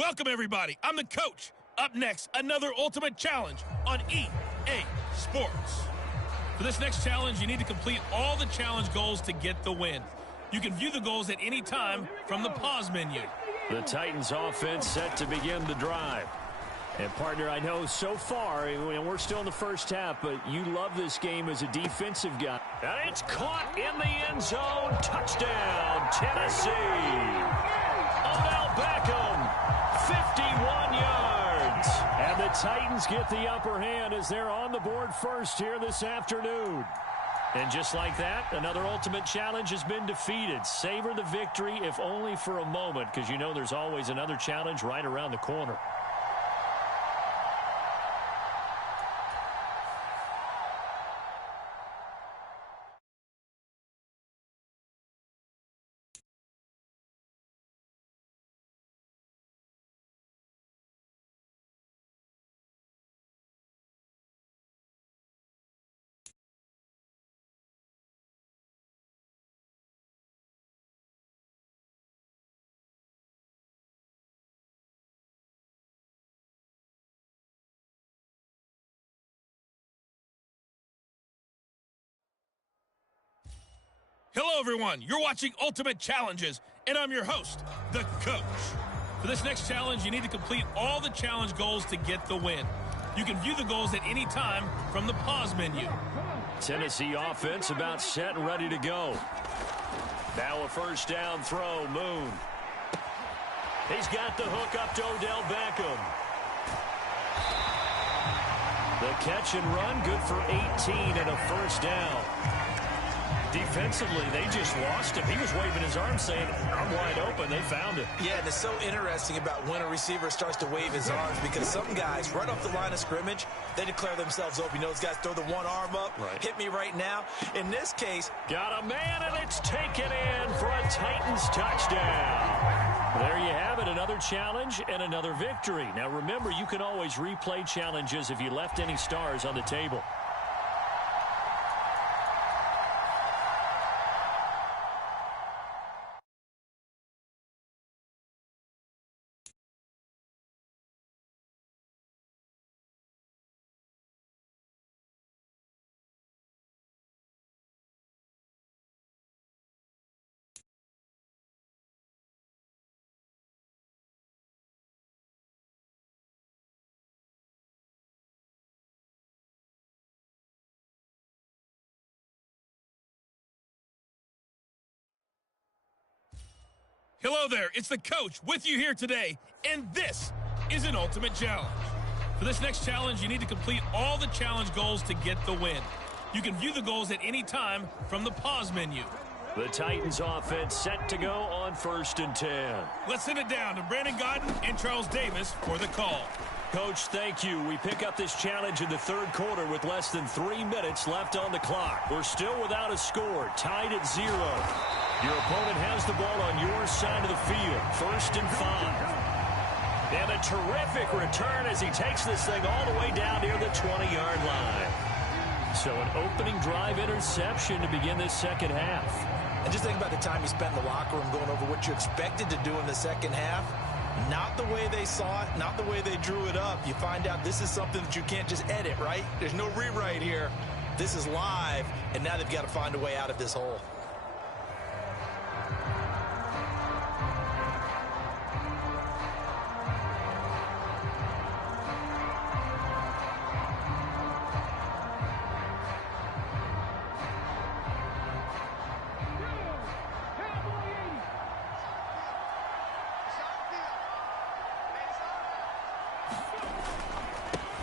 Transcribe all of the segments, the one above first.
Welcome, everybody. I'm the coach. Up next, another ultimate challenge on EA Sports. For this next challenge, you need to complete all the challenge goals to get the win. You can view the goals at any time from the pause menu. The Titans offense set to begin the drive. And, partner, I know so far, and we're still in the first half, but you love this game as a defensive guy. And it's caught in the end zone. Touchdown, Tennessee. Odell Beckham, 51 yards. And the Titans get the upper hand as they're on the board first here this afternoon. And just like that, another ultimate challenge has been defeated. Savor the victory, if only for a moment, because you know there's always another challenge right around the corner. Hello, everyone. You're watching Ultimate Challenges, and I'm your host, the coach. For this next challenge, you need to complete all the challenge goals to get the win. You can view the goals at any time from the pause menu. Tennessee offense about set and ready to go. Now a first down throw, Moon. He's got the hook up to Odell Beckham. The catch and run, good for 18 and a first down. Defensively, they just lost him. He was waving his arms saying, I'm wide open. They found him. Yeah, and it's so interesting about when a receiver starts to wave his arms because some guys, right off the line of scrimmage, they declare themselves open. You know, those guys throw the one arm up, right. Hit me right now. In this case, got a man, and it's taken in for a Titans touchdown. There you have it, another challenge and another victory. Now, remember, you can always replay challenges if you left any stars on the table. Hello there, it's the coach with you here today, and this is an ultimate challenge. For this next challenge, you need to complete all the challenge goals to get the win. You can view the goals at any time from the pause menu. The Titans offense set to go on 1st and 10. Let's send it down to Brandon Godden and Charles Davis for the call. Coach, thank you. We pick up this challenge in the third quarter with less than 3 minutes left on the clock. We're still without a score, tied at 0. Your opponent has the ball on your side of the field, 1st and 5. And a terrific return as he takes this thing all the way down near the 20-yard line. So an opening drive interception to begin this second half. and just think about the time you spent in the locker room going over what you expected to do in the second half. Not the way they saw it, not the way they drew it up. You find out this is something that you can't just edit, right? There's no rewrite here. This is live, and now they've got to find a way out of this hole.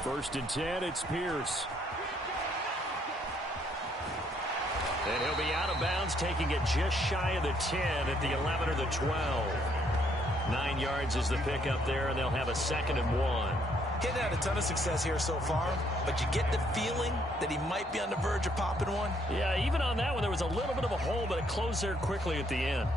First and 10, it's Pierce. And he'll be out of bounds, taking it just shy of the 10 at the 11 or the 12. 9 yards is the pickup there, and they'll have a 2nd and 1. He's had a ton of success here so far, but you get the feeling that he might be on the verge of popping one. Yeah, even on that one, there was a little bit of a hole, but it closed there quickly at the end.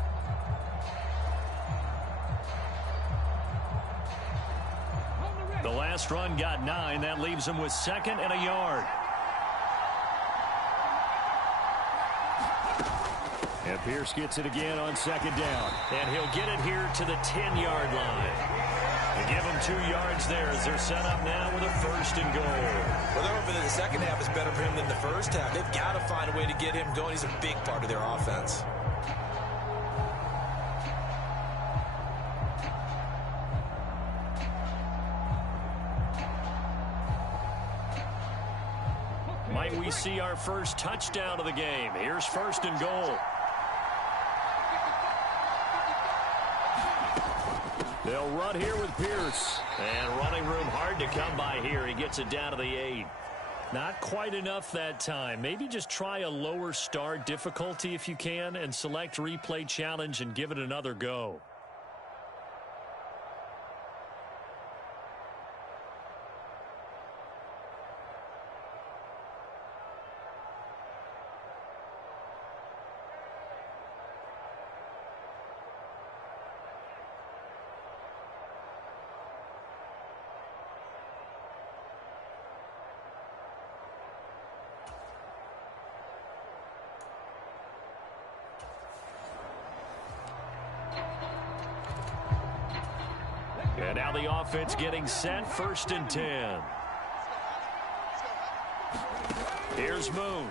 The last run got 9. That leaves him with 2nd and a yard. And Pierce gets it again on 2nd down. And he'll get it here to the 10-yard line. They give them 2 yards there as they're set up now with a 1st and goal. Well, they're hoping that the second half is better for him than the first half. They've got to find a way to get him going. He's a big part of their offense. Might we see our first touchdown of the game? Here's 1st and goal. They'll run here with Pierce. And running room hard to come by here. He gets it down to the 8. Not quite enough that time. Maybe just try a lower start difficulty if you can and select replay challenge and give it another go. And now the offense getting set, 1st and 10. Here's Moon.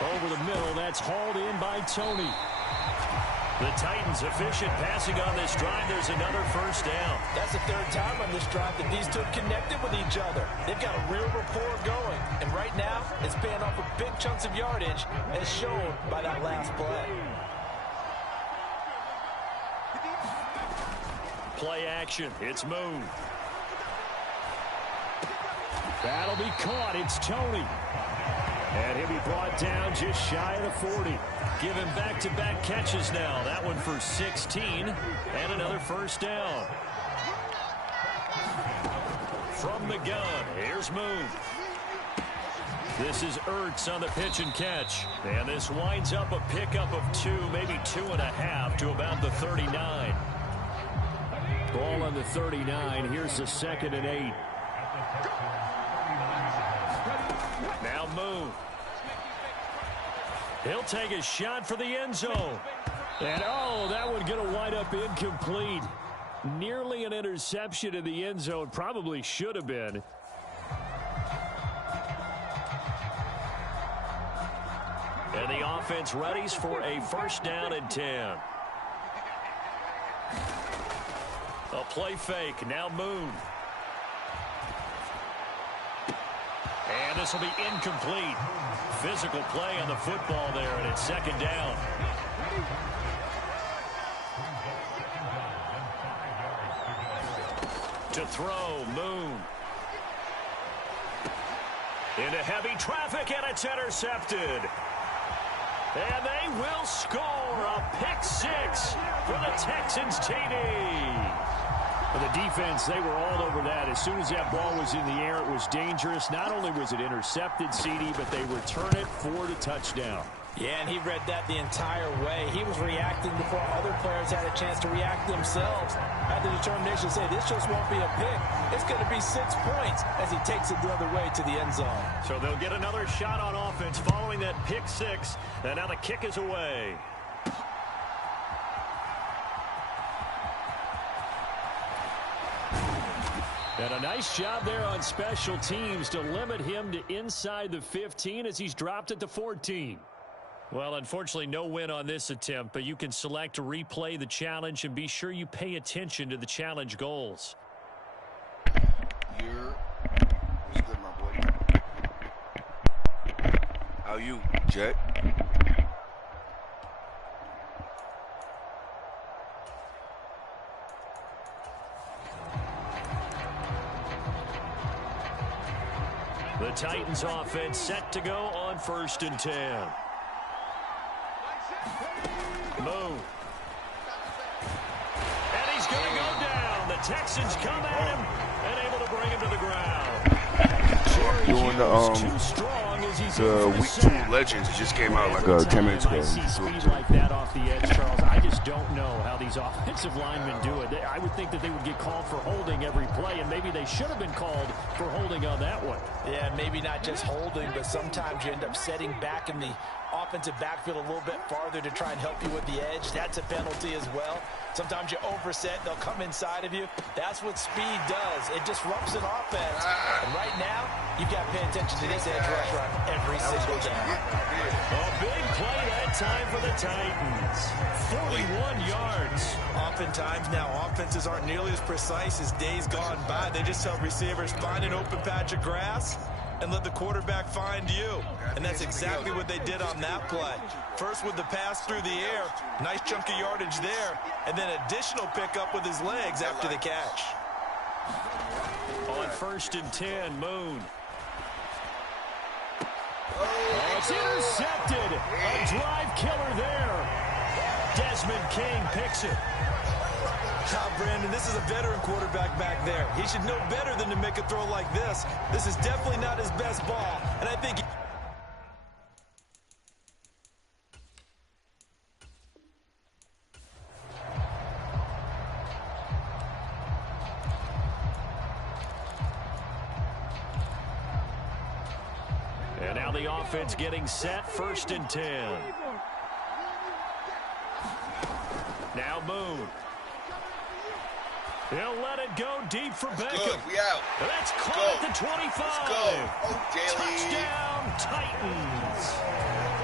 Over the middle, that's hauled in by Tony. The Titans efficient passing on this drive. There's another 1st down. That's the 3rd time on this drive that these two have connected with each other. They've got a real rapport going. And right now, it's paying off with big chunks of yardage as shown by that last play. Play action. It's Moon. That'll be caught. It's Tony. And he'll be brought down just shy of the 40. Give him back-to-back catches now. That one for 16 and another 1st down. From the gun, here's Moon. This is Ertz on the pitch and catch. And this winds up a pickup of 2, maybe 2.5 to about the 39. Ball on the 39. Here's the 2nd and 8. Now Moon. He'll take a shot for the end zone. And, oh, that one going to wind up incomplete. Nearly an interception in the end zone. Probably should have been. And the offense readies for a 1st down and 10. A play fake. Now Moon. And this will be incomplete. Physical play on the football there, and it's 2nd down. To throw, Moon. Into heavy traffic, and it's intercepted. And they will score a pick 6 for the Texans TD. For the defense, they were all over that. As soon as that ball was in the air, it was dangerous. Not only was it intercepted, CD, but they return it for the touchdown. Yeah, and he read that the entire way. He was reacting before other players had a chance to react themselves. Had the determination to say, this just won't be a pick. It's going to be 6 points as he takes it the other way to the end zone. So they'll get another shot on offense following that pick 6. And now the kick is away. And a nice job there on special teams to limit him to inside the 15 as he's dropped it to 14. Well, unfortunately, no win on this attempt, but you can select to replay the challenge and be sure you pay attention to the challenge goals. What's good, my boy? How you, Jet? The Titans offense set to go on 1st and 10. Moon. And he's going to go down. The Texans come at him and able to bring him to the ground. Jerry Hughes too strong as the Week 2 Legends just came out like 10 minutes ago. I see speed like that off the edge, Charles. I just don't know how these offensive linemen do it. I would think that they would get called for holding every play, and maybe they should have been called for holding on that one. Yeah, maybe not just holding, but sometimes you end up setting back in the offensive backfield a little bit farther to try and help you with the edge. That's a penalty as well. Sometimes you overset, they'll come inside of you. That's what speed does. It disrupts an offense. And right now, you've got to pay attention to this edge rush run every single down. A big play that time for the Titans. 41 yards. Oftentimes now, offenses aren't nearly as precise as days gone by. They just help receivers find an open patch of grass and let the quarterback find you. And that's exactly what they did on that play. First with the pass through the air, nice chunk of yardage there, and then additional pickup with his legs after the catch. On 1st and 10, Moon. Oh, it's intercepted. A drive killer there. Desmond King picks it. Brandon, this is a veteran quarterback back there. He should know better than to make a throw like this. This is definitely not his best ball, and I think... And now the offense getting set, 1st and 10. Now Moon. He'll let it go deep for Beckham. We out. That's caught at the 25. Touchdown, Titans.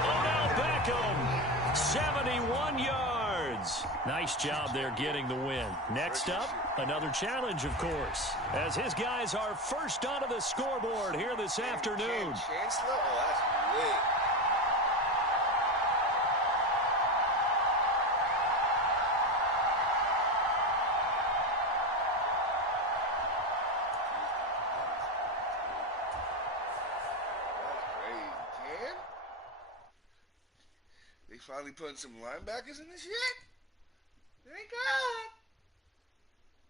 Odell Beckham, 71 yards. Nice job there getting the win. Next up, another challenge, of course, as his guys are first onto the scoreboard here this afternoon. Chancellor? Oh, that's lit. Finally putting some linebackers in this shit? Thank God.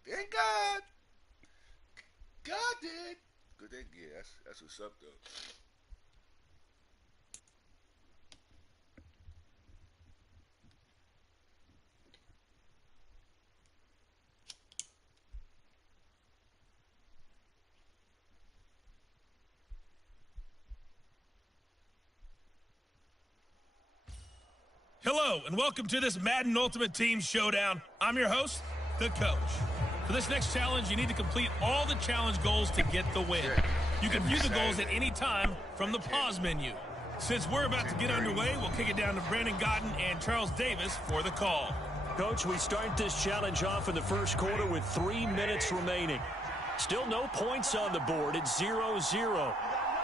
Thank God. God did. Good thing, yeah, that's what's up, though. Hello, and welcome to this Madden Ultimate Team Showdown. I'm your host, the coach. For this next challenge, you need to complete all the challenge goals to get the win. You can view the goals at any time from the pause menu. Since we're about to get underway, we'll kick it down to Brandon Godden and Charles Davis for the call. Coach, we start this challenge off in the first quarter with 3 minutes remaining. Still no points on the board. It's 0-0.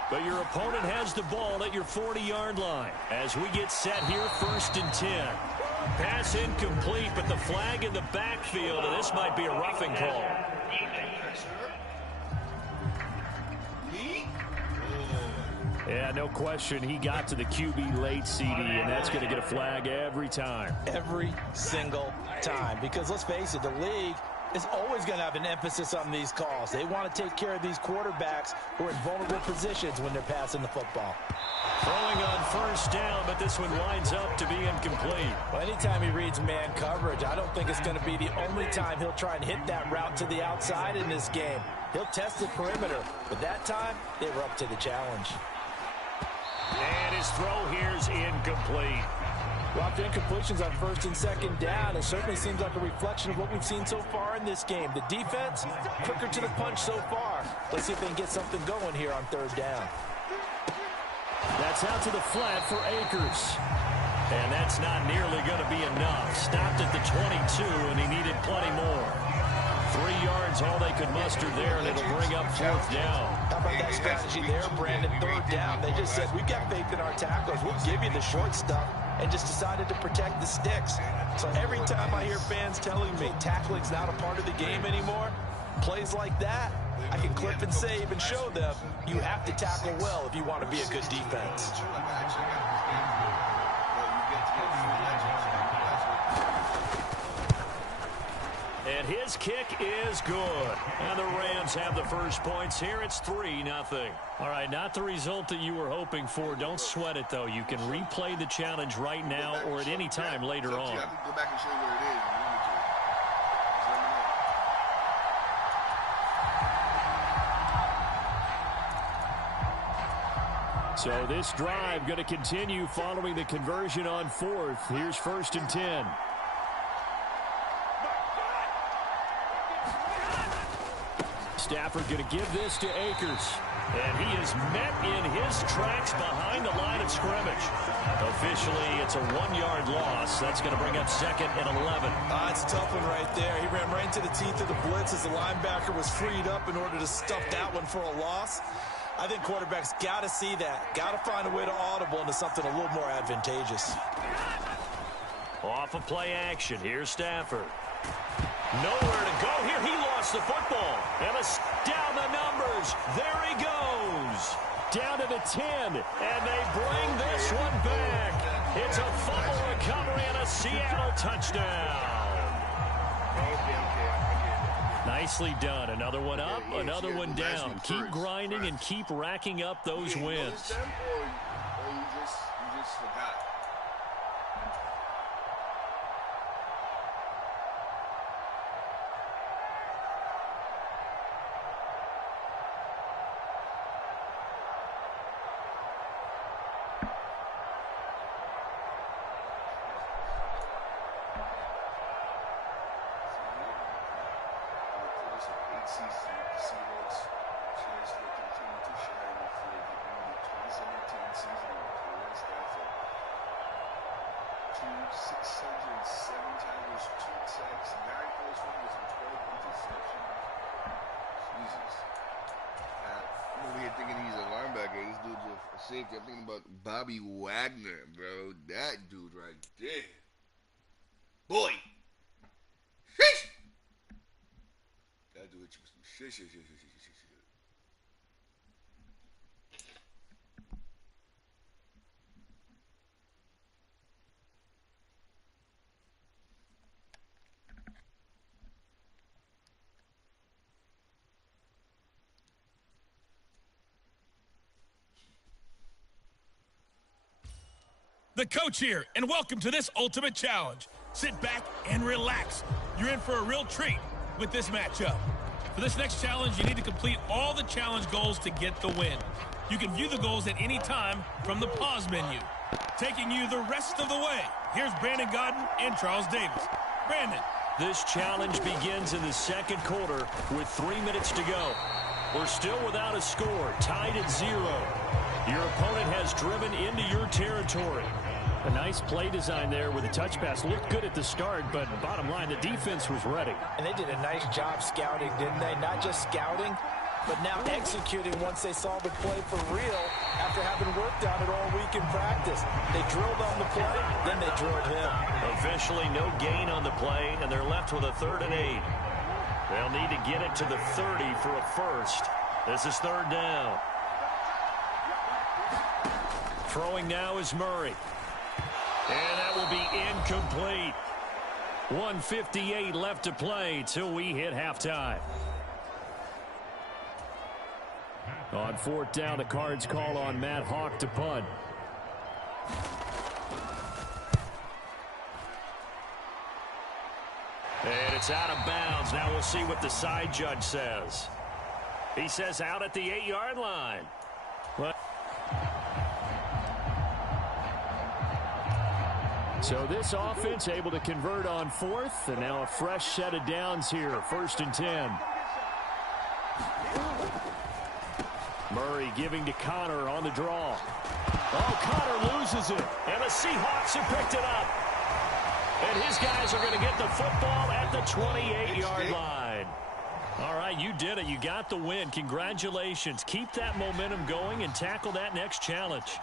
But your opponent has the ball at your 40-yard line. As we get set here, 1st and 10. Pass incomplete, but the flag in the backfield, and this might be a roughing call. Yeah, no question. He got to the QB late, CD, and that's going to get a flag every time. Every single time. Because let's face it, the league is always going to have an emphasis on these calls. They want to take care of these quarterbacks who are in vulnerable positions when they're passing the football. Throwing on 1st down, but this one winds up to be incomplete. Well, anytime he reads man coverage, I don't think it's going to be the only time he'll try and hit that route to the outside in this game. He'll test the perimeter, but that time, they were up to the challenge. And his throw here's incomplete. Well, after incompletions on 1st and 2nd down, it certainly seems like a reflection of what we've seen so far in this game. The defense, quicker to the punch so far. Let's see if they can get something going here on 3rd down. That's out to the flat for Akers. And that's not nearly going to be enough. Stopped at the 22, and he needed plenty more. 3 yards, all they could muster there, and it'll bring up 4th down. How about that strategy there, Brandon? 3rd down. They just said, we've got faith in our tackles. We'll give you the short stuff, and just decided to protect the sticks. So every time I hear fans telling me tackling's not a part of the game anymore, plays like that, I can clip and save and show them you have to tackle well if you want to be a good defense. And his kick is good. And the Rams have the first points here. It's 3-0. All right, not the result that you were hoping for. Don't sweat it, though. You can replay the challenge right now or at any time later on. I can go back and show you where it is if you want me to. Just let me know. So this drive going to continue following the conversion on 4th. Here's 1st and 10. Stafford going to give this to Akers. And he is met in his tracks behind the line of scrimmage. Officially, it's a 1-yard loss. That's going to bring up 2nd and 11. It's a tough one right there. He ran right into the teeth of the blitz as the linebacker was freed up in order to stuff that one for a loss. I think quarterbacks got to see that. Got to find a way to audible into something a little more advantageous. Off of play action. Here's Stafford. Nowhere to go here. He lost the football. And down the numbers. There he goes. Down to the 10. And they bring this one back. It's a fumble recovery and a Seattle touchdown. Nicely done. Another one up, another one down. Keep grinding and keep racking up those wins. Or you just forgot. Safety. I'm thinking about Bobby Wagner, bro. That dude right there. Boy. Sheesh. That dude hit you with some shit. The coach here, and welcome to this ultimate challenge. Sit back and relax. You're in for a real treat with this matchup. For this next challenge, you need to complete all the challenge goals to get the win. You can view the goals at any time from the pause menu. Taking you the rest of the way, here's Brandon Godden and Charles Davis. Brandon. This challenge begins in the 2nd quarter with 3 minutes to go. We're still without a score, tied at 0. Your opponent has driven into your territory. A nice play design there with a touch pass. Looked good at the start, but bottom line, the defense was ready. And they did a nice job scouting, didn't they? Not just scouting, but now executing once they saw the play for real after having worked on it all week in practice. They drilled on the play, then they drilled him. Officially no gain on the play, and they're left with a 3rd and 8. They'll need to get it to the 30 for a first. This is 3rd down. Throwing now is Murray. And that will be incomplete. 1:58 left to play till we hit halftime. On 4th down, the Cards call on Matt Hawk to punt. And it's out of bounds. Now we'll see what the side judge says. He says out at the 8-yard line. So this offense able to convert on 4th, and now a fresh set of downs here, 1st and 10. Murray giving to Connor on the draw. Oh, Connor loses it, and the Seahawks have picked it up. And his guys are going to get the football at the 28-yard line. All right, you did it. You got the win. Congratulations. Keep that momentum going and tackle that next challenge.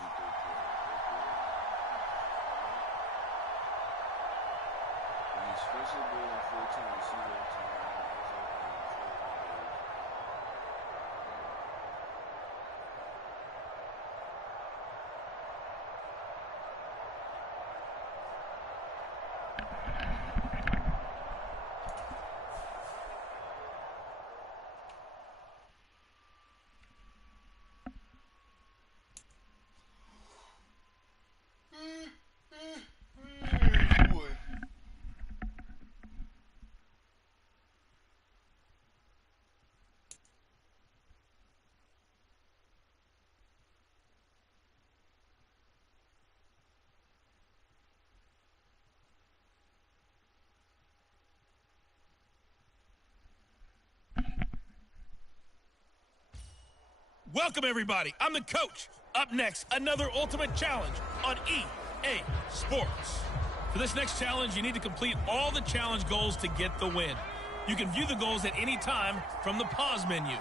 Welcome, everybody. I'm the coach. Up next, another ultimate challenge on EA Sports. For this next challenge, you need to complete all the challenge goals to get the win. You can view the goals at any time from the pause menu.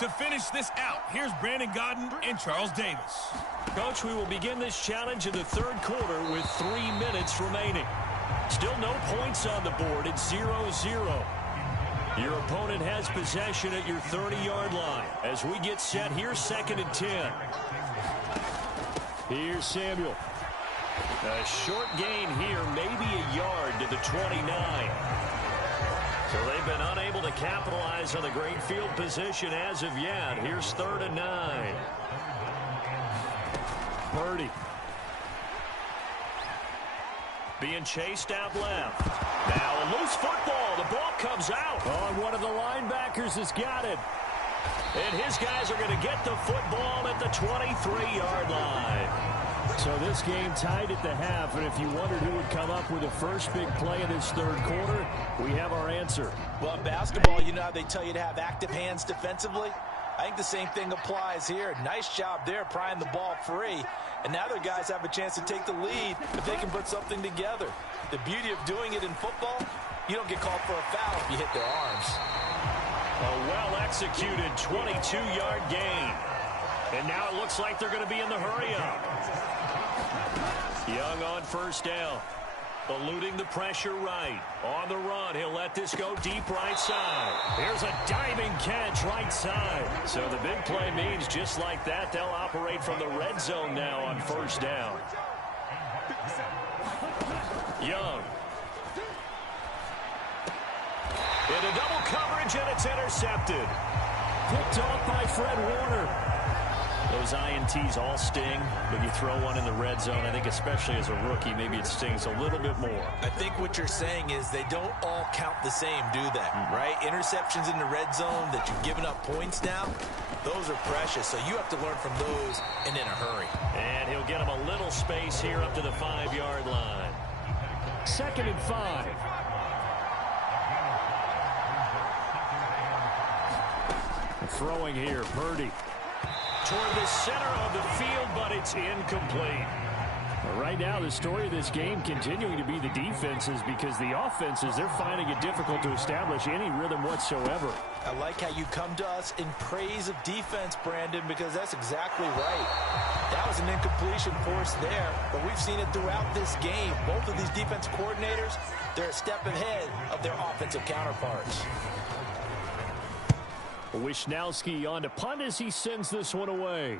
To finish this out, here's Brandon Godden and Charles Davis. Coach, we will begin this challenge in the third quarter with 3 minutes remaining. Still no points on the board. It's 0-0. Your opponent has possession at your 30-yard line. As we get set, here's 2nd and 10. Here's Samuel. A short gain here, maybe a yard to the 29. So they've been unable to capitalize on the great field position as of yet. Here's 3rd and 9. Purdy. Being chased out left. Now a loose football. The ball comes out. Oh, and one of the linebackers has got it. And his guys are going to get the football at the 23-yard line. So this game tied at the half, and if you wondered who would come up with the first big play in this third quarter, we have our answer. Well, in basketball, you know how they tell you to have active hands defensively? I think the same thing applies here. Nice job there prying the ball free. And now their guys have a chance to take the lead if they can put something together. The beauty of doing it in football, you don't get called for a foul if you hit their arms. A well-executed 22-yard gain. And now it looks like they're going to be in the hurry-up. Young on first down. Eluding the pressure right. On the run, he'll let this go deep right side. Here's a diving catch right side. So the big play means just like that, they'll operate from the red zone now on first down. Young. Into double coverage, and it's intercepted. Picked off by Fred Warner. Those INTs all sting, but you throw one in the red zone, I think especially as a rookie, maybe it stings a little bit more. I think what you're saying is they don't all count the same, do they? Right? Interceptions in the red zone that you've given up points now, those are precious. So you have to learn from those and in a hurry. And he'll get him a little space here up to the 5-yard line. 2nd and 5. Throwing here, Purdy. Toward the center of the field, but it's incomplete. Right now, the story of this game continuing to be the defenses, because the offenses, they're finding it difficult to establish any rhythm whatsoever. I like how you come to us in praise of defense, Brandon, because that's exactly right. That was an incompletion force there, but we've seen it throughout this game. Both of these defense coordinators, they're a step ahead of their offensive counterparts. Wisnowski on to punt as he sends this one away.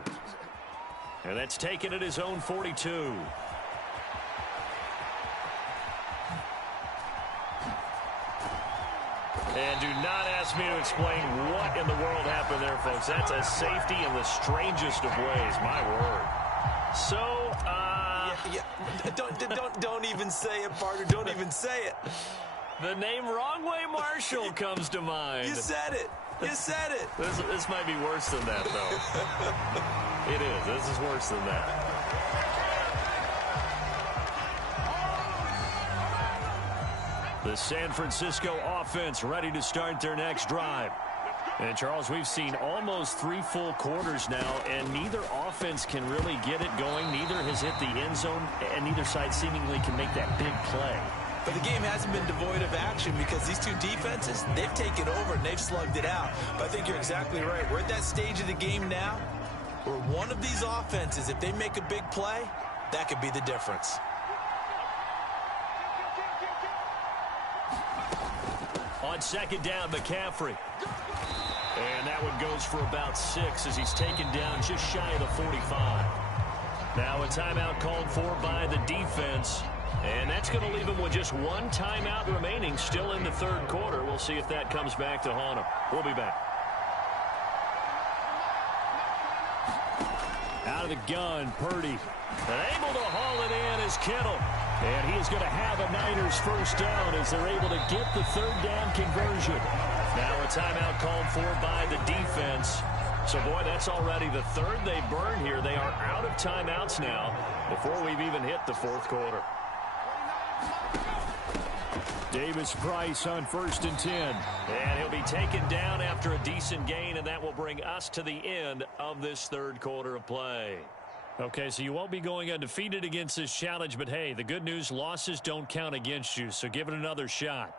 And that's taken at his own 42. And do not ask me to explain what in the world happened there, folks. That's a safety in the strangest of ways, my word. So, Don't even say it, partner. Don't even say it. The name Wrong Way Marshall comes to mind. You said it. You said it. This might be worse than that, though. It is. This is worse than that. The San Francisco offense ready to start their next drive. And, Charles, we've seen almost 3 full quarters now, and neither offense can really get it going. Neither has hit the end zone, and neither side seemingly can make that big play. But the game hasn't been devoid of action because these two defenses, they've taken over and they've slugged it out. But I think you're exactly right. We're at that stage of the game now where one of these offenses, if they make a big play, that could be the difference. On 2nd down, McCaffrey. And that one goes for about 6 as he's taken down just shy of the 45. Now a timeout called for by the defense. And that's going to leave him with just 1 timeout remaining still in the third quarter. We'll see if that comes back to haunt him. We'll be back. Out of the gun, Purdy. And able to haul it in is Kittle. And he is going to have a Niners first down as they're able to get the 3rd down conversion. Now a timeout called for by the defense. So, boy, that's already the 3rd they burned here. They are out of timeouts now before we've even hit the 4th quarter. Davis-Price on 1st and 10. And he'll be taken down after a decent gain, and that will bring us to the end of this third quarter of play. Okay, so you won't be going undefeated against this challenge, but hey, the good news, losses don't count against you, so give it another shot.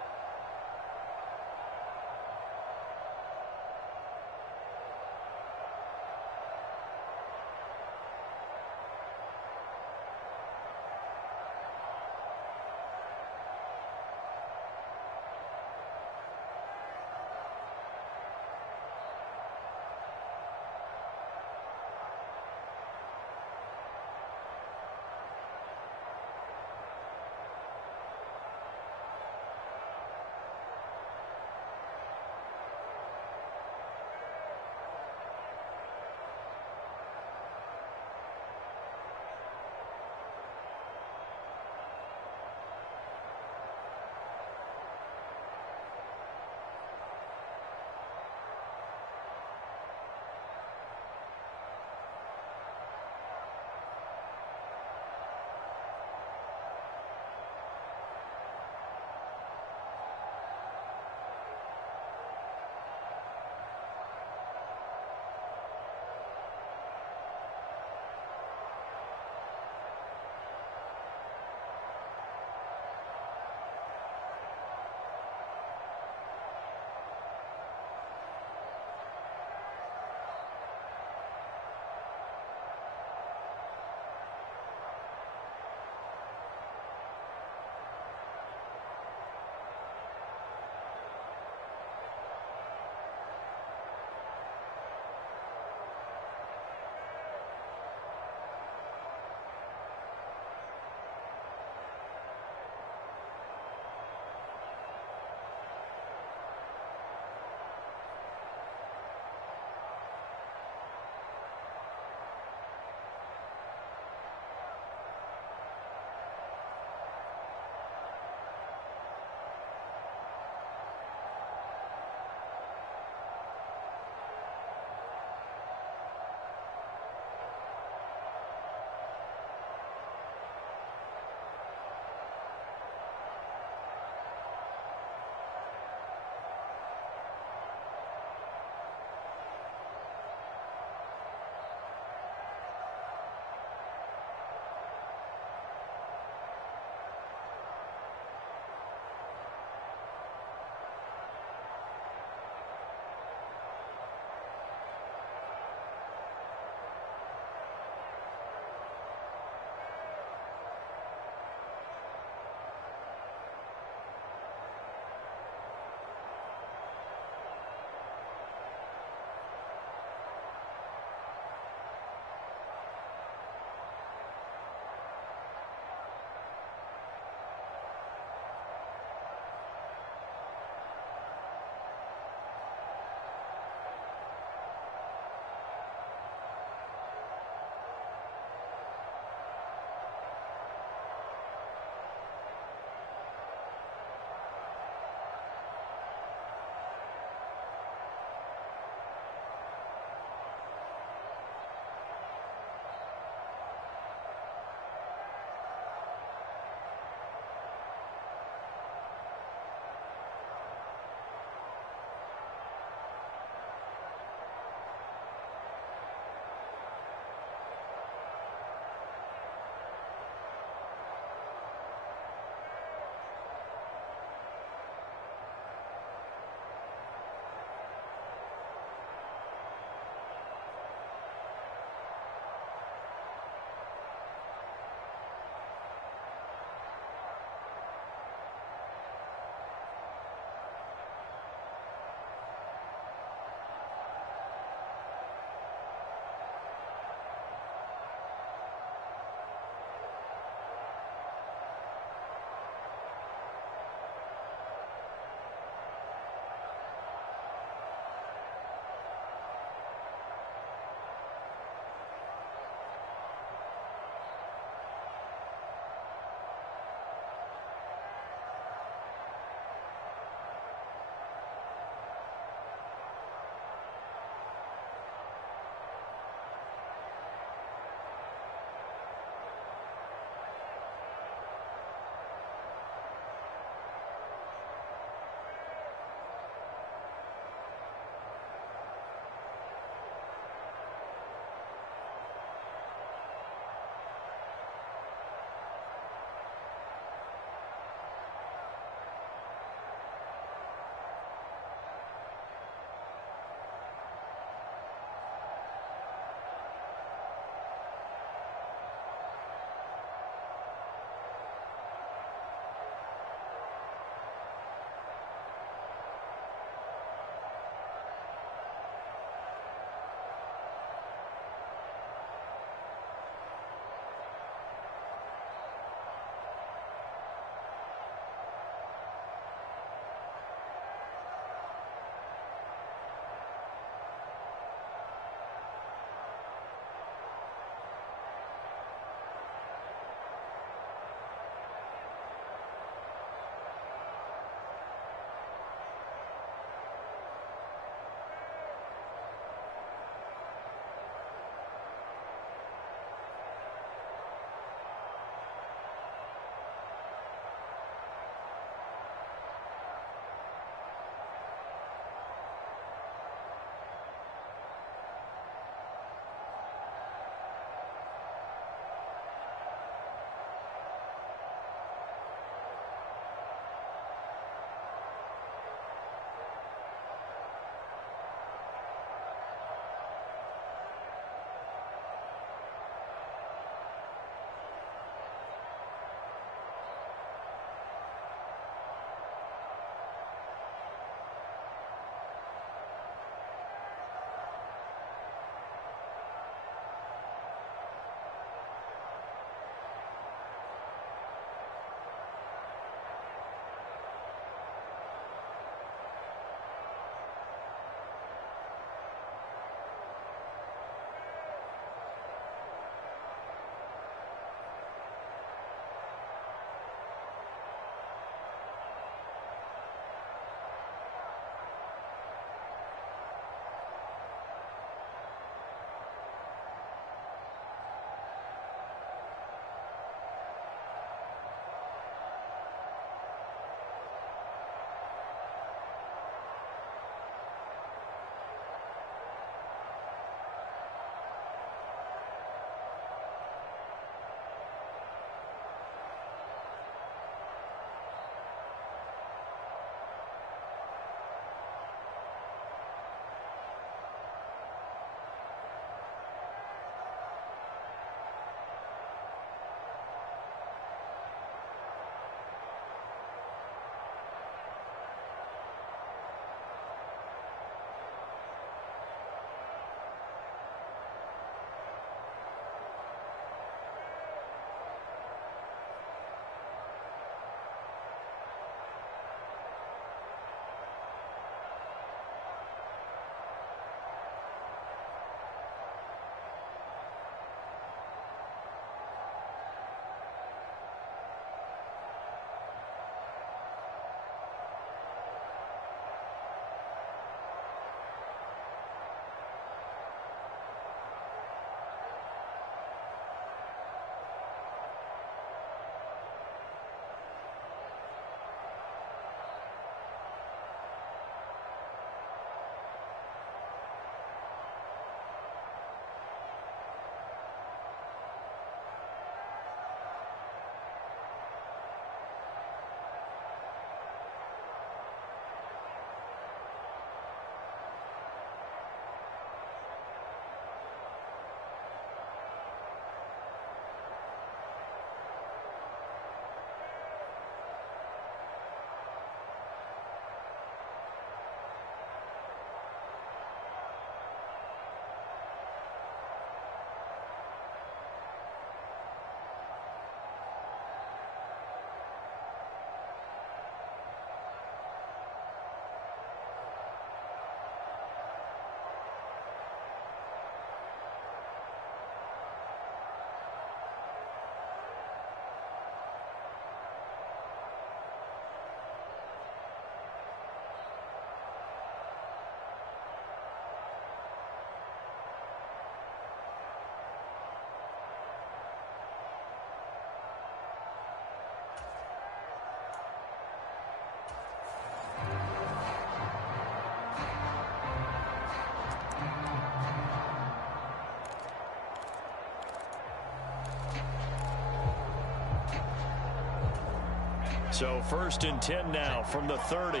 So 1st and 10 now from the 30.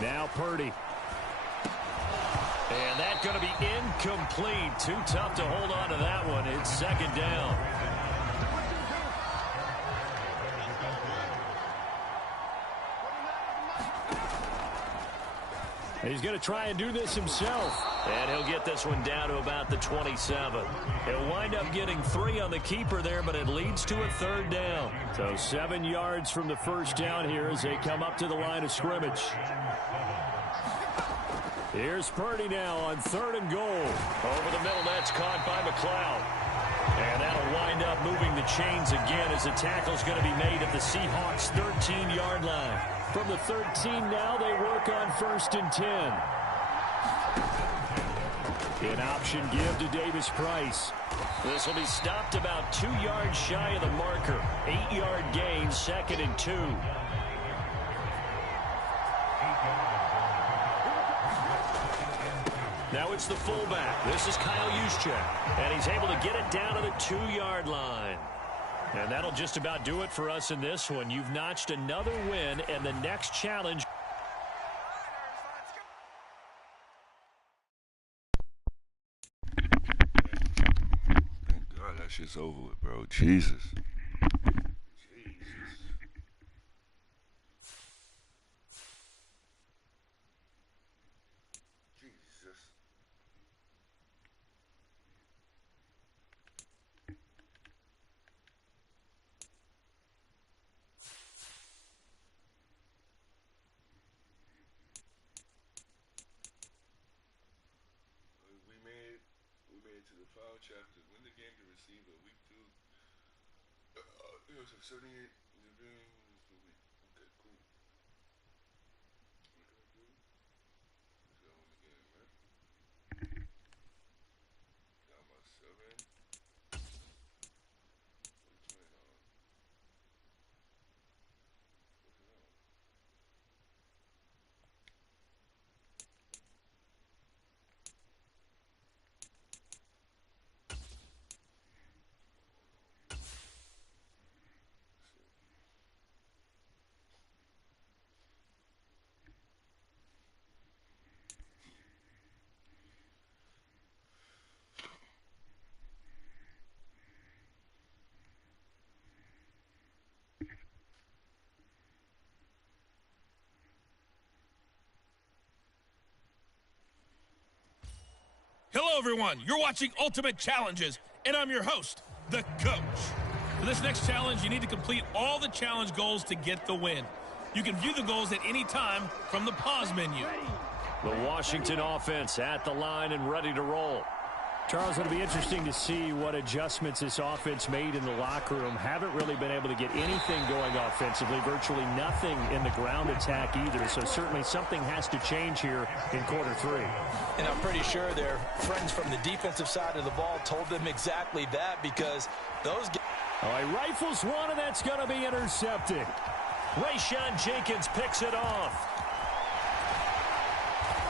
Now Purdy. And that's going to be incomplete. Too tough to hold on to that one. It's 2nd down. He's going to try and do this himself. And he'll get this one down to about the 27. He'll wind up getting 3 on the keeper there, but it leads to a 3rd down. So 7 yards from the 1st down here as they come up to the line of scrimmage. Here's Purdy now on 3rd and goal. Over the middle, that's caught by McLeod. And that'll wind up moving the chains again as the tackle's going to be made at the Seahawks' 13-yard line. From the 13 now, they work on 1st and 10. An option give to Davis Price. This will be stopped about 2 yards shy of the marker. 8-yard gain, 2nd and 2. Now it's the fullback. This is Kyle Juszczyk. And he's able to get it down to the 2-yard line. And that'll just about do it for us in this one. You've notched another win, and the next challenge. Thank God that shit's over with, bro. Jesus. To the foul chapter, win the game to receive a week 2. It was a 78 in the beginning of the week. Okay, cool. What can I do? Let's go win the game, man. Down by 7. What are you playing on? What's it on? Hello, everyone. You're watching Ultimate Challenges, and I'm your host, the Coach. For this next challenge, you need to complete all the challenge goals to get the win. You can view the goals at any time from the pause menu. The Washington offense at the line and ready to roll. Charles, it'll be interesting to see what adjustments this offense made in the locker room. Haven't really been able to get anything going offensively, virtually nothing in the ground attack either. So certainly something has to change here in quarter 3. And I'm pretty sure their friends from the defensive side of the ball told them exactly that, because those guys... Oh, he rifles one, and that's going to be intercepted. Rayshawn Jenkins picks it off.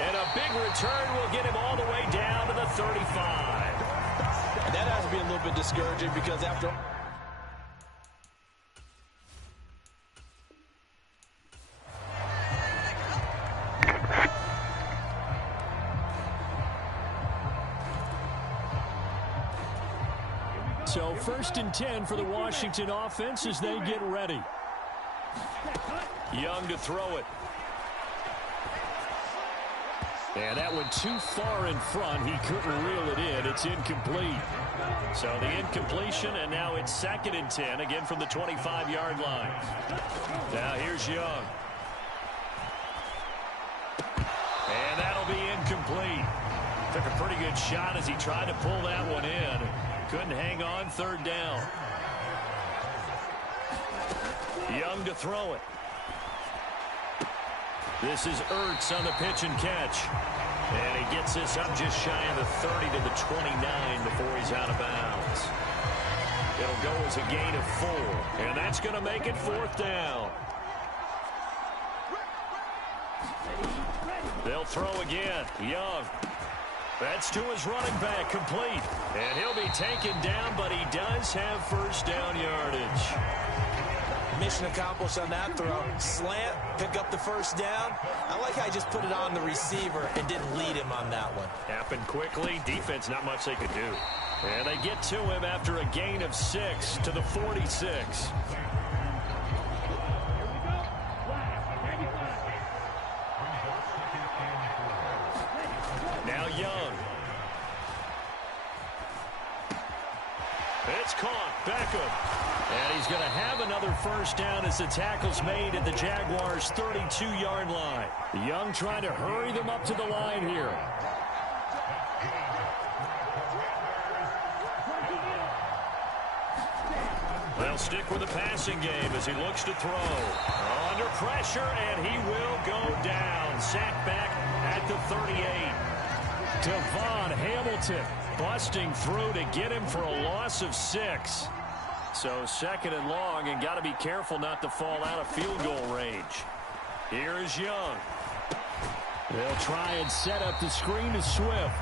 And a big return will get him all the way down to the 35. And that has to be a little bit discouraging, because after... So 1st and 10 for the Washington offense as they get ready. Young to throw it. And that went too far in front. He couldn't reel it in. It's incomplete. So the incompletion, and now it's 2nd and 10, again from the 25-yard line. Now here's Young. And that'll be incomplete. Took a pretty good shot as he tried to pull that one in. Couldn't hang on, 3rd down. Young to throw it. This is Ertz on the pitch and catch. And he gets this up just shy of the 30 to the 29 before he's out of bounds. It'll go as a gain of 4. And that's going to make it 4th down. They'll throw again. Young. That's to his running back, complete. And he'll be taken down, but he does have first down yardage. Mission accomplished on that throw. Slant, pick up the first down. I like how he just put it on the receiver and didn't lead him on that one. Happened quickly. Defense, not much they could do. And they get to him after a gain of 6 to the 46. Now Young. It's caught. Beckham. And he's going to have another first down as the tackle's made at the Jaguars' 32-yard line. Young trying to hurry them up to the line here. They'll stick with the passing game as he looks to throw. Under pressure, and he will go down. Sacked back at the 38. Devon Hamilton busting through to get him for a loss of 6. So second and long, and got to be careful not to fall out of field goal range. Here is Young. They'll try and set up the screen to Swift.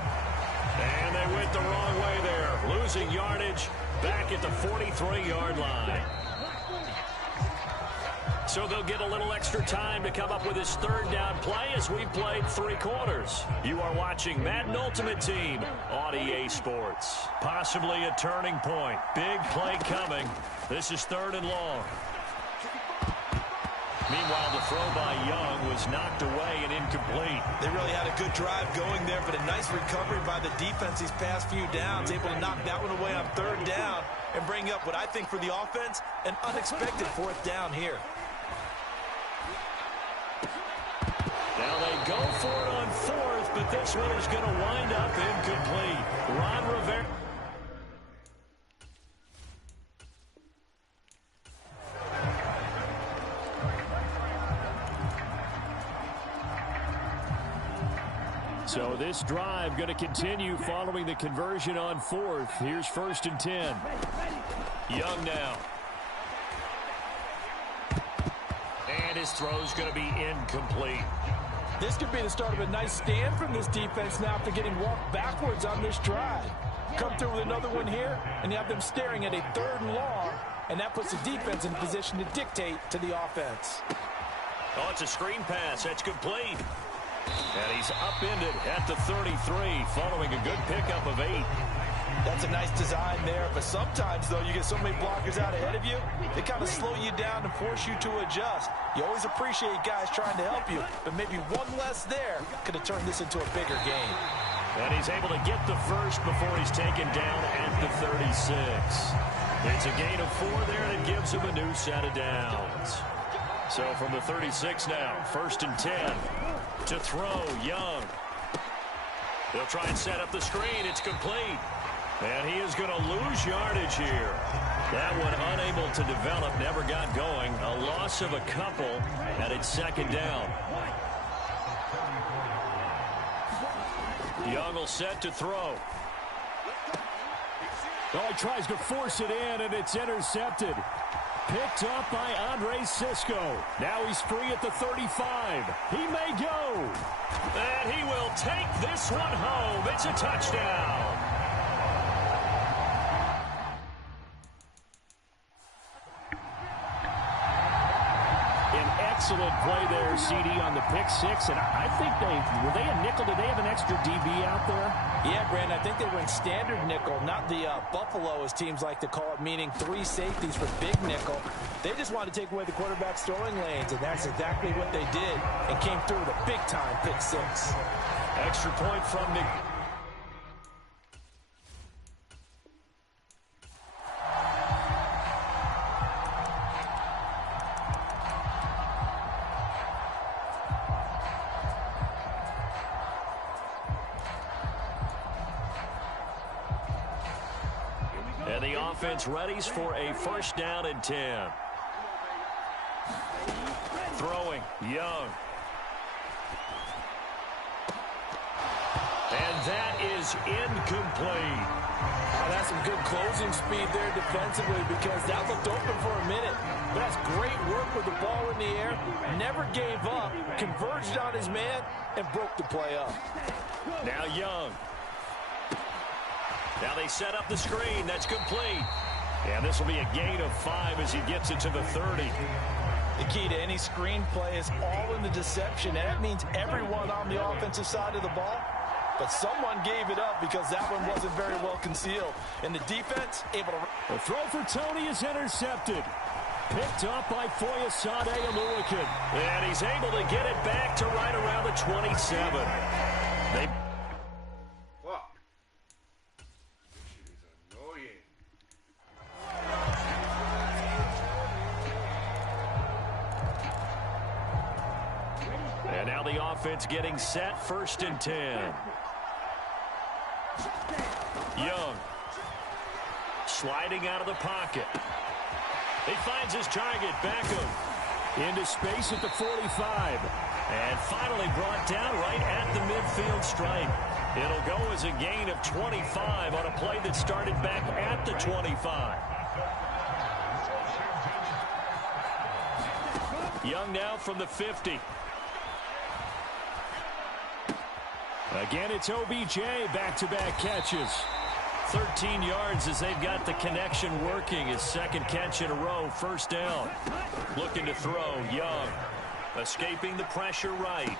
And they went the wrong way there. Losing yardage back at the 43-yard line. So they'll get a little extra time to come up with his third down play as we've played 3 quarters. You are watching Madden Ultimate Team on EA Sports. Possibly a turning point. Big play coming. This is 3rd and long. Meanwhile, the throw by Young was knocked away and incomplete. They really had a good drive going there, but a nice recovery by the defense these past few downs, able to knock that one away on 3rd down and bring up what I think for the offense, an unexpected 4th down here. Now they go for it on 4th, but this one is going to wind up incomplete. Ron Rivera. So this drive going to continue following the conversion on 4th. Here's 1st and 10. Young now. And his throw's going to be incomplete. This could be the start of a nice stand from this defense now after getting walked backwards on this drive. Come through with another one here, and you have them staring at a 3rd and long, and that puts the defense in position to dictate to the offense. Oh, it's a screen pass. That's complete. And he's upended at the 33 following a good pickup of 8. That's a nice design there, but sometimes, though, you get so many blockers out ahead of you, they kind of slow you down and force you to adjust. You always appreciate guys trying to help you, but maybe one less there could have turned this into a bigger game. And he's able to get the first before he's taken down at the 36. It's a gain of 4 there, and it gives him a new set of downs. So from the 36 now, 1st and 10 to throw Young. They'll try and set up the screen. It's complete. And he is going to lose yardage here. That one unable to develop, never got going. A loss of a couple, and it's 2nd down. Young will set to throw. Oh, he tries to force it in, and it's intercepted. Picked up by Andre Cisco. Now he's free at the 35. He may go. And he will take this one home. It's a touchdown. Excellent play there, CD, on the pick 6. And I think were they a nickel? Did they have an extra DB out there? Yeah, Brandon, I think they were in standard nickel, not the Buffalo, as teams like to call it, meaning 3 safeties for big nickel. They just wanted to take away the quarterback's throwing lanes, and that's exactly what they did, and came through with a big-time pick 6. Extra point from Nick. And the offense readies for a 1st down and 10. Throwing, Young. And that is incomplete. Oh, that's some good closing speed there defensively, because that looked open for a minute. But that's great work with the ball in the air. Never gave up, converged on his man, and broke the play up. Now Young. Now they set up the screen. That's complete. And this will be a gain of 5 as he gets it to the 30. The key to any screen play is all in the deception, and that means everyone on the offensive side of the ball. But someone gave it up because that one wasn't very well concealed. And the defense able to... The throw for Tony is intercepted. Picked up by Foyesade Aluakin. And he's able to get it back to right around the 27. Fuck. This shit is annoying. And now the offense getting set, 1st and 10. Young. Sliding out of the pocket. He finds his target, Beckham. Into space at the 45. And finally brought down right at the midfield stripe. It'll go as a gain of 25 on a play that started back at the 25. Young now from the 50. Again, it's OBJ, back-to-back catches. 13 yards as they've got the connection working. His 2nd catch in a row, 1st down. Looking to throw, Young. Escaping the pressure right.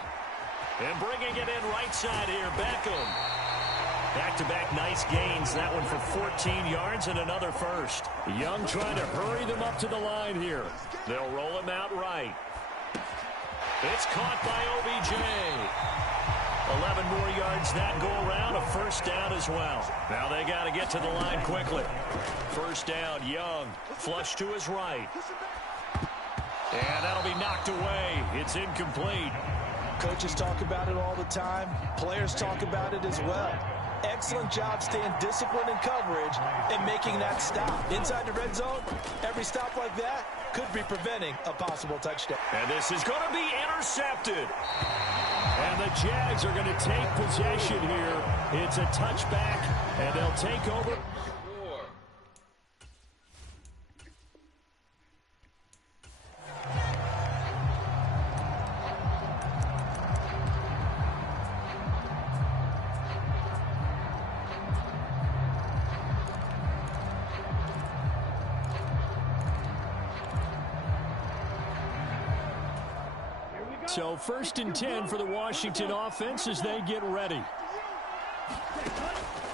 And bringing it in right side here, Beckham. Back-to-back nice gains. That one for 14 yards and another 1st. Young trying to hurry them up to the line here. They'll roll him out right. It's caught by OBJ. 11 more yards that go around, a 1st down as well. Now they got to get to the line quickly. 1st down, Young, flush to his right. And that'll be knocked away. It's incomplete. Coaches talk about it all the time. Players talk about it as well. Excellent job staying disciplined in coverage and making that stop. Inside the red zone, every stop like that could be preventing a possible touchdown. And this is going to be intercepted. And the Jags are going to take possession here. It's a touchback, and they'll take over. So 1st and 10 for the Washington offense as they get ready.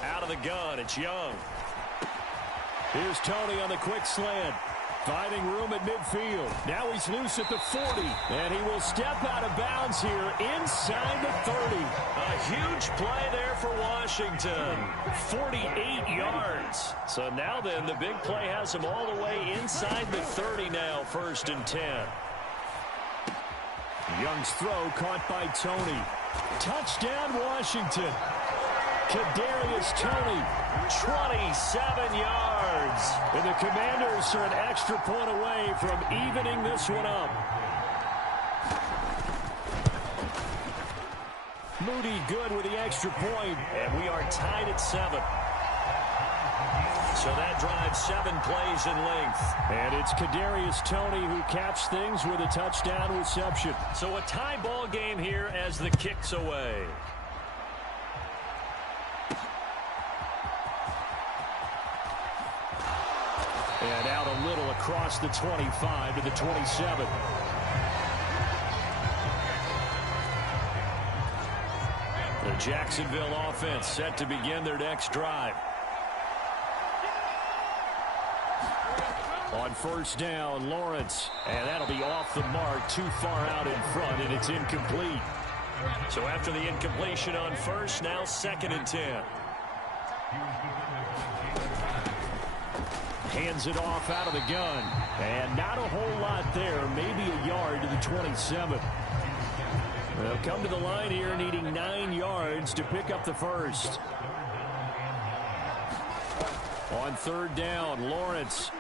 Out of the gun, it's Young. Here's Tony on the quick slant. Finding room at midfield. Now he's loose at the 40. And he will step out of bounds here inside the 30. A huge play there for Washington. 48 yards. So now then, the big play has him all the way inside the 30 now, 1st and 10. Young's throw caught by Tony. Touchdown, Washington. Kadarius Toney, 27 yards. And the Commanders are an extra point away from evening this one up. Moody good with the extra point, and we are tied at 7. So that drives 7 plays in length. And it's Kadarius Toney who caps things with a touchdown reception. So a tie ball game here as the kick's away. And out a little across the 25 to the 27. The Jacksonville offense set to begin their next drive. On 1st down, Lawrence. And that'll be off the mark, too far out in front, and it's incomplete. So after the incompletion on 1st, now 2nd and 10. Hands it off out of the gun. And not a whole lot there, maybe a yard to the 27. They'll come to the line here needing 9 yards to pick up the 1st. On 3rd down, Lawrence.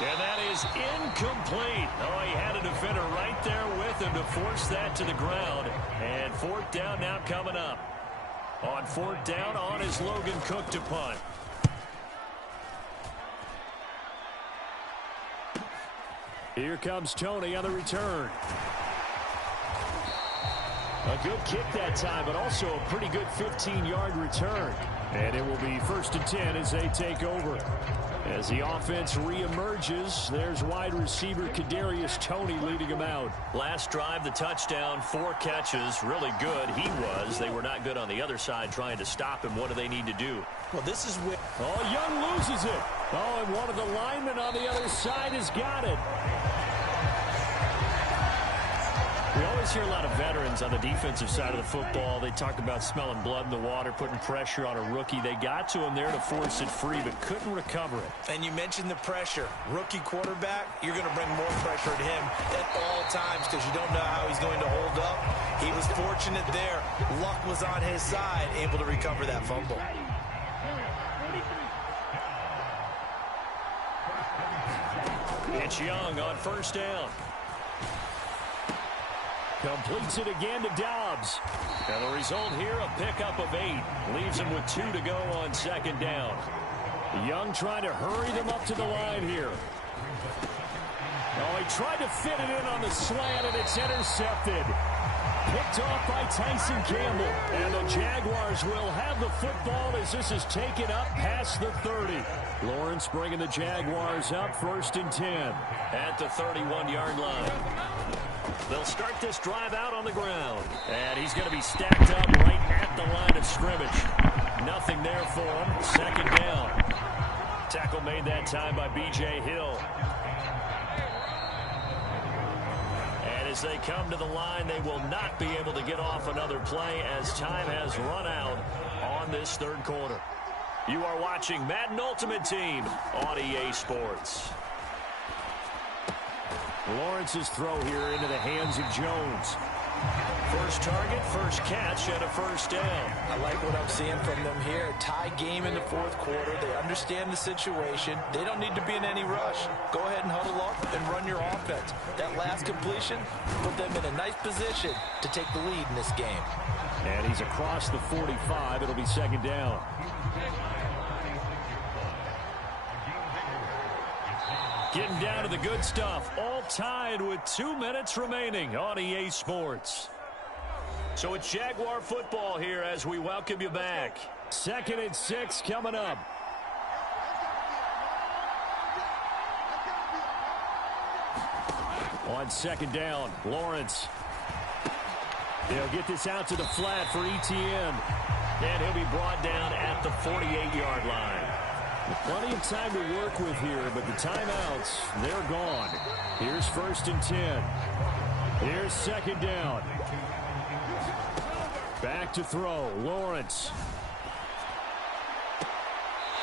And that is incomplete. Oh, he had a defender right there with him to force that to the ground. And 4th down now coming up. On 4th down, on is Logan Cook to punt. Here comes Toney on the return. A good kick that time, but also a pretty good 15-yard return. And it will be 1st and 10 as they take over. As the offense reemerges, there's wide receiver Kadarius Toney leading them out. Last drive, the touchdown, 4 catches. Really good. He was. They were not good on the other side trying to stop him. What do they need to do? Well, this is where... Oh, Young loses it. Oh, and one of the linemen on the other side has got it. We always hear a lot of veterans on the defensive side of the football. They talk about smelling blood in the water, putting pressure on a rookie. They got to him there to force it free, but couldn't recover it. And you mentioned the pressure. Rookie quarterback, you're going to bring more pressure at him at all times because you don't know how he's going to hold up. He was fortunate there. Luck was on his side, able to recover that fumble. It's Young on 1st down. Completes it again to Dobbs. And the result here, a pickup of 8. Leaves him with 2 to go on 2nd down. Young trying to hurry them up to the line here. Oh, he tried to fit it in on the slant, and it's intercepted. Picked off by Tyson Campbell. And the Jaguars will have the football as this is taken up past the 30. Lawrence bringing the Jaguars up 1st and 10. At the 31-yard line. They'll start this drive out on the ground. And he's going to be stacked up right at the line of scrimmage. Nothing there for him. 2nd down. Tackle made that time by B.J. Hill. And as they come to the line, they will not be able to get off another play as time has run out on this 3rd quarter. You are watching Madden Ultimate Team on EA Sports. Lawrence's throw here into the hands of Jones. First target, first catch, and a 1st down. I like what I'm seeing from them here. Tie game in the 4th quarter. They understand the situation. They don't need to be in any rush. Go ahead and huddle up and run your offense. That last completion put them in a nice position to take the lead in this game. And he's across the 45. It'll be 2nd down. Getting down to the good stuff. All tied with 2 minutes remaining on EA Sports. So it's Jaguar football here as we welcome you back. 2nd and 6 coming up. On 2nd down, Lawrence. They'll get this out to the flat for Etienne. And he'll be brought down at the 48-yard line. Plenty of time to work with here, but the timeouts, they're gone. Here's 1st and 10. Here's 2nd down. Back to throw, Lawrence.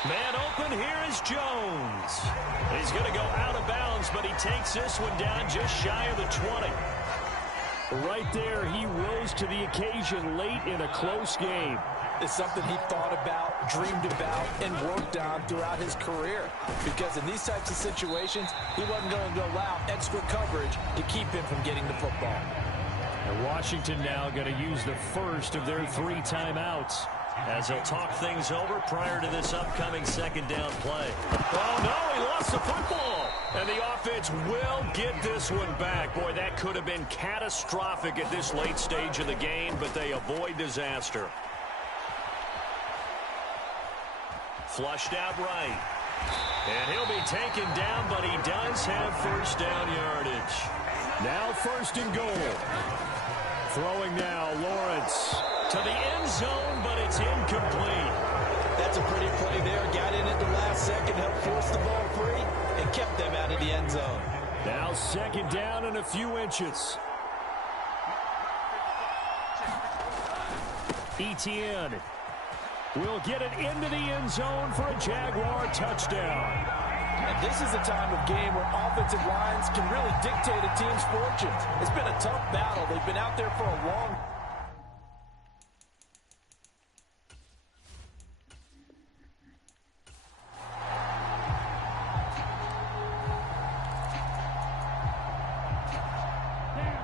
Man open, here is Jones. He's going to go out of bounds, but he takes this one down just shy of the 20. Right there, he rose to the occasion late in a close game. It's something he thought about, dreamed about, and worked on throughout his career. Because in these types of situations, he wasn't going to allow extra coverage to keep him from getting the football. And Washington now going to use the first of their 3 timeouts. As they'll talk things over prior to this upcoming 2nd down play. Oh, no, he lost the football. And the offense will get this one back. Boy, that could have been catastrophic at this late stage of the game, but they avoid disaster. Flushed out right. And he'll be taken down, but he does have 1st down yardage. Now 1st and goal. Throwing now, Lawrence. To the end zone, but it's incomplete. That's a pretty play there. Got in at the last second, helped force the ball free, and kept them out of the end zone. Now 2nd down and a few inches. Etienne will get it into the end zone for a Jaguar touchdown. And this is a time of game where offensive lines can really dictate a team's fortunes. It's been a tough battle. They've been out there for a long time.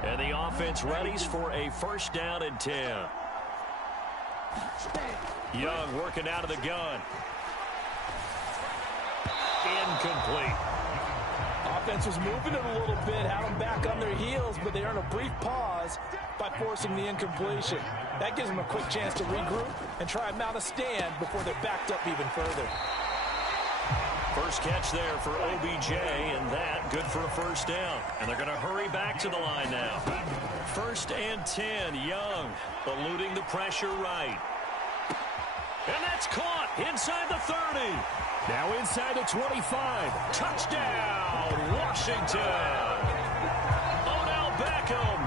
And the offense readies for a 1st down and 10. Young working out of the gun. Incomplete. Offense was moving it a little bit, had them back on their heels, but they earn a brief pause by forcing the incompletion. That gives them a quick chance to regroup and try and mount a stand before they're backed up even further. First catch there for OBJ, and that good for a first down. And they're going to hurry back to the line now. 1st and 10, Young eluding the pressure right. And that's caught inside the 30. Now inside the 25. Touchdown, Washington. Odell Beckham,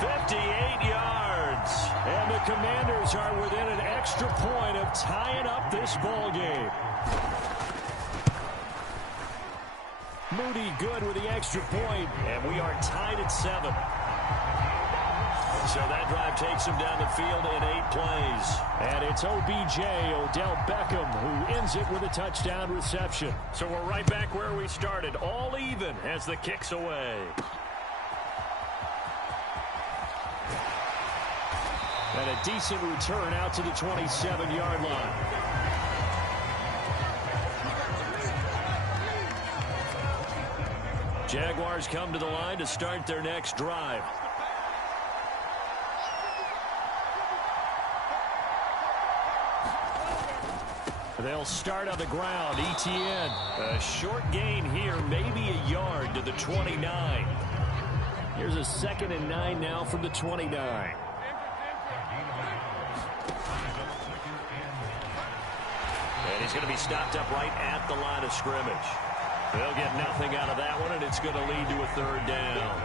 58 yards. And the Commanders are within an extra point of tying up this ball game. Moody good with the extra point, and we are tied at 7. So that drive takes him down the field in 8 plays. And it's OBJ, Odell Beckham, who ends it with a touchdown reception. So we're right back where we started, all even as the kick's away. And a decent return out to the 27-yard line. Jaguars come to the line to start their next drive. They'll start on the ground. ETN, a short gain here, maybe a yard to the 29. Here's a 2nd and 9 now from the 29. And he's going to be stopped up right at the line of scrimmage. They'll get nothing out of that one, and it's going to lead to a 3rd down.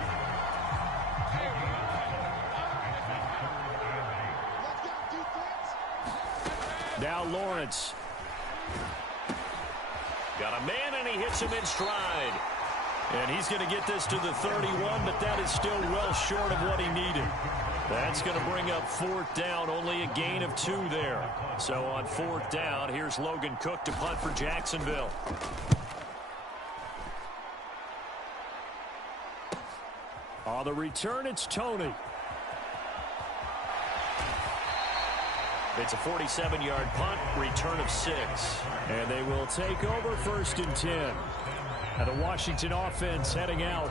Now Lawrence. Got a man, and he hits him in stride. And he's going to get this to the 31, but that is still well short of what he needed. That's going to bring up 4th down, only a gain of 2 there. So on 4th down, here's Logan Cook to punt for Jacksonville. On the return, it's Tony. It's a 47-yard punt, return of 6. And they will take over 1st and 10. And the Washington offense heading out.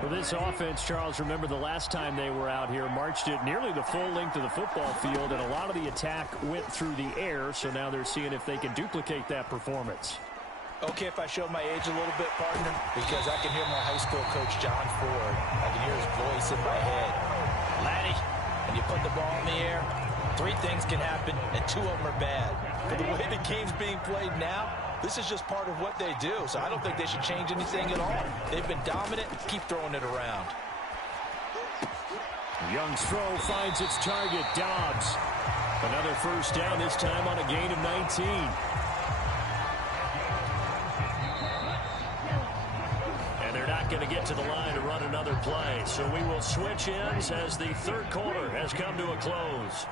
For this offense, Charles, remember the last time they were out here, marched it nearly the full length of the football field, and a lot of the attack went through the air, so now they're seeing if they can duplicate that performance. Okay, if I show my age a little bit, partner, because I can hear my high school coach, John Ford. I can hear his voice in my head. Laddie, when you put the ball in the air, 3 things can happen, and 2 of them are bad. But the way the game's being played now, this is just part of what they do, so I don't think they should change anything at all. They've been dominant. Keep throwing it around. Young's throw finds its target, Dobbs. Another first down, this time on a gain of 19. And they're not going to get to the line to run another play, so we will switch ends as the 3rd quarter has come to a close.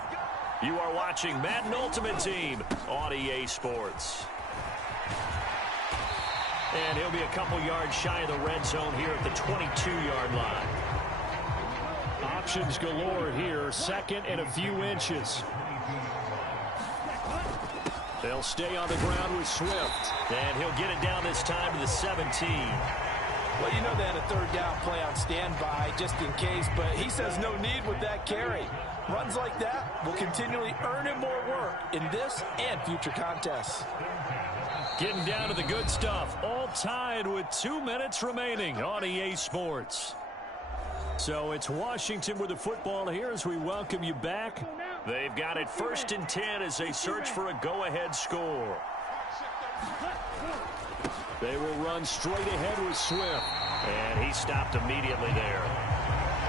You are watching Madden Ultimate Team on EA Sports. And he'll be a couple yards shy of the red zone here at the 22-yard line. Options galore here, 2nd and a few inches. They'll stay on the ground with Swift. And he'll get it down this time to the 17. Well, you know they had a 3rd down play on standby just in case, but he says no need with that carry. Runs like that will continually earn him more work in this and future contests. Getting down to the good stuff, all tied with 2 minutes remaining on EA Sports. So it's Washington with the football here as we welcome you back. They've got it 1st and 10 as they search for a go-ahead score. They will run straight ahead with Swift. And he stopped immediately there.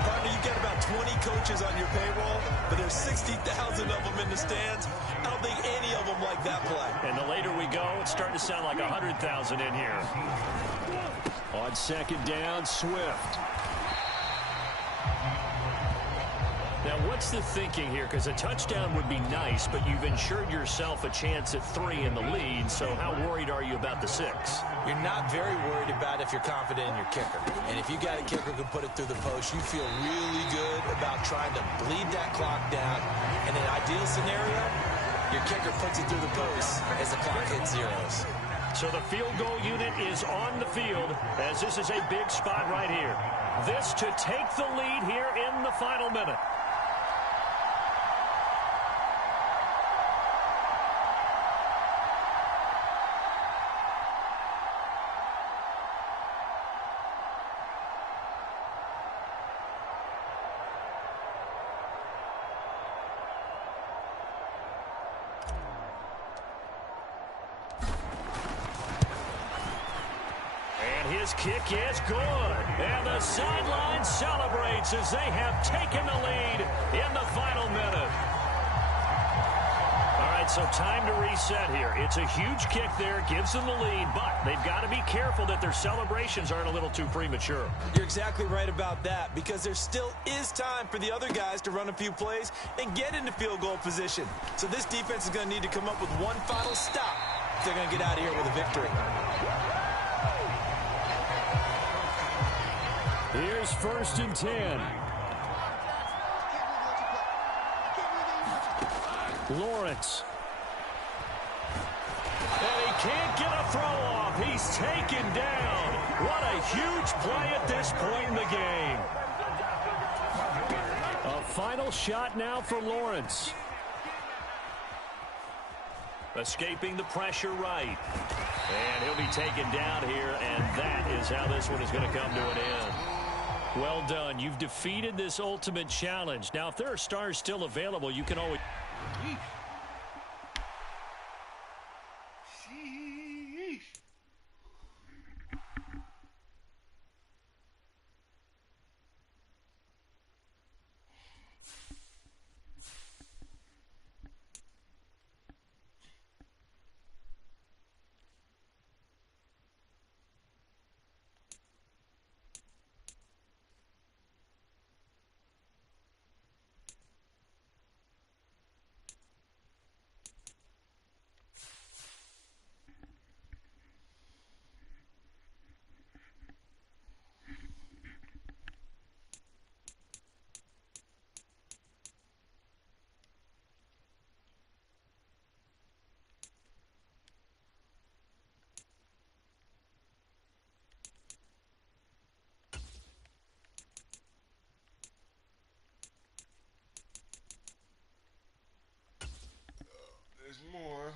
Partner, you got about 20 coaches on your payroll, but there's 60,000 of them in the stands. I don't think any of them like that play. And the later we go, it's starting to sound like 100,000 in here. On 2nd down, Swift. Now, what's the thinking here? Because a touchdown would be nice, but you've ensured yourself a chance at 3 in the lead, so how worried are you about the 6? You're not very worried about if you're confident in your kicker. And if you got a kicker who can put it through the post, you feel really good about trying to bleed that clock down. In an ideal scenario, your kicker puts it through the post as the clock hits zeros. So the field goal unit is on the field as this is a big spot right here. This to take the lead here in the final minute. His kick is good. And the sideline celebrates as they have taken the lead in the final minute. All right, so time to reset here. It's a huge kick there, gives them the lead, but they've got to be careful that their celebrations aren't a little too premature. You're exactly right about that, because there still is time for the other guys to run a few plays and get into field goal position. So this defense is going to need to come up with one final stop if they're going to get out of here with a victory. Here's 1st and 10. Lawrence. And he can't get a throw off. He's taken down. What a huge play at this point in the game. A final shot now for Lawrence. Escaping the pressure right. And he'll be taken down here, and that is how this one is going to come to an end. Well done. You've defeated this ultimate challenge. Now, if there are stars still available, you can always... Sheesh. There's more.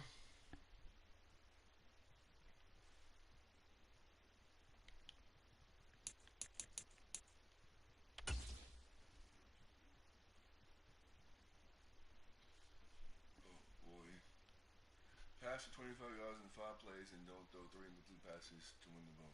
Oh boy. Pass for 25 yards in 5 plays and don't throw 3 incomplete passes to win the bonus.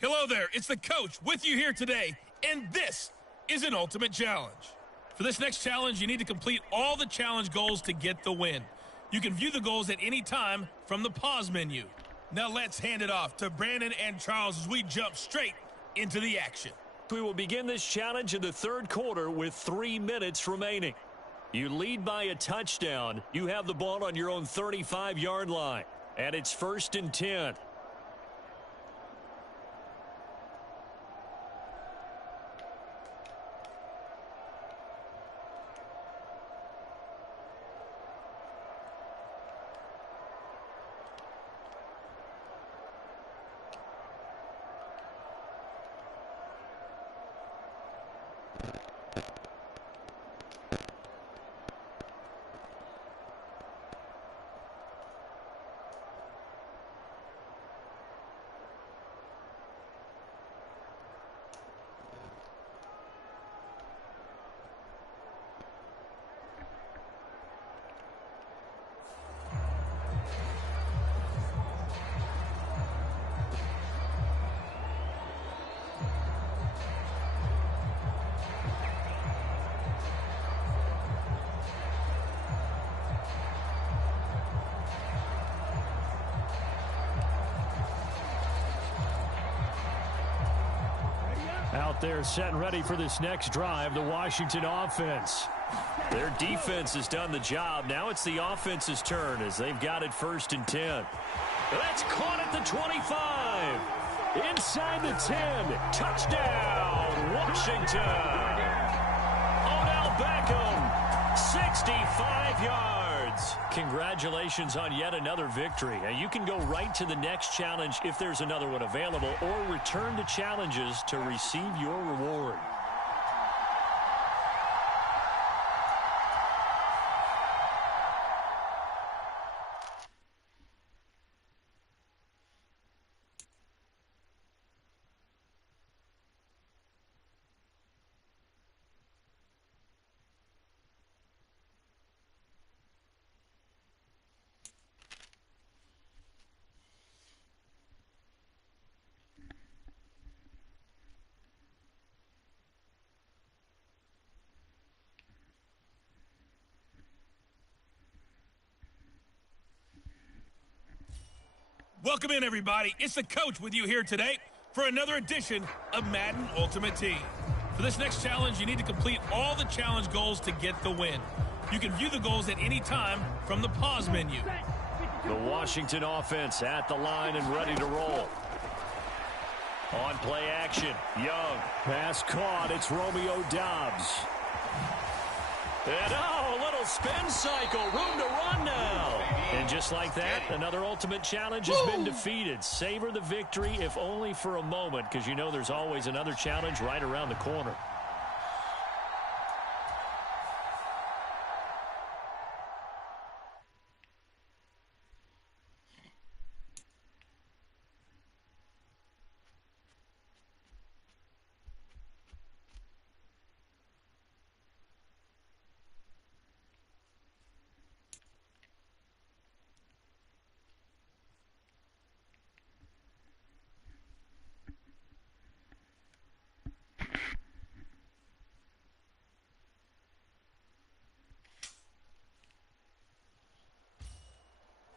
Hello there, it's the coach with you here today, and this is an ultimate challenge. For this next challenge, you need to complete all the challenge goals to get the win. You can view the goals at any time from the pause menu. Now let's hand it off to Brandon and Charles as we jump straight into the action. We will begin this challenge in the 3rd quarter with 3 minutes remaining. You lead by a touchdown. You have the ball on your own 35-yard line, and it's 1st and 10. Out there setting ready for this next drive, the Washington offense. Their defense has done the job. Now it's the offense's turn as they've got it 1st and 10. That's caught at the 25. Inside the 10. Touchdown, Washington. Odell Beckham, 65 yards. Congratulations on yet another victory. And you can go right to the next challenge if there's another one available, or return to challenges to receive your reward. Welcome in, everybody. It's the coach with you here today for another edition of Madden Ultimate Team. For this next challenge, you need to complete all the challenge goals to get the win. You can view the goals at any time from the pause menu. The Washington offense at the line and ready to roll. On play action, Young. Pass caught, it's Romeo Doubs. And a little spin cycle, room to run now. And just like that, another ultimate challenge has been defeated. Savor the victory, if only for a moment, because you know there's always another challenge right around the corner.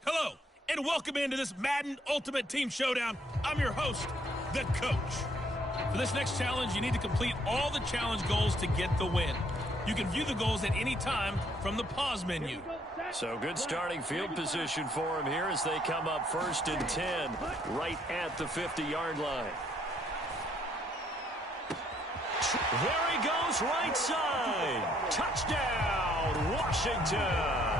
Hello, and welcome into this Madden Ultimate Team Showdown. I'm your host, the coach. For this next challenge, you need to complete all the challenge goals to get the win. You can view the goals at any time from the pause menu. So good starting field position for him here as they come up 1st and 10 right at the 50-yard line. There he goes, right side. Touchdown, Washington.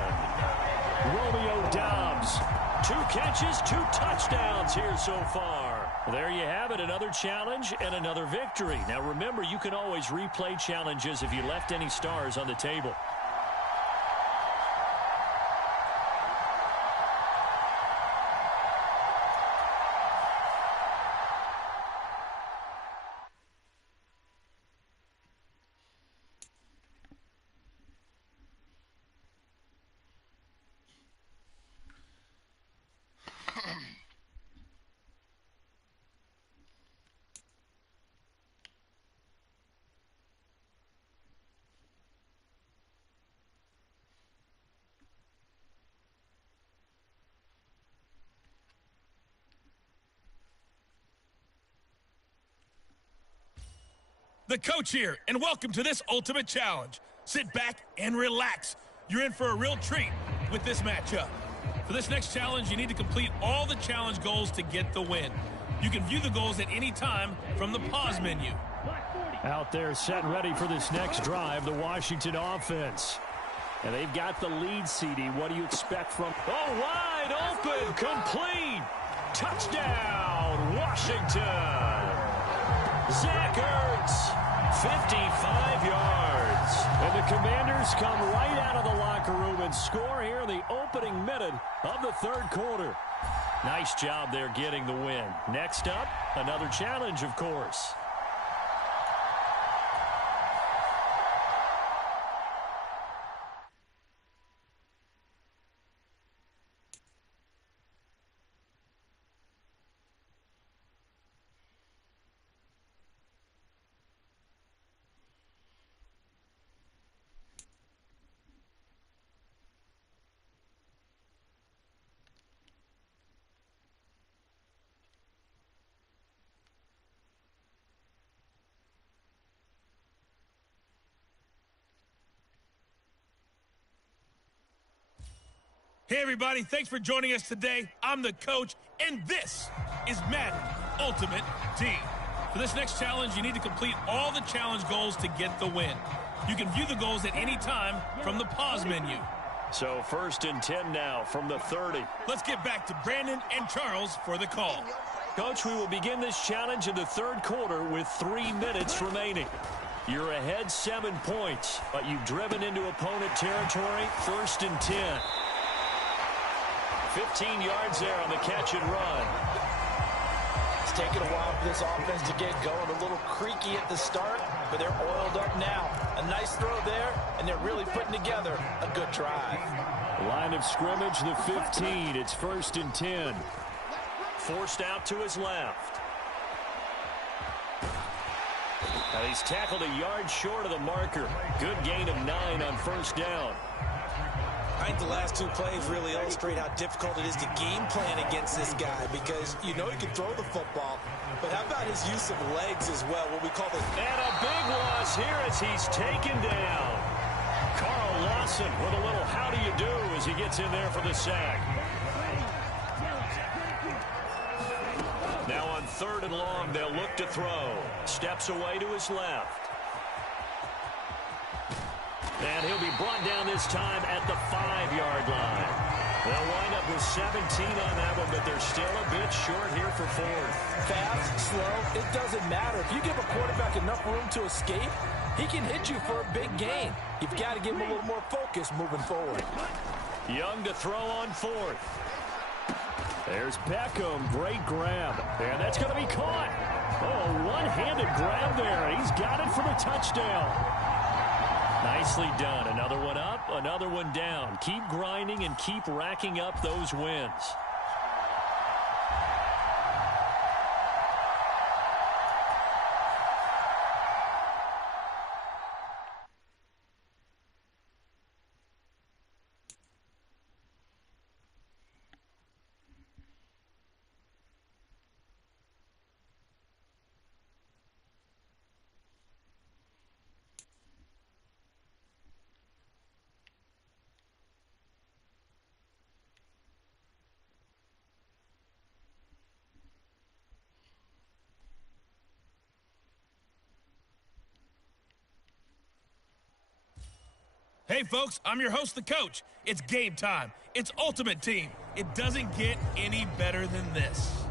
Romeo Doubs. 2 catches, 2 touchdowns here so far. There you have it, another challenge and another victory. Now remember, you can always replay challenges if you left any stars on the table. The coach here, and welcome to this Ultimate Challenge. Sit back and relax. You're in for a real treat with this matchup. For this next challenge, you need to complete all the challenge goals to get the win. You can view the goals at any time from the pause menu. Out there setting ready for this next drive, the Washington offense. And they've got the lead, CD. What do you expect from... Oh, wide open, complete. Touchdown, Washington. Zach Ertz, 55 yards. And the Commanders come right out of the locker room and score here in the opening minute of the 3rd quarter. Nice job there getting the win. Next up, another challenge, of course. Hey, everybody. Thanks for joining us today. I'm the coach, and this is Madden Ultimate Team. For this next challenge, you need to complete all the challenge goals to get the win. You can view the goals at any time from the pause menu. So 1st and 10 now from the 30. Let's get back to Brandon and Charles for the call. Coach, we will begin this challenge in the 3rd quarter with 3 minutes remaining. You're ahead 7 points, but you've driven into opponent territory. 1st and 10. 15 yards there on the catch and run. It's taken a while for this offense to get going. A little creaky at the start, but they're oiled up now. A nice throw there, and they're really putting together a good drive. Line of scrimmage, the 15. It's 1st and 10. Forced out to his left. And he's tackled a yard short of the marker. Good gain of 9 on 1st down. I think the last 2 plays really illustrate how difficult it is to game plan against this guy because you know he can throw the football, but how about his use of legs as well, what we call the... And a big loss here as he's taken down. Carl Lawson with a little how do you do as he gets in there for the sack. Now on 3rd and long, they'll look to throw. Steps away to his left. And he'll be brought down this time at the 5-yard line. They'll wind up with 17 on that one, but they're still a bit short here for 4th. Fast, slow, it doesn't matter. If you give a quarterback enough room to escape, he can hit you for a big gain. You've got to give him a little more focus moving forward. Young to throw on 4th. There's Beckham. Great grab. And that's going to be caught. Oh, one-handed grab there. He's got it for the touchdown. Nicely done. Another one up, another one down. Keep grinding and keep racking up those wins. Hey, folks, I'm your host, the coach. It's game time. It's Ultimate Team. It doesn't get any better than this.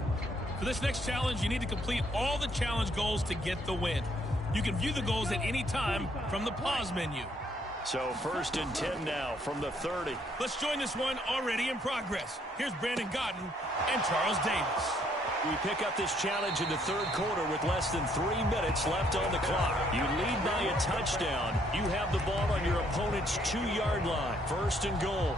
For this next challenge, you need to complete all the challenge goals to get the win. You can view the goals at any time from the pause menu. So 1st and 10 now from the 30. Let's join this one already in progress. Here's Brandon Godden and Charles Davis. We pick up this challenge in the 3rd quarter with less than 3 minutes left on the clock. You lead by a touchdown. You have the ball on your opponent's 2-yard line. 1st and goal.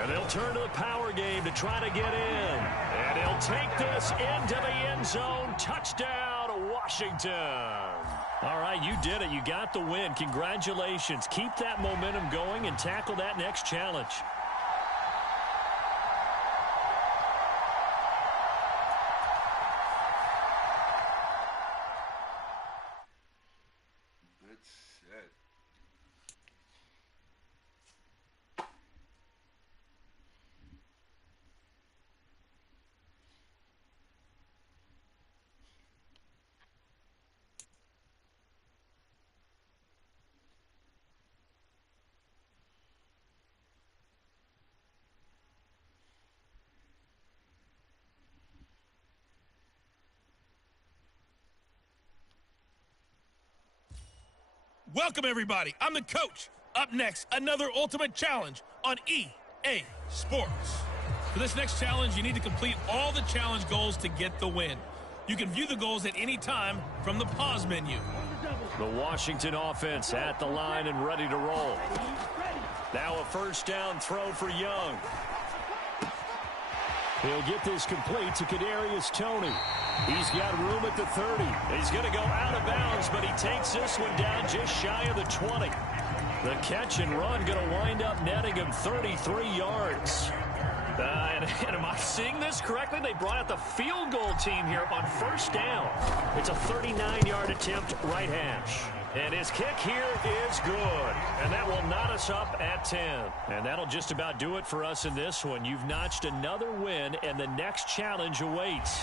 And they'll turn to the power game to try to get in. And he'll take this into the end zone. Touchdown, Washington. All right, you did it. You got the win. Congratulations. Keep that momentum going and tackle that next challenge. Welcome, everybody. I'm the coach. Up next, another ultimate challenge on EA Sports. For this next challenge, you need to complete all the challenge goals to get the win. You can view the goals at any time from the pause menu. The Washington offense at the line and ready to roll. Now a 1st down throw for Young. He'll get this complete to Kadarius Toney. He's got room at the 30. He's going to go out of bounds, but he takes this one down just shy of the 20. The catch and run going to wind up netting him 33 yards. And am I seeing this correctly? They brought out the field goal team here on 1st down. It's a 39-yard attempt right hash. And his kick here is good. And that will knot us up at 10. And that'll just about do it for us in this one. You've notched another win, and the next challenge awaits.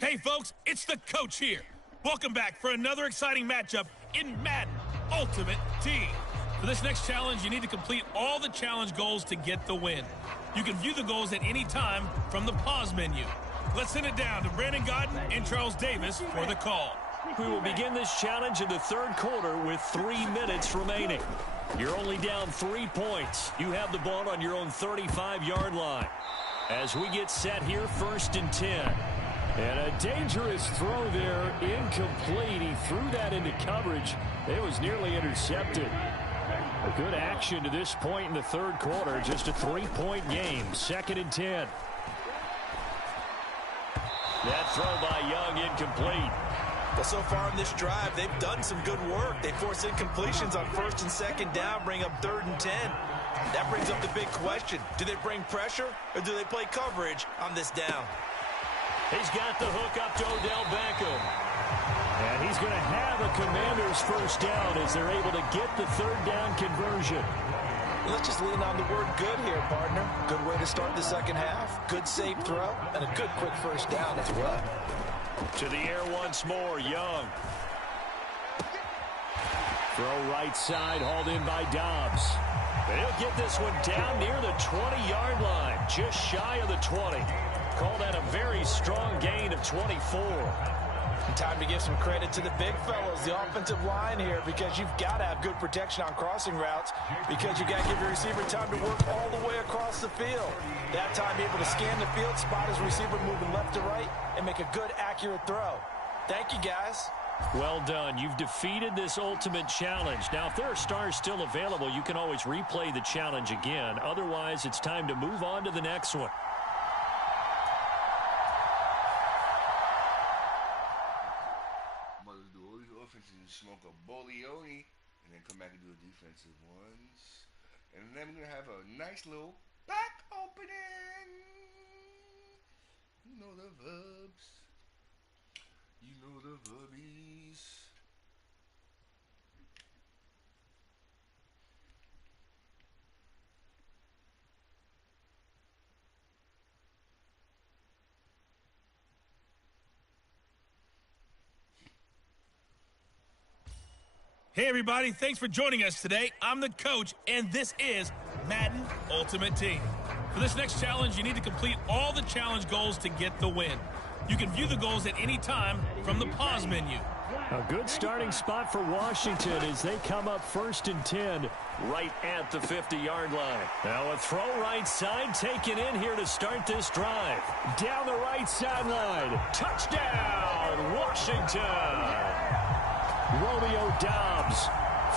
Hey, folks, it's the coach here. Welcome back for another exciting matchup in Madden Ultimate Team. For this next challenge, you need to complete all the challenge goals to get the win. You can view the goals at any time from the pause menu. Let's send it down to Brandon Godden and Charles Davis for the call. We will begin this challenge in the third quarter with 3 minutes remaining. You're only down 3 points. You have the ball on your own 35-yard line. As we get set here, 1st and 10. And a dangerous throw there, incomplete. He threw that into coverage. It was nearly intercepted. A good action to this point in the third quarter. Just a 3-point game. 2nd and 10. That throw by Young incomplete. Well, so far in this drive, they've done some good work. They force incompletions on 1st and 2nd down, bring up 3rd and 10. That brings up the big question. Do they bring pressure or do they play coverage on this down? He's got the hook up to Odell Beckham. And he's going to have a Commanders first down as they're able to get the 3rd down conversion. Let's just lean on the word good here, partner. Good way to start the second half. Good safe throw and a good quick first down as well. To the air once more, Young. Throw right side, hauled in by Dobbs. And he'll get this one down near the 20-yard line, just shy of the 20. Call that a very strong gain of 24. Time to give some credit to the big fellows, the offensive line here, because you've got to have good protection on crossing routes, because you got to give your receiver time to work all the way across the field. That time able to scan the field, spot his receiver moving left to right, and make a good, accurate throw. Thank you, guys. Well done. You've defeated this ultimate challenge. Now, if there are stars still available, you can always replay the challenge again. Otherwise, it's time to move on to the next one. Smoke a Bolioni and then come back and do the defensive ones. And then we're going to have a nice little back opening. You know the verbs. You know the verbies. Hey, everybody. Thanks for joining us today. I'm the coach, and this is Madden Ultimate Team. For this next challenge, you need to complete all the challenge goals to get the win. You can view the goals at any time from the pause menu. A good starting spot for Washington as they come up 1st and 10 right at the 50-yard line. Now a throw right side taken in here to start this drive. Down the right sideline. Touchdown, Washington. Romeo Dobbs,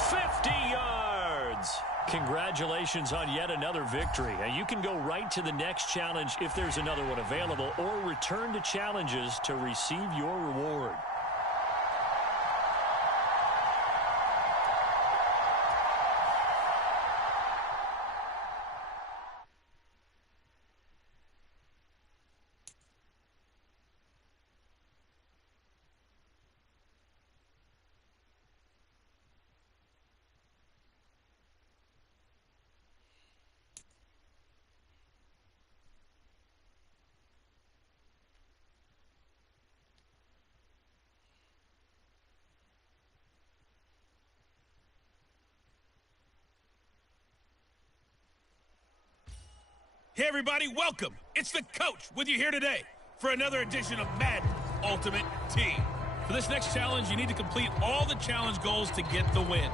50 yards. Congratulations on yet another victory. Now you can go right to the next challenge if there's another one available, or return to challenges to receive your reward. Hey, everybody, welcome. It's the coach with you here today for another edition of Madden Ultimate Team. For this next challenge, you need to complete all the challenge goals to get the win.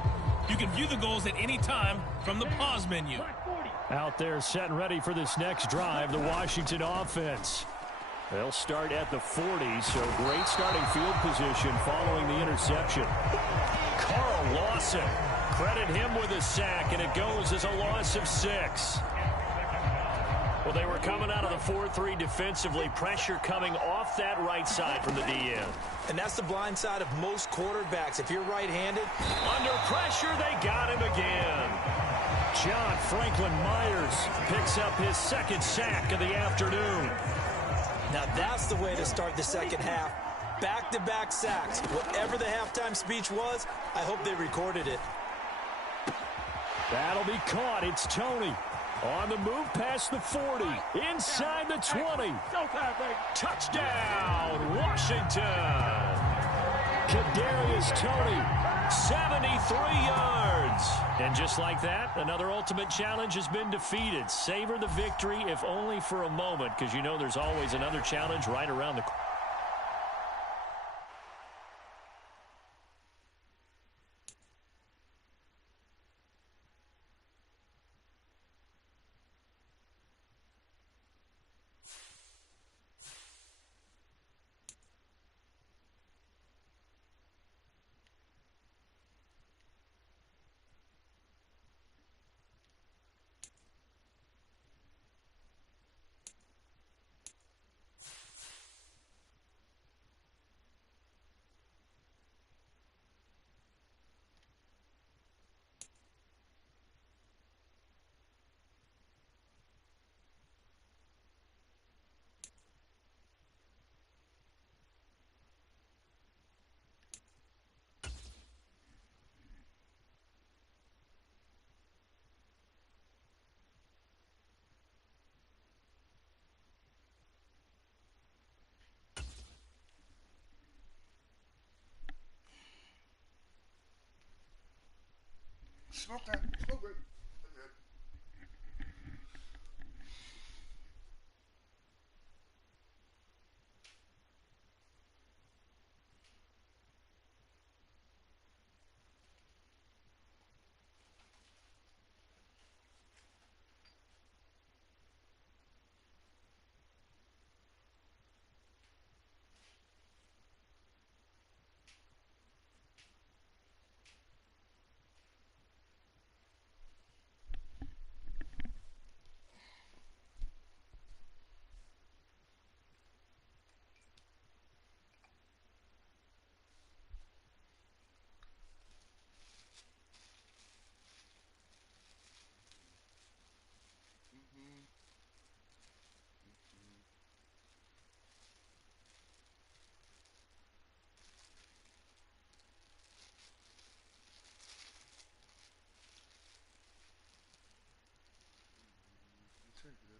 You can view the goals at any time from the pause menu. Out there set and ready for this next drive, the Washington offense. They'll start at the 40, so great starting field position following the interception. Carl Lawson, credit him with a sack, and it goes as a loss of 6. Well, they were coming out of the 4-3 defensively. Pressure coming off that right side from the DN. And that's the blind side of most quarterbacks. If you're right-handed. Under pressure, they got him again. John Franklin Myers picks up his second sack of the afternoon. Now that's the way to start the second half. Back-to-back sacks. Whatever the halftime speech was, I hope they recorded it. That'll be caught. It's Tony. On the move past the 40. Inside the 20. Touchdown, Washington. Kadarius Toney, 73 yards. And just like that, another ultimate challenge has been defeated. Savor the victory, if only for a moment, because you know there's always another challenge right around the corner. Smoke time. Smoke break.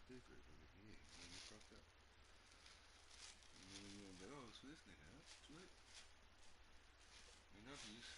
Fifth grade from the game. Man, you fucked up. You ain't bells for this nigga, huh? Too late. Ain't no peace.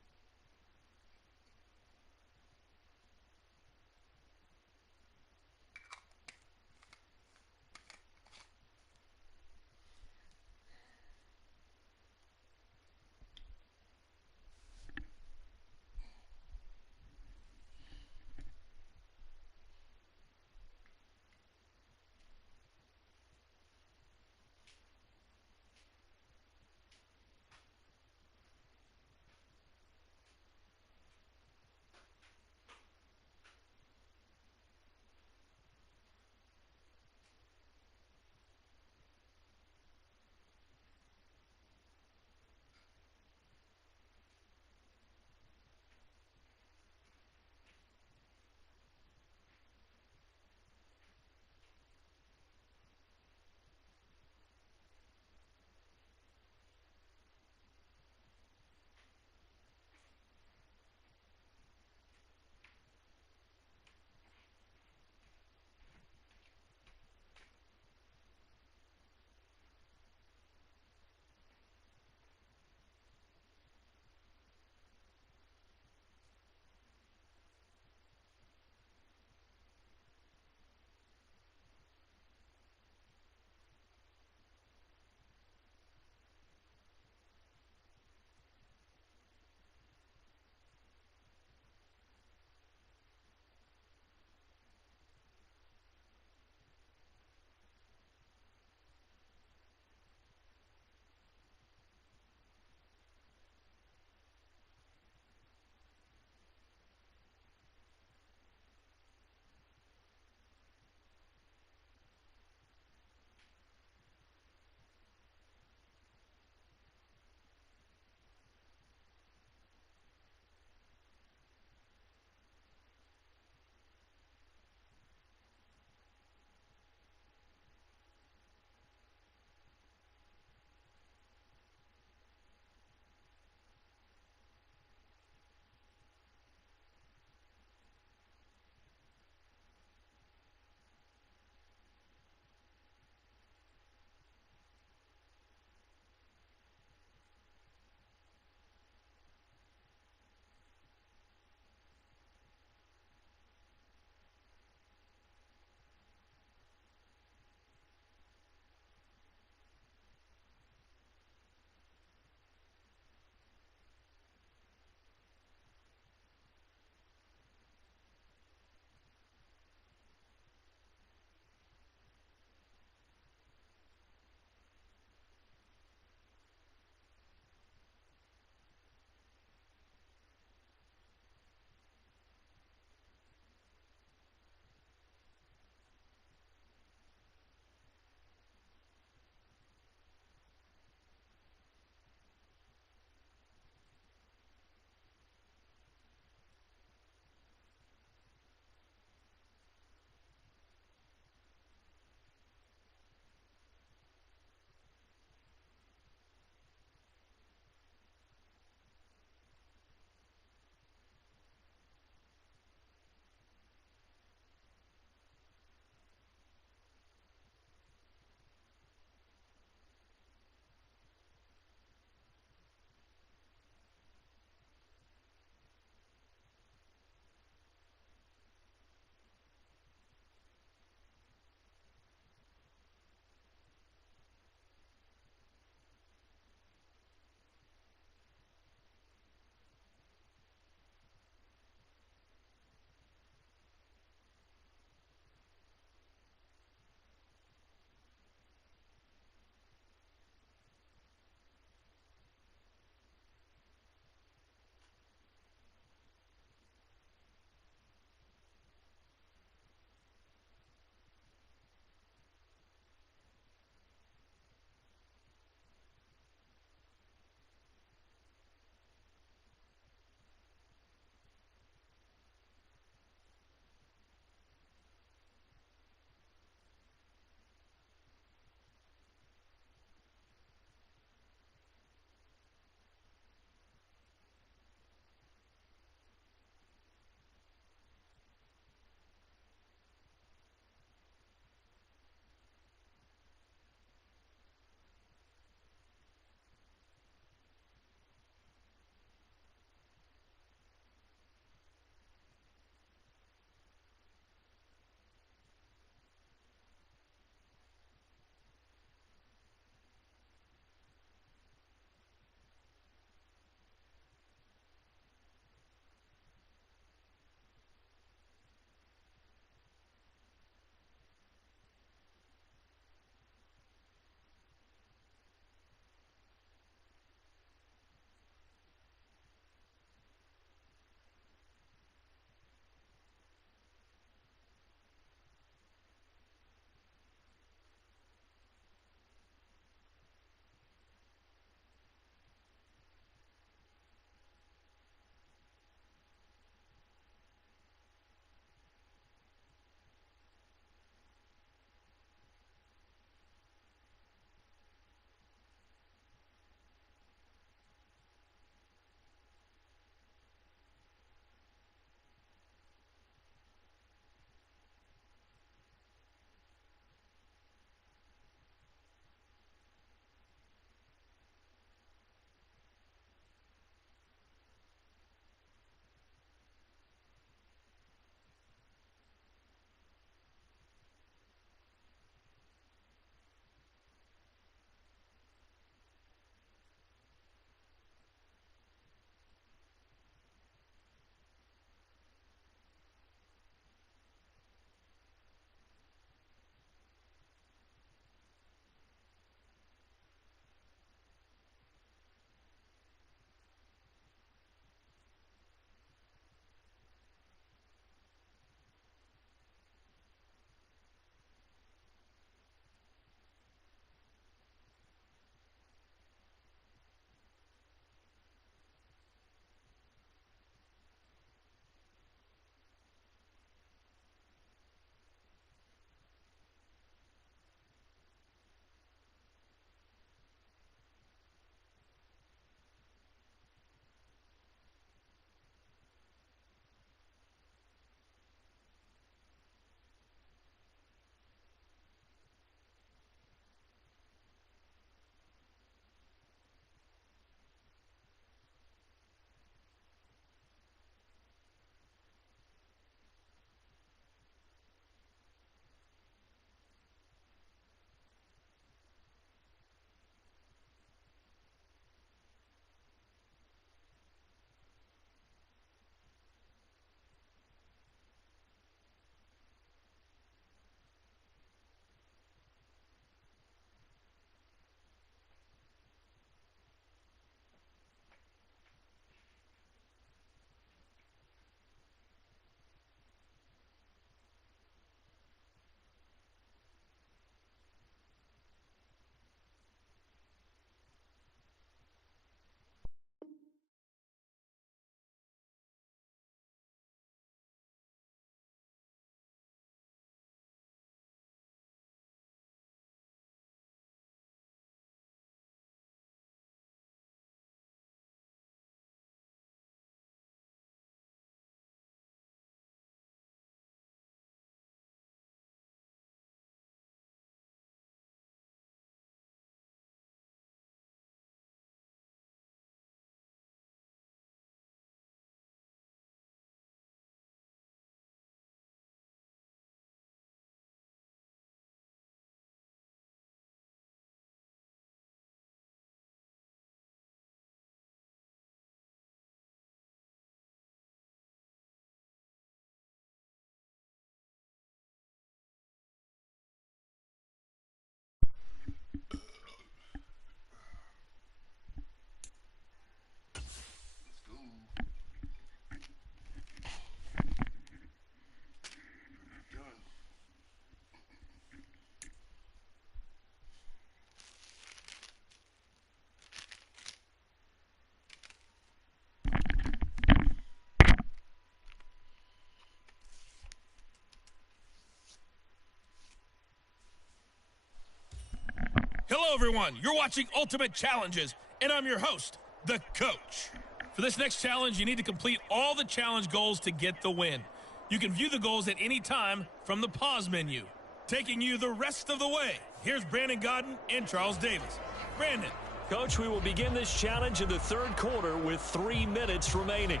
Hello, everyone. You're watching Ultimate Challenges, and I'm your host, the Coach. For this next challenge, you need to complete all the challenge goals to get the win. You can view the goals at any time from the pause menu. Taking you the rest of the way, here's Brandon Godden and Charles Davis. Brandon. Coach, we will begin this challenge in the third quarter with 3 minutes remaining.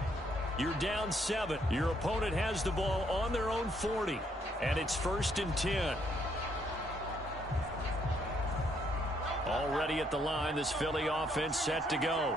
You're down 7. Your opponent has the ball on their own 40, and it's 1st and 10. Already at the line, this Philly offense set to go.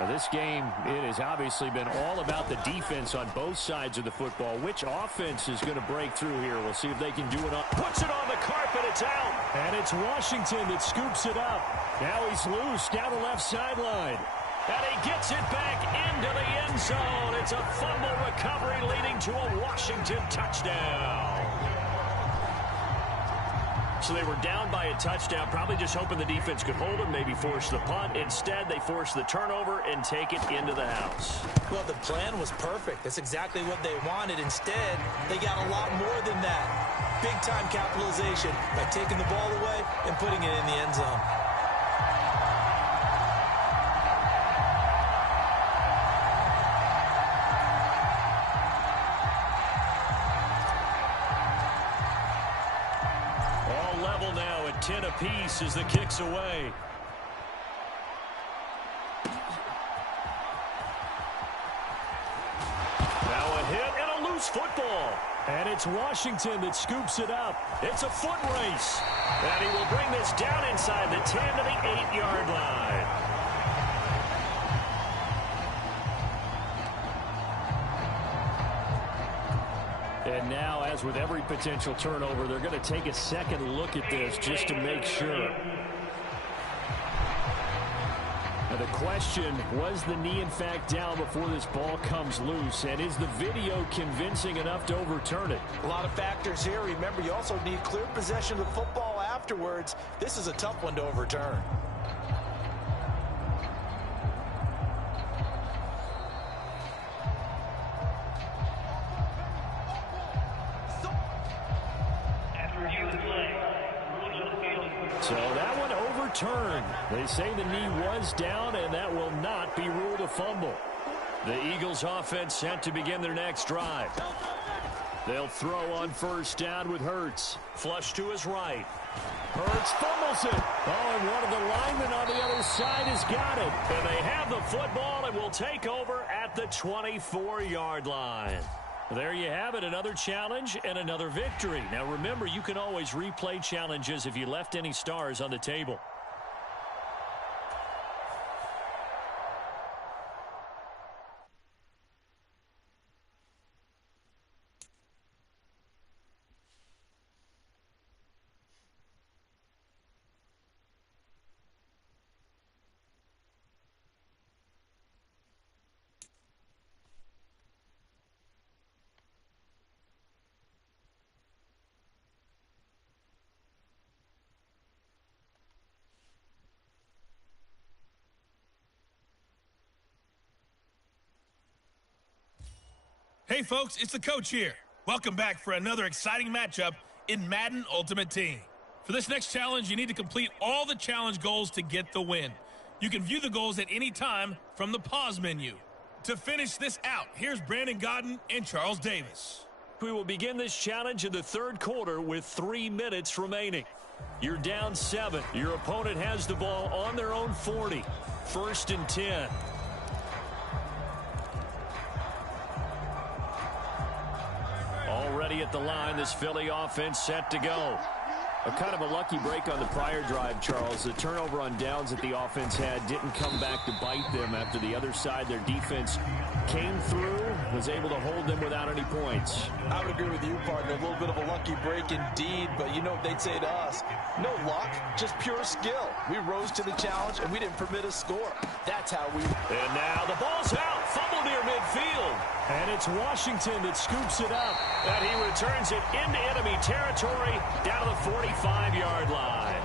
Now this game, it has obviously been all about the defense on both sides of the football. Which offense is going to break through here? We'll see if they can do it. Puts it on the carpet. It's out. And it's Washington that scoops it up. Now he's loose down the left sideline. And he gets it back into the end zone. It's a fumble recovery leading to a Washington touchdown. So they were down by a touchdown, probably just hoping the defense could hold them, maybe force the punt. Instead, they force the turnover and take it into the house. Well, the plan was perfect. That's exactly what they wanted. Instead, they got a lot more than that. Big-time capitalization by taking the ball away and putting it in the end zone. All level now at 10 apiece as the kick's away. Now a hit and a loose football. And it's Washington that scoops it up. It's a foot race. And he will bring this down inside the 10 to the 8-yard line. And now, as with every potential turnover, they're going to take a second look at this just to make sure. Now the question, was the knee in fact down before this ball comes loose? And is the video convincing enough to overturn it? A lot of factors here. Remember, you also need clear possession of the football afterwards. This is a tough one to overturn. So that one overturned. They say the knee was down, and that will not be ruled a fumble. The Eagles offense set to begin their next drive. They'll throw on first down with Hurts. Flush to his right. Hurts fumbles it. Oh, and one of the linemen on the other side has got it. And they have the football and will take over at the 24-yard line. There you have it, another challenge and another victory. Now remember, you can always replay challenges if you left any stars on the table. Hey, folks, it's the Coach here. Welcome back for another exciting matchup in Madden Ultimate Team. For this next challenge, you need to complete all the challenge goals to get the win. You can view the goals at any time from the pause menu. To finish this out, here's Brandon Godden and Charles Davis. We will begin this challenge in the third quarter with 3 minutes remaining. You're down 7. Your opponent has the ball on their own 40. 1st and 10. Already at the line, this Philly offense set to go. A kind of a lucky break on the prior drive, Charles. The turnover on downs that the offense had didn't come back to bite them after the other side. Their defense came through, was able to hold them without any points. I would agree with you, partner. A little bit of a lucky break indeed, but you know what they'd say to us? No luck, just pure skill. We rose to the challenge, and we didn't permit a score. That's how we... And now the ball's out. Fumble near midfield. And it's Washington that scoops it up. And he returns it into enemy territory down to the 45-yard line.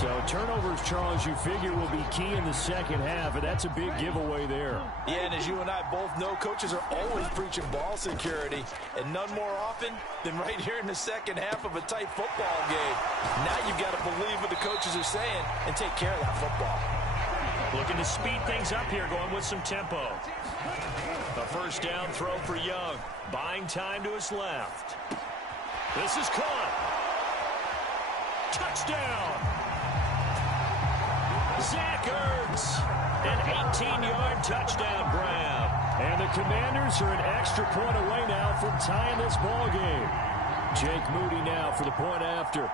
So turnovers, Charles, you figure will be key in the second half, and that's a big giveaway there. Yeah, and as you and I both know, coaches are always preaching ball security, and none more often than right here in the second half of a tight football game. Now you've got to believe what the coaches are saying and take care of that football. Looking to speed things up here, going with some tempo. A first down throw for Young. Buying time to his left. This is caught. Touchdown. Zach Ertz, an 18-yard touchdown grab. And the Commanders are an extra point away now from tying this ball game. Jake Moody now for the point after.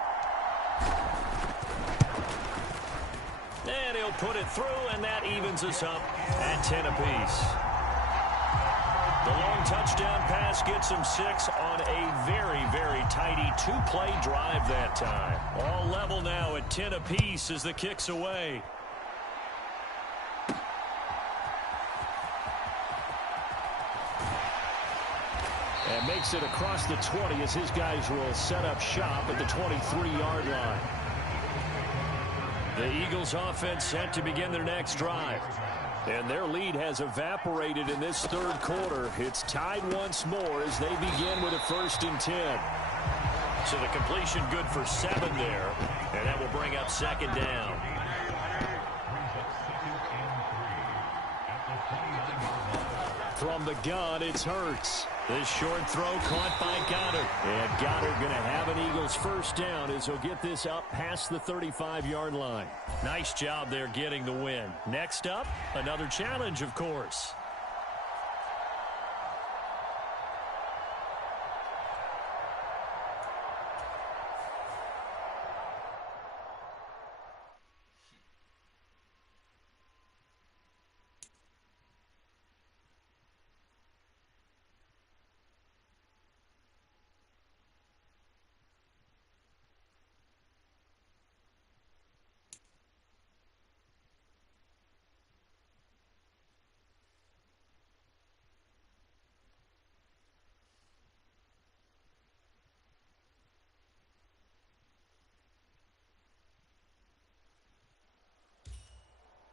And he'll put it through, and that evens us up at 10 apiece. The long touchdown pass gets him 6 on a very, very tidy two-play drive that time. All level now at 10 apiece as the kick's away. And makes it across the 20 as his guys will set up shop at the 23-yard line. The Eagles offense set to begin their next drive. And their lead has evaporated in this third quarter. It's tied once more as they begin with a 1st and 10. So the completion good for 7 there. And that will bring up 2nd down. From the gun, it's Hurts. This short throw caught by Goddard. And Goddard going to have an Eagles first down as he'll get this up past the 35-yard line. Nice job there getting the win. Next up, another challenge, of course.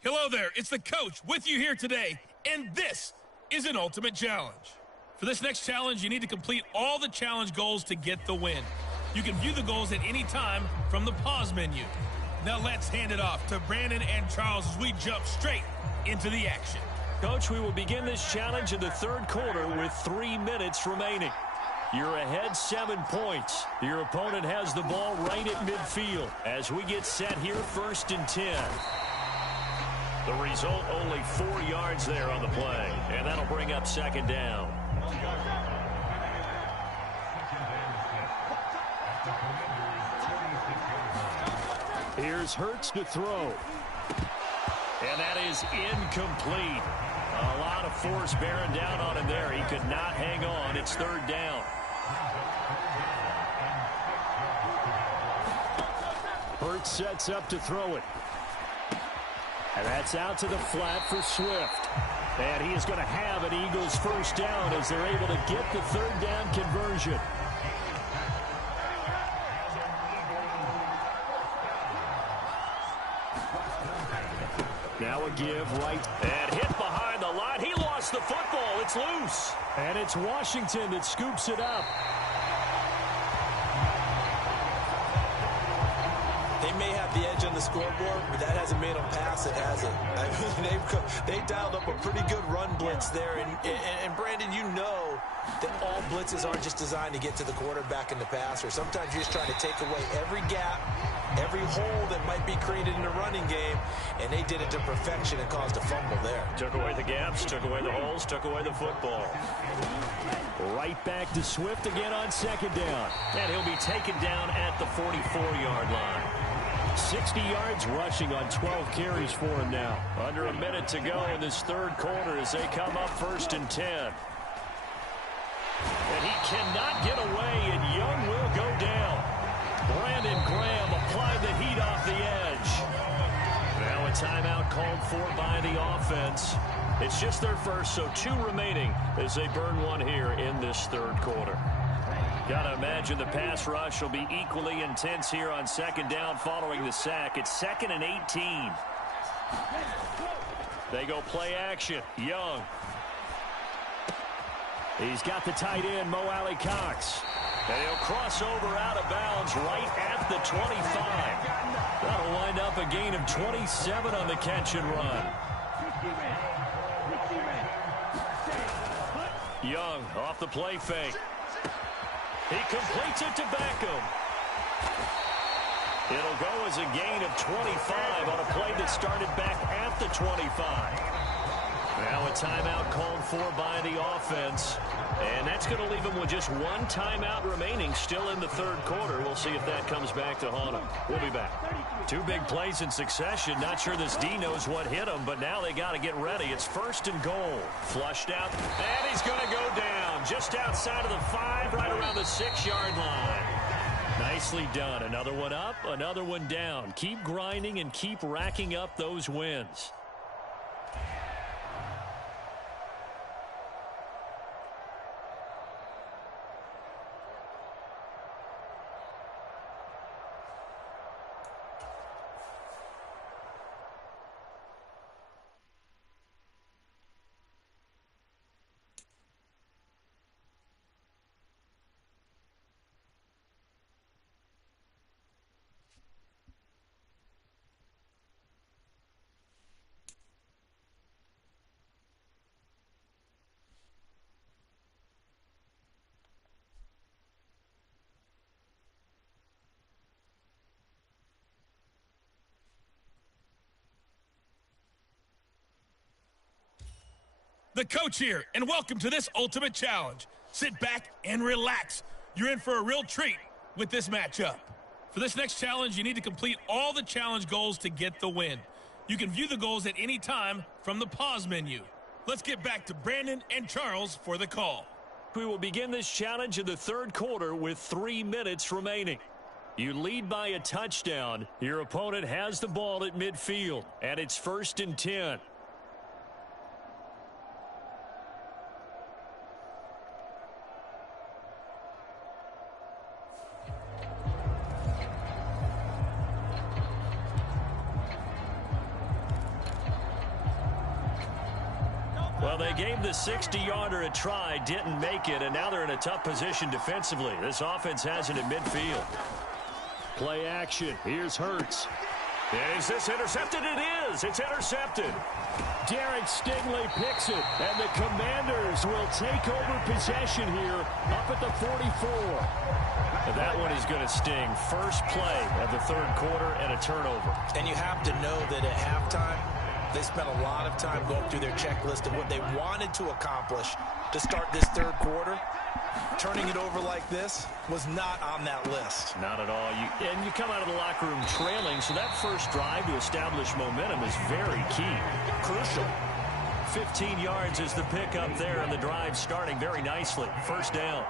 Hello there, it's the coach with you here today, and this is an ultimate challenge. For this next challenge, you need to complete all the challenge goals to get the win. You can view the goals at any time from the pause menu. Now let's hand it off to Brandon and Charles as we jump straight into the action. Coach, we will begin this challenge in the third quarter with 3 minutes remaining. You're ahead 7 points. Your opponent has the ball right at midfield. As we get set here, 1st and 10. The result, only 4 yards there on the play. And that'll bring up 2nd down. Here's Hurts to throw. And that is incomplete. A lot of force bearing down on him there. He could not hang on. It's 3rd down. Hurts sets up to throw it. And that's out to the flat for Swift. And he is going to have an Eagles first down as they're able to get the 3rd down conversion. Now a give right. And hit behind the line. He lost the football. It's loose. And it's Washington that scoops it up. They may have the edge on the scoreboard, but that hasn't made them pass it, has it? I mean, they dialed up a pretty good run blitz there. And Brandon, you know that all blitzes aren't just designed to get to the quarterback in the passer. Sometimes you're just trying to take away every gap, every hole that might be created in the running game, and they did it to perfection and caused a fumble there. Took away the gaps, took away the holes, took away the football. Right back to Swift again on 2nd down. And he'll be taken down at the 44-yard line. 60 yards rushing on 12 carries for him now. Under a minute to go in this third quarter as they come up 1st and 10. And he cannot get away, and Young will go down. Brandon Graham applied the heat off the edge. Now a timeout called for by the offense. It's just their first, so 2 remaining as they burn one here in this third quarter. Gotta imagine the pass rush will be equally intense here on second down following the sack. It's 2nd and 18. They go play action. Young. He's got the tight end, Mo Alley Cox. And he'll cross over out of bounds right at the 25. That'll wind up a gain of 27 on the catch and run. Young off the play fake. He completes it to Beckham. It'll go as a gain of 25 on a play that started back at the 25. Now a timeout called for by the offense. And that's going to leave them with just one timeout remaining still in the third quarter. We'll see if that comes back to haunt them. We'll be back. 2 big plays in succession. Not sure this D knows what hit him, but now they got to get ready. It's 1st and goal. Flushed out. And he's going to go down just outside of the 5, right around the 6-yard line. Nicely done. Another one up, another one down. Keep grinding and keep racking up those wins. The coach here, and welcome to this ultimate challenge. Sit back and relax. You're in for a real treat with this matchup. For this next challenge, you need to complete all the challenge goals to get the win. You can view the goals at any time from the pause menu. Let's get back to Brandon and Charles for the call. We will begin this challenge in the third quarter with 3 minutes remaining. You lead by a touchdown. Your opponent has the ball at midfield, and it's 1st and 10. Well, they gave the 60-yarder a try, didn't make it, and now they're in a tough position defensively. This offense has it at midfield. Play action. Here's Hurts. Is this intercepted? It is. It's intercepted. Derek Stingley picks it, and the Commanders will take over possession here up at the 44. And that one is going to sting. First play of the third quarter and a turnover. And you have to know that at halftime, they spent a lot of time going through their checklist of what they wanted to accomplish to start this third quarter. Turning it over like this was not on that list. Not at all. And you come out of the locker room trailing, so that first drive to establish momentum is very key. Crucial. 15 yards is the pickup there, and the drive starting very nicely. First down.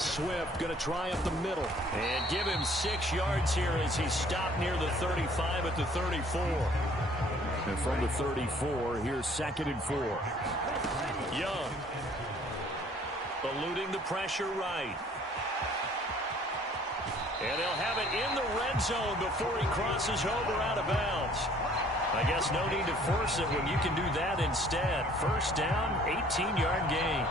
Swift going to try up the middle and give him 6 yards here as he stopped near the 35 at the 34. And from the 34, here's 2nd and 4. Young. Eluding the pressure right. And they'll have it in the red zone before he crosses over out of bounds. I guess no need to force it when you can do that instead. First down, 18-yard gain.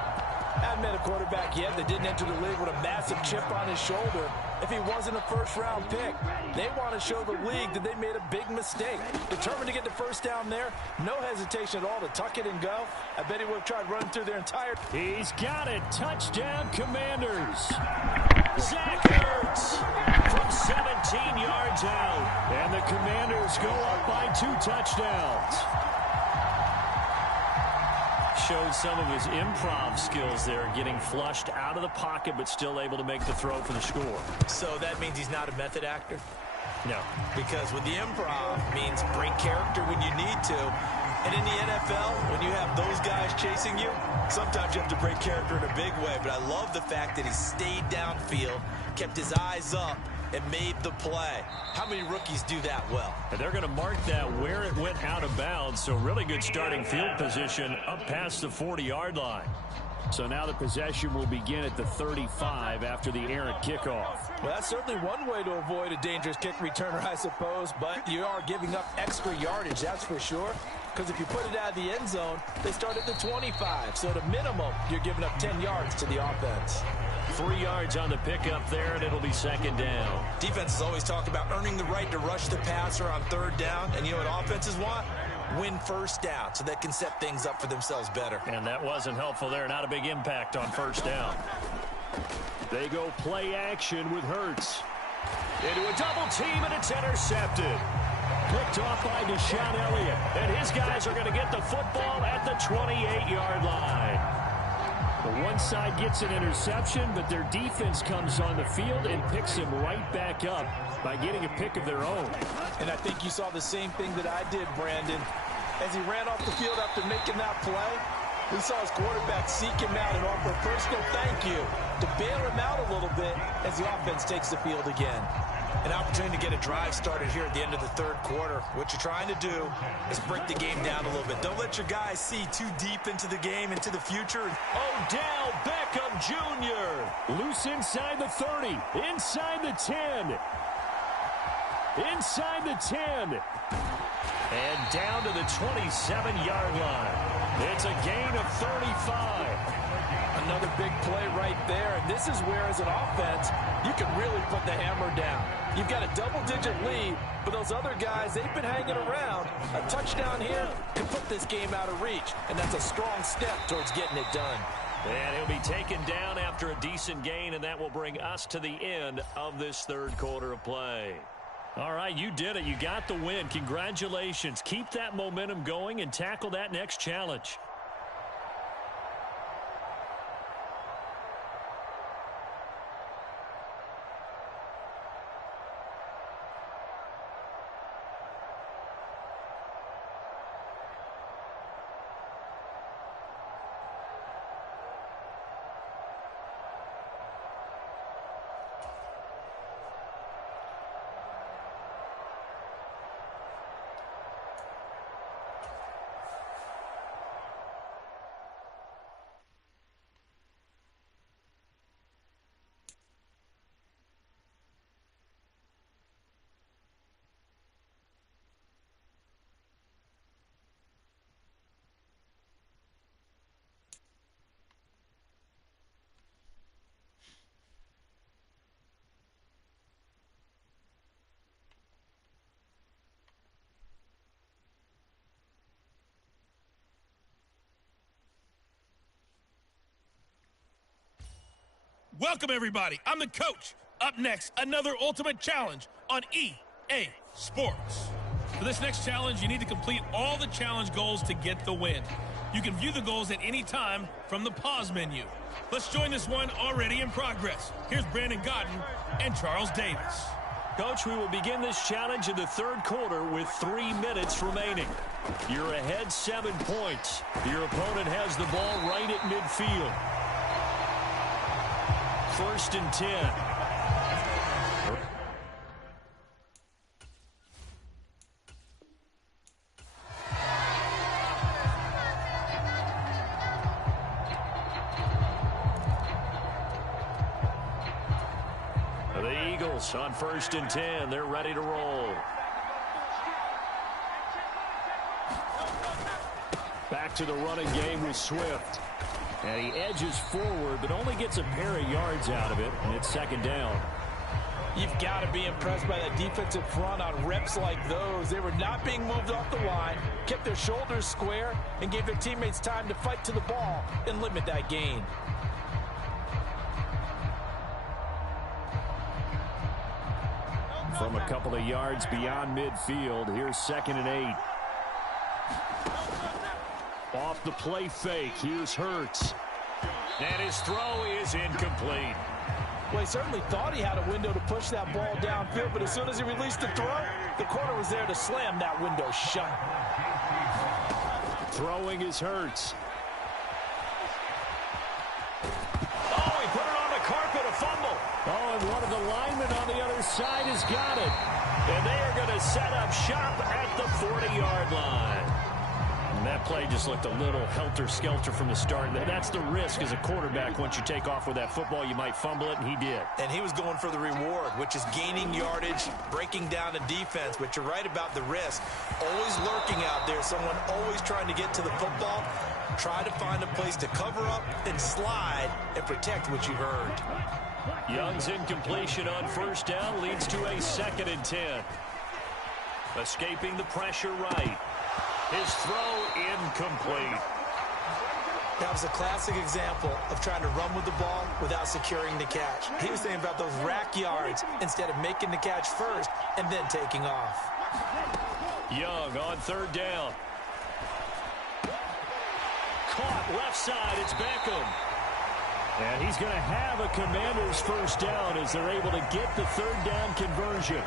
Haven't met a quarterback yet that didn't enter the league with a massive chip on his shoulder if he wasn't a first-round pick. They want to show the league that they made a big mistake. Determined to get the first down there, no hesitation at all to tuck it and go. I bet he would have tried running through their entire... He's got it. Touchdown, Commanders. Zach Ertz from 17 yards out. And the Commanders go up by 2 touchdowns. Showed some of his improv skills there, getting flushed out of the pocket but still able to make the throw for the score. So that means he's not a method actor? No. Because with the improv means break character when you need to. And in the NFL, when you have those guys chasing you, sometimes you have to break character in a big way. But I love the fact that he stayed downfield, kept his eyes up, and made the play. How many rookies do that well? And they're going to mark that where it went out of bounds. So really good starting field position up past the 40-yard line. So now the possession will begin at the 35 after the errant kickoff. Well, that's certainly one way to avoid a dangerous kick returner, I suppose, but you are giving up extra yardage, that's for sure. Because if you put it out of the end zone, they start at the 25. So at a minimum, you're giving up 10 yards to the offense. 3 yards on the pickup there, and it'll be second down. Defenses always talk about earning the right to rush the passer on third down. And you know what offenses want? Win first down so they can set things up for themselves better. And that wasn't helpful there. Not a big impact on first down. They go play action with Hurts. Into a double team, and it's intercepted. Picked off by Deshaun Elliott. And his guys are going to get the football at the 28-yard line. The one side gets an interception, but their defense comes on the field and picks him right back up by getting a pick of their own. And I think you saw the same thing that I did, Brandon. As he ran off the field after making that play, we saw his quarterback seek him out and offer a personal thank you to bail him out a little bit as the offense takes the field again. An opportunity to get a drive started here at the end of the third quarter. What you're trying to do is break the game down a little bit. Don't let your guys see too deep into the game, into the future. Odell Beckham Jr. Loose inside the 30, inside the 10. Inside the 10. And down to the 27-yard line. It's a gain of 35. Another big play right there, and this is where, as an offense, you can really put the hammer down. You've got a double-digit lead, but those other guys, they've been hanging around. A touchdown here can put this game out of reach, and that's a strong step towards getting it done. And he'll be taken down after a decent gain, and that will bring us to the end of this third quarter of play. All right, you did it. You got the win. Congratulations. Keep that momentum going and tackle that next challenge. Welcome, everybody. I'm the coach. Up next, another ultimate challenge on EA Sports. For this next challenge, you need to complete all the challenge goals to get the win. You can view the goals at any time from the pause menu. Let's join this one already in progress. Here's Brandon Godden and Charles Davis. Coach, we will begin this challenge in the third quarter with 3 minutes remaining. You're ahead 7 points. Your opponent has the ball right at midfield. 1st and 10. The Eagles on 1st and 10. They're ready to roll. Back to the running game with Swift. And he edges forward, but only gets a pair of yards out of it, and it's 2nd down. You've got to be impressed by that defensive front on reps like those. They were not being moved off the line, kept their shoulders square, and gave their teammates time to fight to the ball and limit that gain. From a couple of yards beyond midfield, here's 2nd and 8. Off the play fake, here's Hurts. And his throw is incomplete. Well, he certainly thought he had a window to push that ball downfield, but as soon as he released the throw, the corner was there to slam that window shut. Throwing is Hurts. Oh, he put it on the carpet, a fumble. Oh, and one of the linemen on on the other side has got it. And they are going to set up shop at the 40-yard line. And that play just looked a little helter-skelter from the start. That's the risk as a quarterback. Once you take off with that football, you might fumble it, and he did. And he was going for the reward, which is gaining yardage, breaking down the defense. But you're right about the risk. Always lurking out there, someone always trying to get to the football. Try to find a place to cover up and slide and protect what you've earned. Young's incompletion on first down leads to a 2nd and 10. Escaping the pressure right. His throw incomplete. That was a classic example of trying to run with the ball without securing the catch. He was thinking about those rack yards instead of making the catch first and then taking off. Young on 3rd down. Caught left side. It's Beckham. And he's going to have a Commanders first down as they're able to get the 3rd down conversion.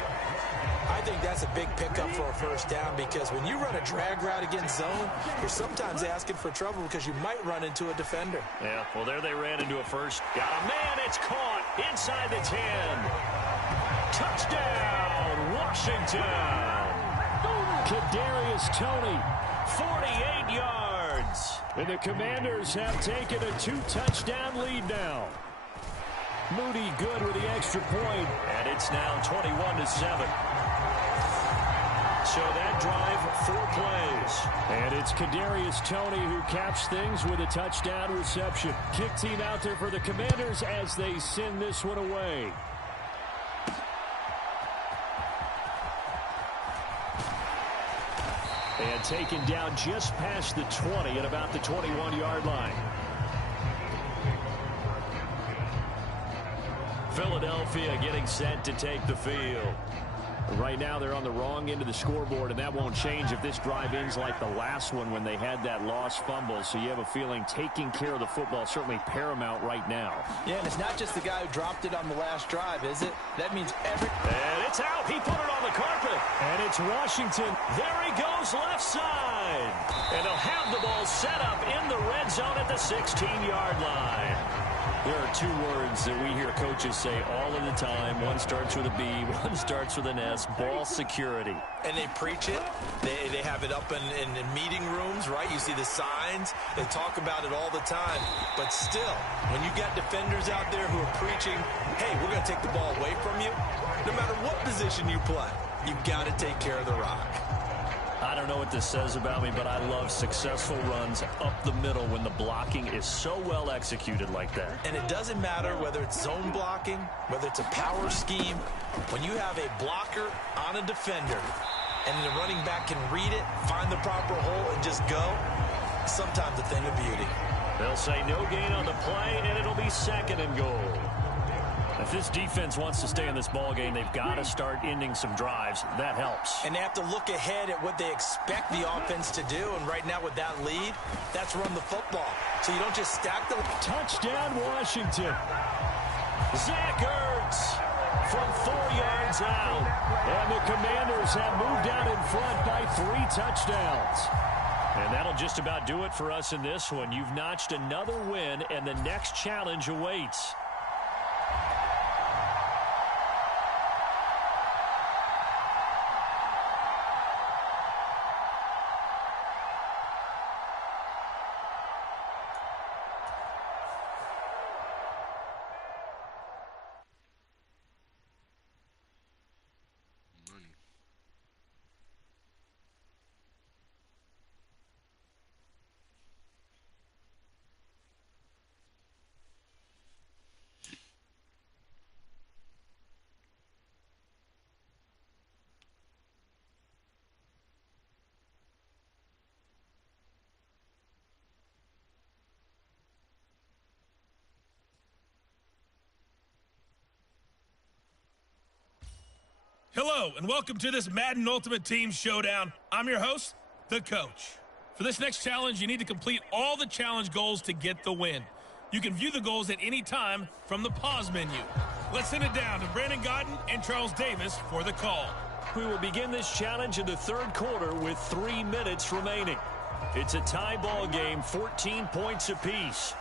I think that's a big pickup for a first down because when you run a drag route against zone, you're sometimes asking for trouble because you might run into a defender. Yeah, well, there they ran into a first. Got a man. It's caught inside the 10. Touchdown, Washington. Kadarius Toney, 48 yards. And the Commanders have taken a 2-touchdown lead now. Moody good with the extra point. And it's now 21-7. So that drive, 4 plays. And it's Kadarius Toney who caps things with a touchdown reception. Kick team out there for the Commanders as they send this one away. And taken down just past the 20 at about the 21-yard line. Philadelphia getting set to take the field. Right now they're on the wrong end of the scoreboard, and that won't change if this drive ends like the last one when they had that lost fumble. So you have a feeling taking care of the football is certainly paramount right now. Yeah, and it's not just the guy who dropped it on the last drive, is it? That means And it's out. He put it on the carpet. And it's Washington. There he goes left side. And they'll have the ball set up in the red zone at the 16-yard line. There are 2 words that we hear coaches say all of the time. One starts with a B, one starts with an S, ball security. And they preach it. They have it up in meeting rooms, right? You see the signs. They talk about it all the time. But still, when you got defenders out there who are preaching, hey, we're going to take the ball away from you, no matter what position you play, you've got to take care of the rock. I don't know what this says about me, but I love successful runs up the middle when the blocking is so well executed like that. And it doesn't matter whether it's zone blocking, whether it's a power scheme. When you have a blocker on a defender and the running back can read it, find the proper hole, and just go, sometimes a thing of beauty. They'll say no gain on the play, and it'll be 2nd and goal. If this defense wants to stay in this ball game, they've got to start ending some drives. That helps. And they have to look ahead at what they expect the offense to do. And right now with that lead, that's run the football. So you don't just stack the... Touchdown, Washington. Zach Ertz from 4 yards out. And the Commanders have moved out in front by 3 touchdowns. And that'll just about do it for us in this one. You've notched another win, and the next challenge awaits. Hello, and welcome to this Madden Ultimate Team Showdown. I'm your host, The Coach. For this next challenge, you need to complete all the challenge goals to get the win. You can view the goals at any time from the pause menu. Let's send it down to Brandon Godden and Charles Davis for the call. We will begin this challenge in the 3rd quarter with 3 minutes remaining. It's a tie ball game, 14 points apiece.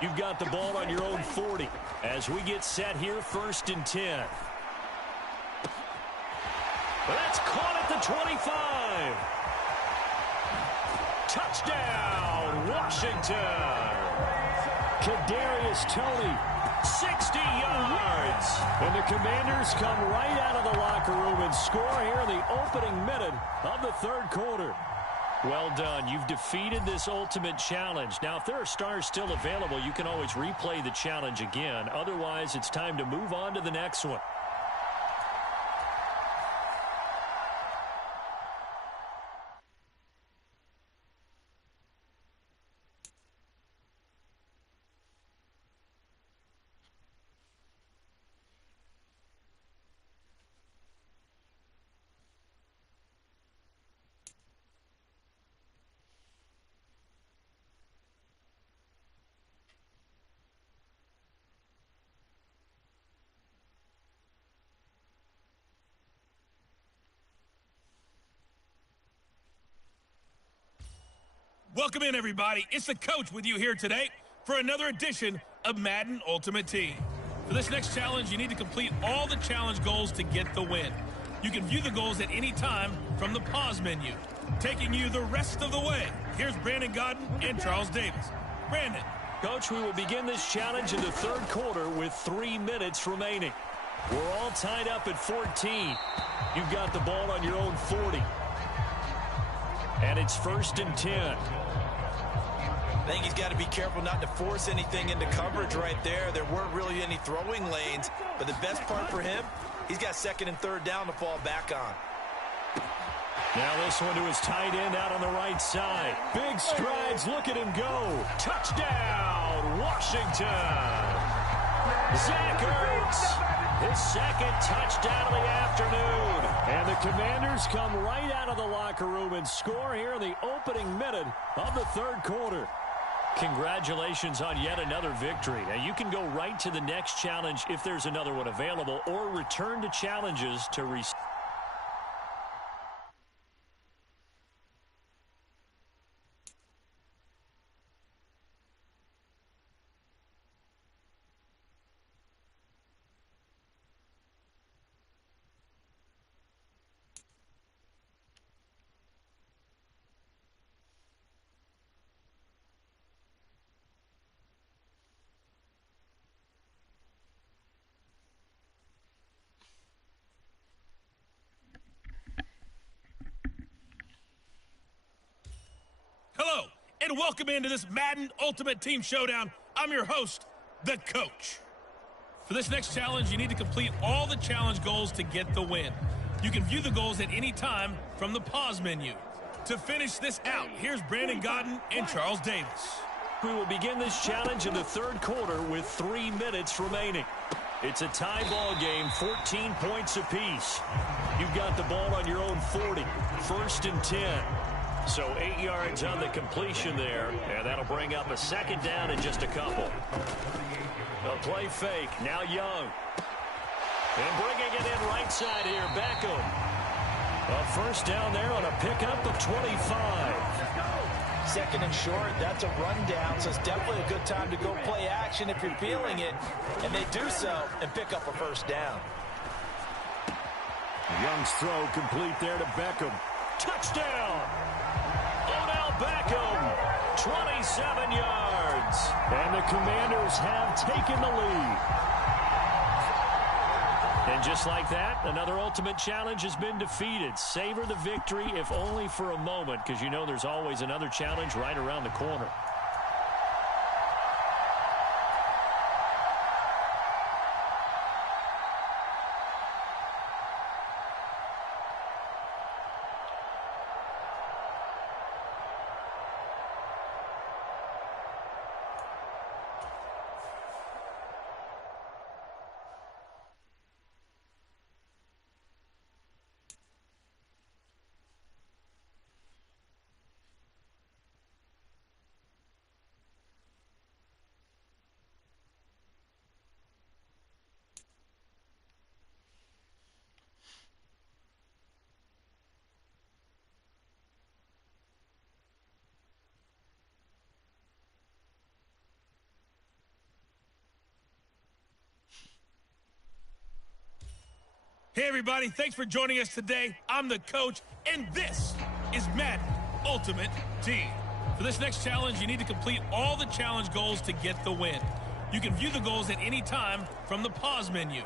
You've got the ball on your own 40 as we get set here 1st and 10. That's caught at the 25. Touchdown, Washington. Kadarius Toney, 60 yards. And the Commanders come right out of the locker room and score here in the opening minute of the third quarter. Well done. You've defeated this ultimate challenge. Now, if there are stars still available, you can always replay the challenge again. Otherwise, it's time to move on to the next one. Welcome in, everybody. It's the coach with you here today for another edition of Madden Ultimate Team. For this next challenge, you need to complete all the challenge goals to get the win. You can view the goals at any time from the pause menu. Taking you the rest of the way, here's Brandon Godden and Charles Davis. Brandon. Coach, we will begin this challenge in the third quarter with 3 minutes remaining. We're all tied up at 14. You've got the ball on your own 40. And it's 1st and 10. I think he's got to be careful not to force anything into coverage right there. There weren't really any throwing lanes, but the best part for him, he's got 2nd and 3rd down to fall back on. Now this one to his tight end out on the right side. Big strides, look at him go. Touchdown, Washington. Zach Ertz, his 2nd touchdown of the afternoon. And the Commanders come right out of the locker room and score here in the opening minute of the third quarter. Congratulations on yet another victory. Now you can go right to the next challenge if there's another one available, or return to challenges to receive. Hello, and welcome into this Madden Ultimate Team Showdown. I'm your host, the coach. For this next challenge, you need to complete all the challenge goals to get the win. You can view the goals at any time from the pause menu. To finish this out, here's Brandon Godden and Charles Davis. We will begin this challenge in the third quarter with 3 minutes remaining. It's a tie ball game, 14 points apiece. You've got the ball on your own 40, 1st and 10. So 8 yards on the completion there, and that'll bring up a 2nd down in just a couple. A play fake, now Young. And bringing it in right side here, Beckham. A 1st down there on a pickup of 25. 2nd and short, that's a rundown, so it's definitely a good time to go play action if you're feeling it. And they do so and pick up a 1st down. Young's throw complete there to Beckham. Touchdown! Odell Beckham, 27 yards. And the Commanders have taken the lead. And just like that, another ultimate challenge has been defeated. Savor the victory, if only for a moment, because you know there's always another challenge right around the corner. Hey, everybody. Thanks for joining us today. I'm the coach, and this is Madden Ultimate Team. For this next challenge, you need to complete all the challenge goals to get the win. You can view the goals at any time from the pause menu.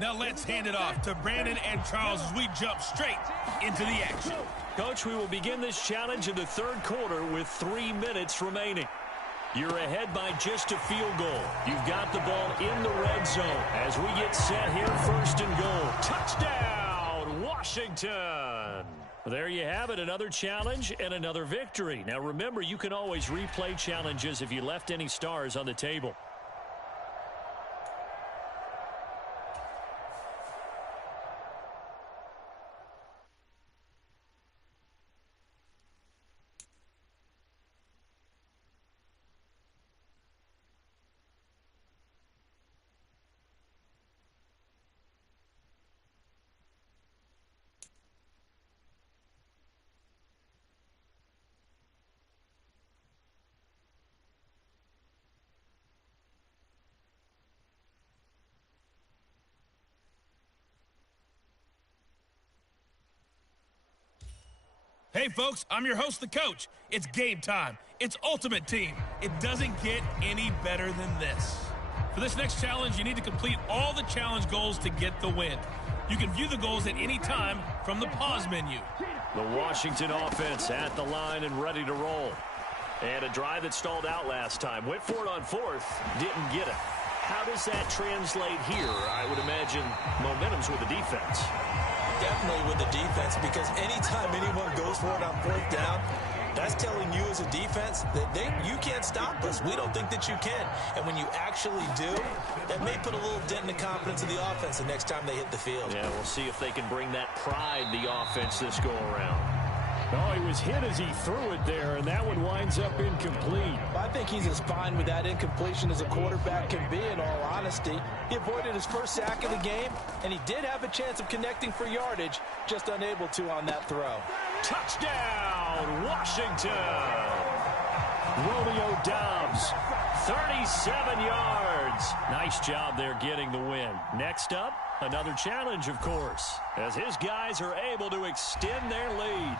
Now let's hand it off to Brandon and Charles as we jump straight into the action. Coach, we will begin this challenge in the third quarter with 3 minutes remaining. You're ahead by just a field goal. You've got the ball in the red zone as we get set here, first and goal. Touchdown, Washington! There you have it, another challenge and another victory. Now remember, you can always replay challenges if you left any stars on the table. Hey, folks, I'm your host, the coach. It's game time. It's Ultimate Team. It doesn't get any better than this. For this next challenge, you need to complete all the challenge goals to get the win. You can view the goals at any time from the pause menu. The Washington offense at the line and ready to roll. And a drive that stalled out last time. Went for it on fourth, didn't get it. How does that translate here? I would imagine momentum's with the defense. Definitely with the defense, because anytime anyone goes for it on fourth down, that's telling you as a defense that you can't stop us. We don't think that you can. And when you actually do, that may put a little dent in the confidence of the offense the next time they hit the field. Yeah, we'll see if they can bring that pride, the offense, this go-around. Oh, he was hit as he threw it there, and that one winds up incomplete. I think he's as fine with that incompletion as a quarterback can be, in all honesty. He avoided his first sack of the game, and he did have a chance of connecting for yardage, just unable to on that throw. Touchdown, Washington! Romeo Doubs, 37 yards. Nice job there getting the win. Next up, another challenge, of course, as his guys are able to extend their lead.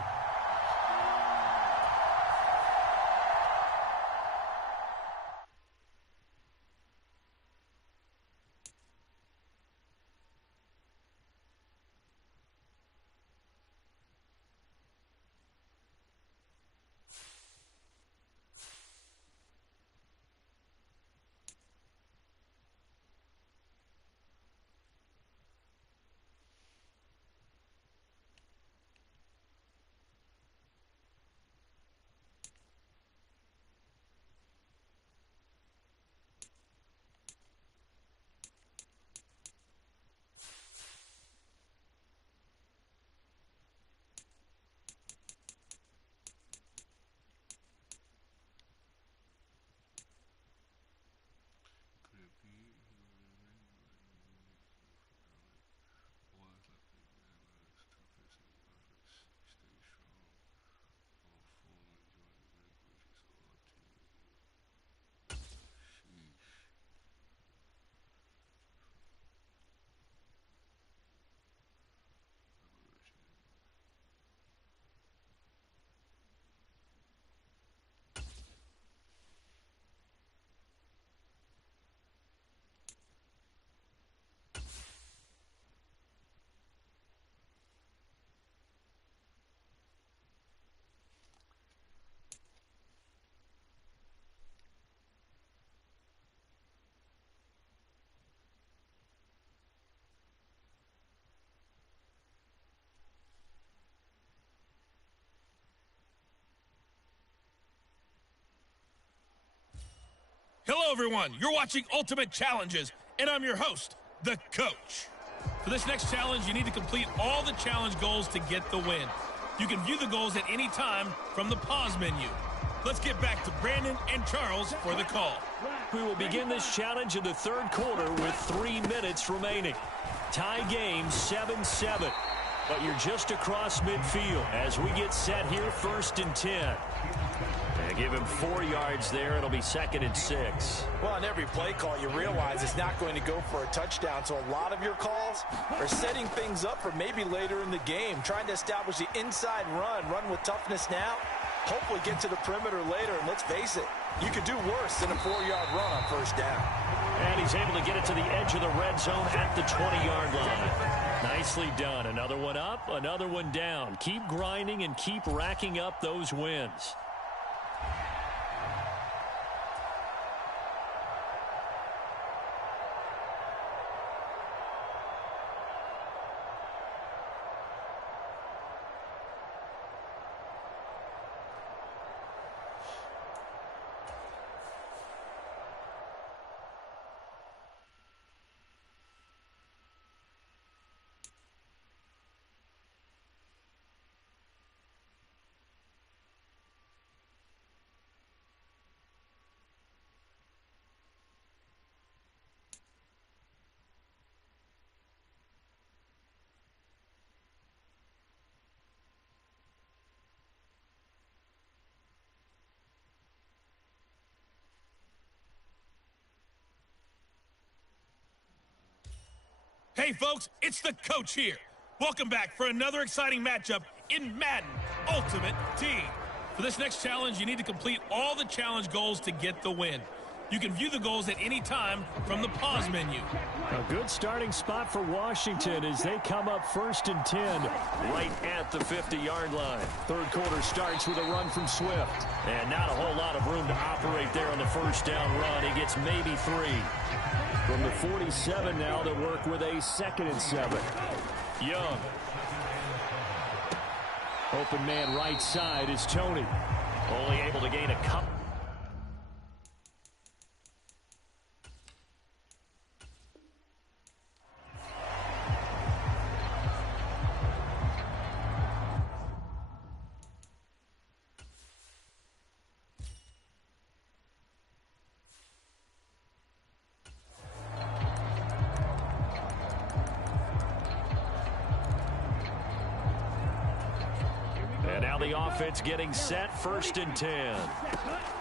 Hello, everyone. You're watching Ultimate Challenges, and I'm your host, the coach. For this next challenge, you need to complete all the challenge goals to get the win. You can view the goals at any time from the pause menu. Let's get back to Brandon and Charles for the call. We will begin this challenge in the third quarter with 3 minutes remaining. Tie game 7-7. But you're just across midfield as we get set here, first and 10. They give him 4 yards there. It'll be 2nd and 6. Well, on every play call, you realize it's not going to go for a touchdown. So a lot of your calls are setting things up for maybe later in the game, trying to establish the inside run with toughness now, hopefully get to the perimeter later. And let's face it, you could do worse than a 4-yard run on first down. And he's able to get it to the edge of the red zone at the 20-yard line. Nicely done. Another one up, another one down. Keep grinding and keep racking up those wins. Hey, folks, it's the coach here. Welcome back for another exciting matchup in Madden Ultimate Team. For this next challenge, you need to complete all the challenge goals to get the win. You can view the goals at any time from the pause menu. A good starting spot for Washington as they come up 1st and 10 right at the 50-yard line. Third quarter starts with a run from Swift. And not a whole lot of room to operate there on the first down run. He gets maybe 3. From the 47 now, they work with a 2nd and 7. Young. Open man right side is Tony. Only able to gain a couple. And now the offense getting set, 1st and 10.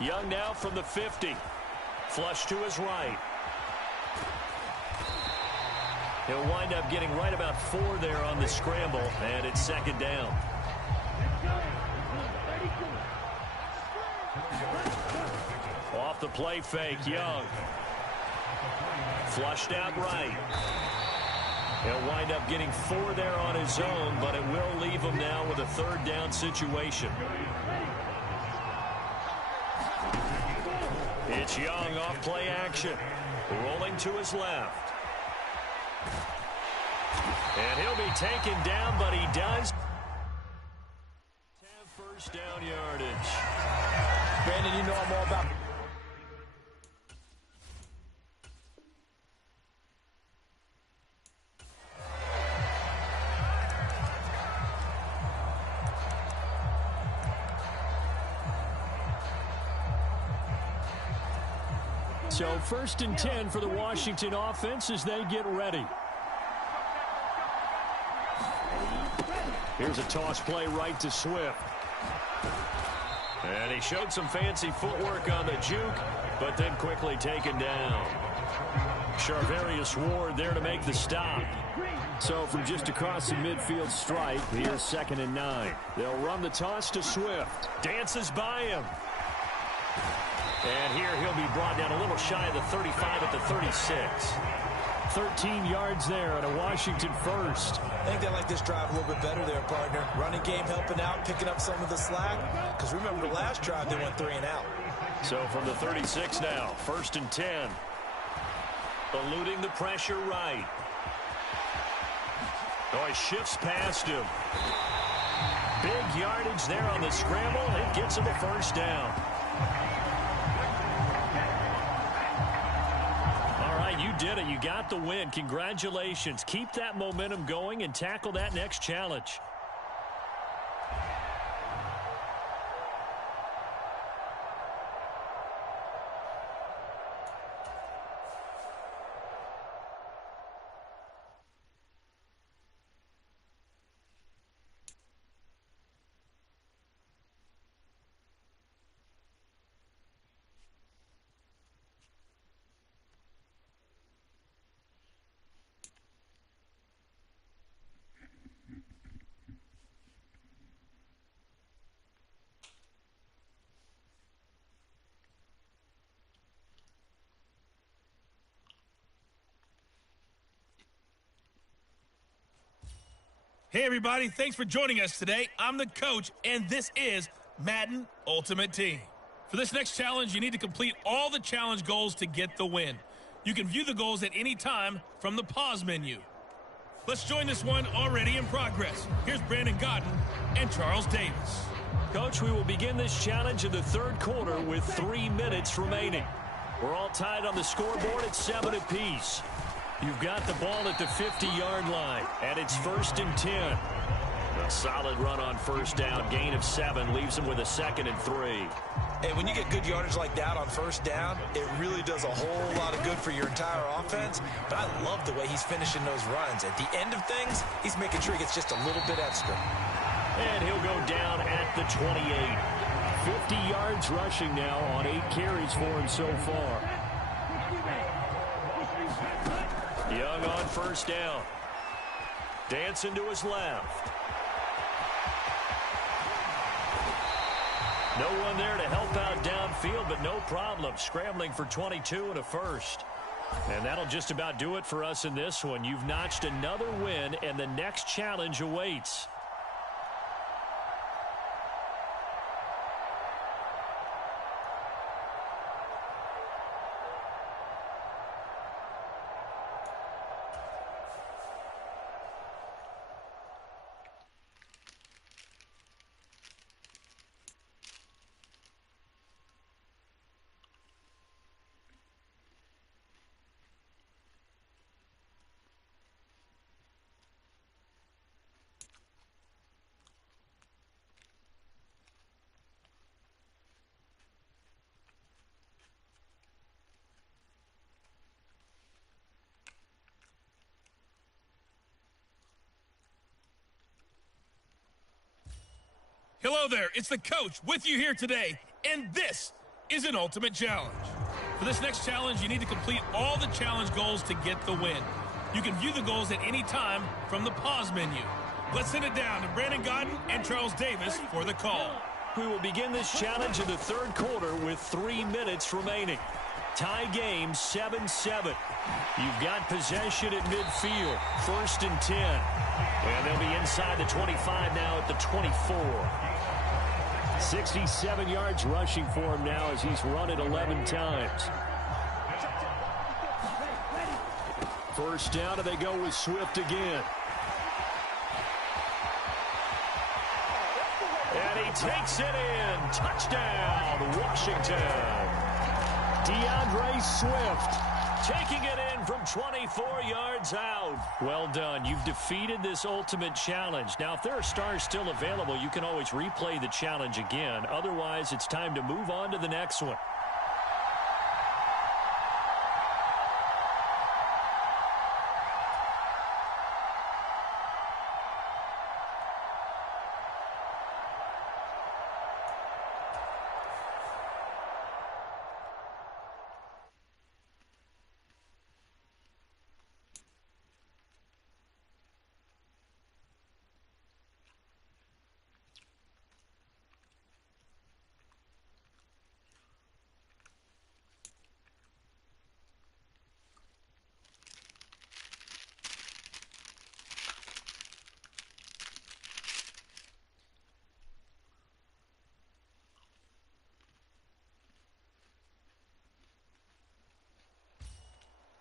Young now from the 50. Flush to his right. He'll wind up getting right about 4 there on the scramble, and it's 2nd down. Off the play fake, Young. Flushed out right. He'll wind up getting 4 there on his own, but it will leave him now with a 3rd down situation. It's Young off play action. Rolling to his left. And he'll be taken down, but he does have 1st down yardage. Brandon, you know I'm all about... So 1st and 10 for the Washington offense as they get ready. Here's a toss play right to Swift. And he showed some fancy footwork on the juke, but then quickly taken down. Charvarius Ward there to make the stop. So from just across the midfield stripe, here's 2nd and 9. They'll run the toss to Swift. Dances by him. And here he'll be brought down a little shy of the 35 at the 36. 13 yards there and a Washington 1st. I think they like this drive a little bit better there, partner. Running game helping out, picking up some of the slack. Because remember, the last drive they went 3 and out. So from the 36 now, 1st and 10. Eluding the pressure right. Oh, he shifts past him. Big yardage there on the scramble. It gets him a 1st down. You did it. You got the win. Congratulations. Keep that momentum going and tackle that next challenge. Hey, everybody. Thanks for joining us today. I'm the coach, and this is Madden Ultimate Team. For this next challenge, you need to complete all the challenge goals to get the win. You can view the goals at any time from the pause menu. Let's join this one already in progress. Here's Brandon Godden and Charles Davis. Coach, we will begin this challenge in the third quarter with 3 minutes remaining. We're all tied on the scoreboard at 7 apiece. You've got the ball at the 50-yard line, and it's 1st and 10. A solid run on first down, gain of 7, leaves them with a 2nd and 3. Hey, when you get good yardage like that on first down, it really does a whole lot of good for your entire offense. But I love the way he's finishing those runs. At the end of things, he's making sure he gets just a little bit extra. And he'll go down at the 28. 50 yards rushing now on 8 carries for him so far. Young on first down. Dancing to his left. No one there to help out downfield, but no problem. Scrambling for 22 and a first. And that'll just about do it for us in this one. You've notched another win, and the next challenge awaits. Hello there, it's the coach with you here today, and this is an ultimate challenge. For this next challenge, you need to complete all the challenge goals to get the win. You can view the goals at any time from the pause menu. Let's send it down to Brandon Godden and Charles Davis for the call. We will begin this challenge in the third quarter with 3 minutes remaining. Tie game 7-7. You've got possession at midfield, 1st and 10. And they'll be inside the 25 now at the 24. 67 yards rushing for him now as he's run it 11 times. First down, and they go with Swift again. And he takes it in. Touchdown, Washington. DeAndre Swift taking it in from 24 yards out. Well done. You've defeated this ultimate challenge. Now, if there are stars still available, you can always replay the challenge again. Otherwise, it's time to move on to the next one.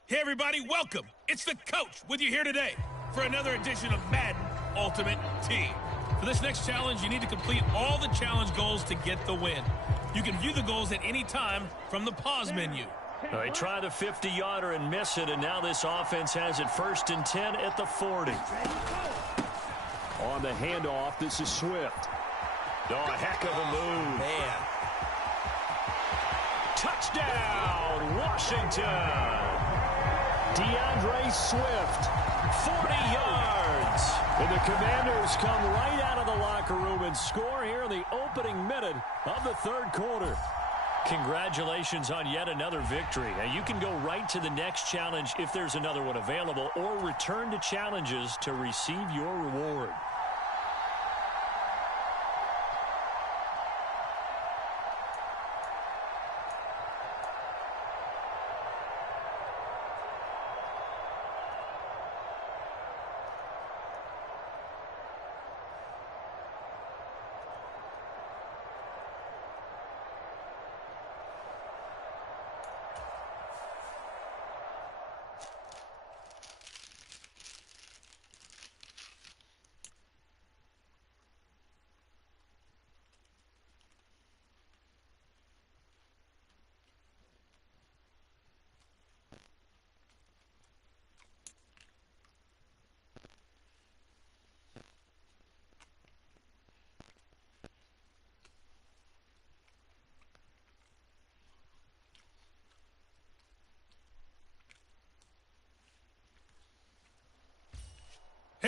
Hey, everybody, welcome. It's the coach with you here today for another edition of Madden Ultimate Team. For this next challenge, you need to complete all the challenge goals to get the win. You can view the goals at any time from the pause menu. They try the 50-yarder and miss it, and now this offense has it 1st and 10 at the 40. On the handoff, this is Swift. Oh, a heck of a move. Man. Touchdown, Washington. DeAndre Swift, 40 yards. And the Commanders come right out of the locker room and score here in the opening minute of the third quarter. Congratulations on yet another victory. Now, you can go right to the next challenge if there's another one available, or return to challenges to receive your reward.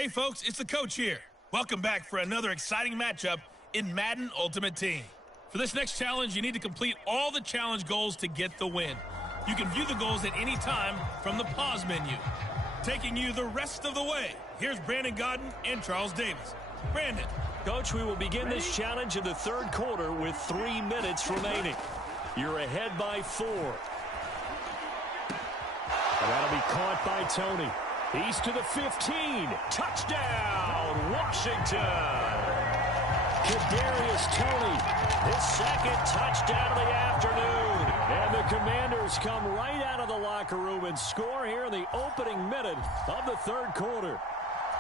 Hey folks, it's the coach here. Welcome back for another exciting matchup in Madden Ultimate Team. For this next challenge, you need to complete all the challenge goals to get the win. You can view the goals at any time from the pause menu. Taking you the rest of the way, here's Brandon Godden and Charles Davis. Brandon. Coach, we will begin this challenge in the third quarter with 3 minutes remaining. You're ahead by 4. That'll be caught by Tony. He's to the 15. Touchdown, Washington. Kadarius Toney, his second touchdown of the afternoon. And the Commanders come right out of the locker room and score here in the opening minute of the third quarter.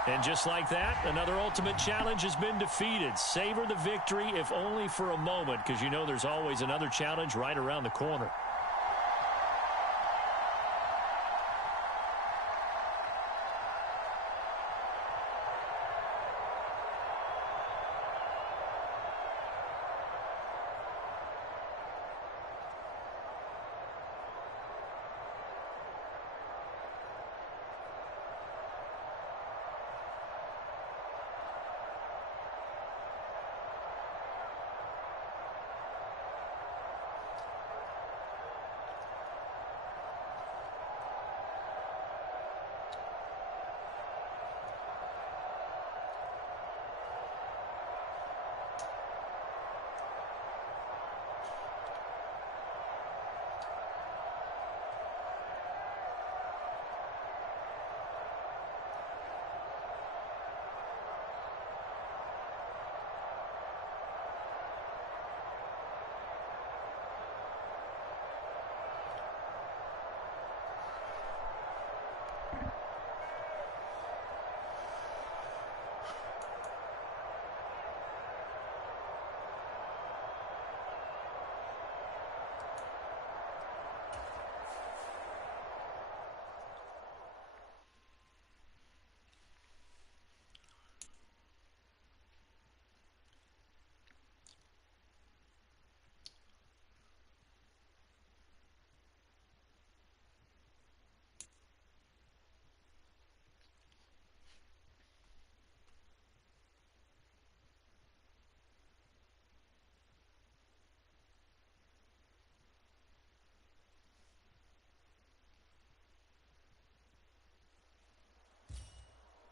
And just like that, another ultimate challenge has been defeated. Savor the victory, if only for a moment, because you know there's always another challenge right around the corner.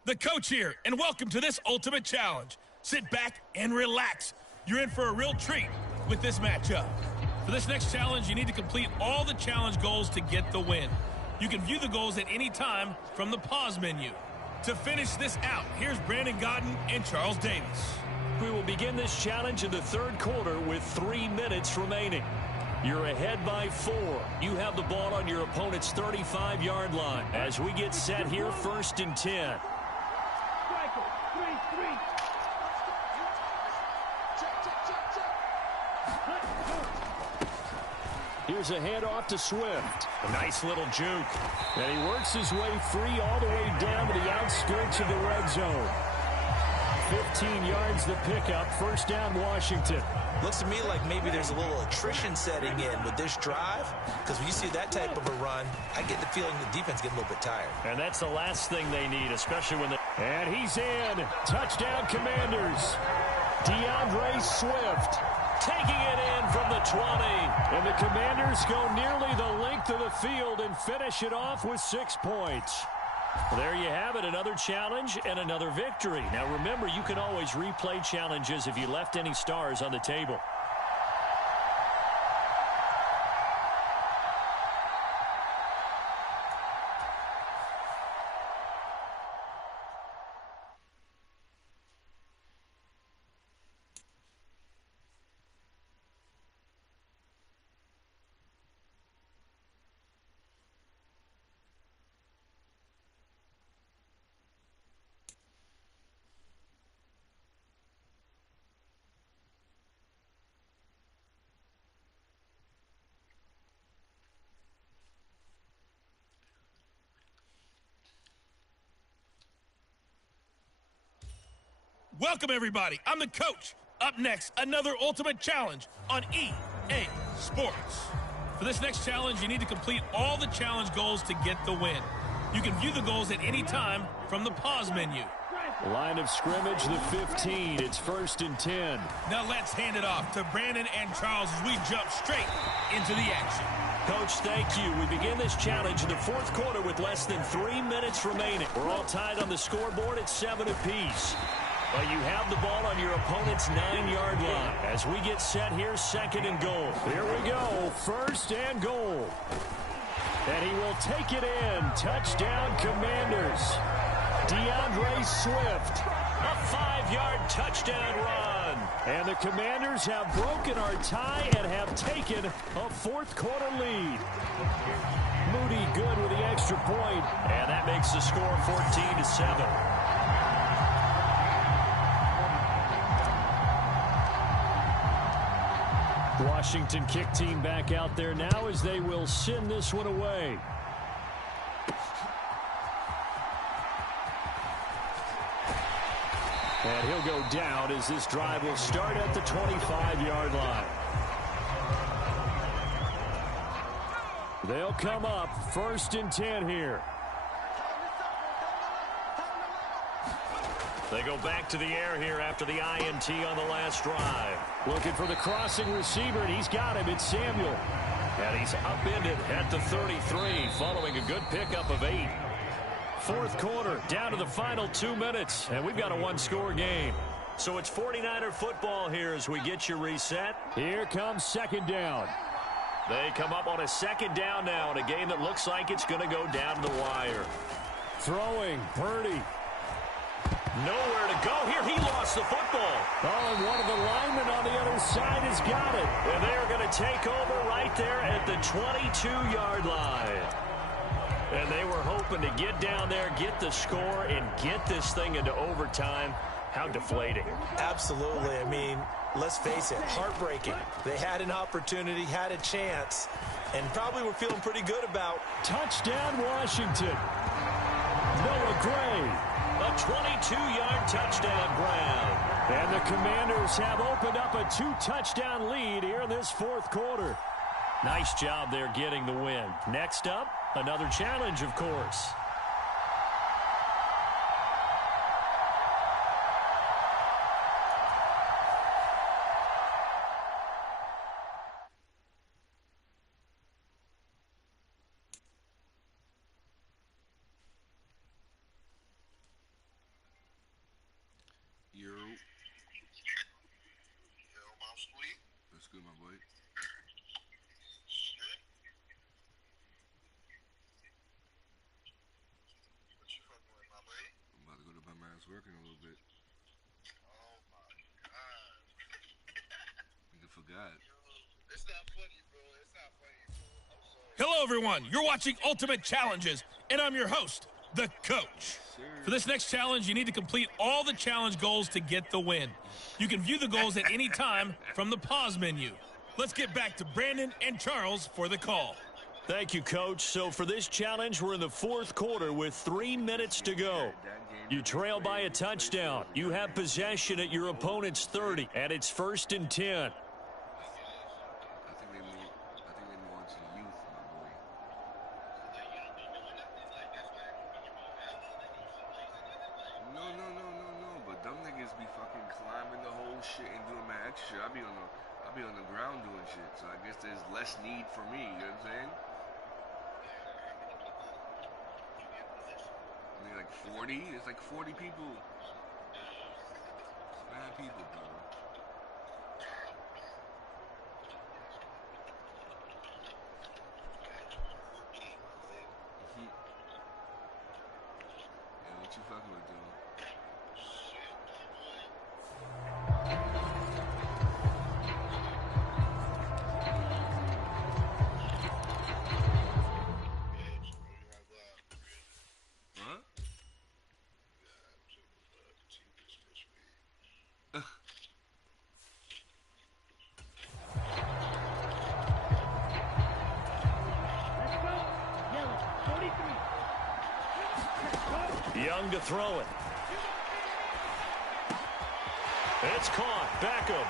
The coach here, and welcome to this ultimate challenge. Sit back and relax. You're in for a real treat with this matchup. For this next challenge, you need to complete all the challenge goals to get the win. You can view the goals at any time from the pause menu. To finish this out, here's Brandon Godden and Charles Davis. We will begin this challenge in the third quarter with 3 minutes remaining. You're ahead by 4. You have the ball on your opponent's 35-yard line. As we get set here, 1st and 10. Here's a handoff to Swift. A nice little juke. And he works his way free all the way down to the outskirts of the red zone. 15 yards the pickup. 1st down, Washington. Looks to me like maybe there's a little attrition setting in with this drive, because when you see that type of a run, I get the feeling the defense gets a little bit tired. And that's the last thing they need, especially when they... And he's in. Touchdown, Commanders. DeAndre Swift taking it in from the 20. And the Commanders go nearly the length of the field and finish it off with 6 points. Well, there you have it, another challenge and another victory. Now remember, you can always replay challenges if you left any stars on the table. Welcome, everybody. I'm the coach. Up next, another ultimate challenge on EA Sports. For this next challenge, you need to complete all the challenge goals to get the win. You can view the goals at any time from the pause menu. Line of scrimmage, the 15. It's 1st and 10. Now let's hand it off to Brandon and Charles as we jump straight into the action. Coach, thank you. We begin this challenge in the 4th quarter with less than 3 minutes remaining. We're all tied on the scoreboard at 7 apiece. But you have the ball on your opponent's 9-yard line. As we get set here, 2nd and goal. Here we go, 1st and goal. And he will take it in. Touchdown, Commanders. DeAndre Swift. A 5-yard touchdown run. And the Commanders have broken our tie and have taken a 4th quarter lead. Moody good with the extra point. And that makes the score 14-7. Washington kick team back out there now as they will send this one away. And he'll go down as this drive will start at the 25-yard line. They'll come up 1st and 10 here. They go back to the air here after the INT on the last drive. Looking for the crossing receiver, and he's got him. It's Samuel. And he's upended at the 33 following a good pickup of 8. 4th quarter, down to the final 2 minutes, and we've got a 1-score game. So it's 49er football here as we get you reset. Here comes 2nd down. They come up on a 2nd down now in a game that looks like it's going to go down to the wire. Throwing, Purdy. Nowhere to go here. He lost the football. Oh, and one of the linemen on the other side has got it. And they are going to take over right there at the 22-yard line. And they were hoping to get down there, get the score, and get this thing into overtime. How deflating. Absolutely. I mean, let's face it, heartbreaking. They had an opportunity, had a chance, and probably were feeling pretty good about. Touchdown, Washington. Noah Gray. A 22-yard touchdown grab. And the Commanders have opened up a 2-touchdown lead here in this 4th quarter. Nice job there getting the win. Next up, another challenge, of course. That's good, my boy. I'm about to go to my man's work in a little bit. Oh my God. Nigga forgot. It's not funny, bro. It's not funny, bro. I'm sorry. Hello, everyone. You're watching Ultimate Challenges, and I'm your host, The Coach. For this next challenge, you need to complete all the challenge goals to get the win. You can view the goals at any time from the pause menu. Let's get back to Brandon and Charles for the call. Thank you, Coach. So for this challenge, we're in the 4th quarter with 3 minutes to go. You trail by a touchdown. You have possession at your opponent's 30, and it's 1st and 10. I think they more into youth, my boy. No. But them niggas be fucking climbing the whole shit and doing my extra. I be on the ground doing shit. So I guess there's less need for me. You know what I'm saying? I think like 40. It's like 40 people. It's mad people, bro. Yeah, what you fucking with, though? Young to throw it. It's caught. Beckham.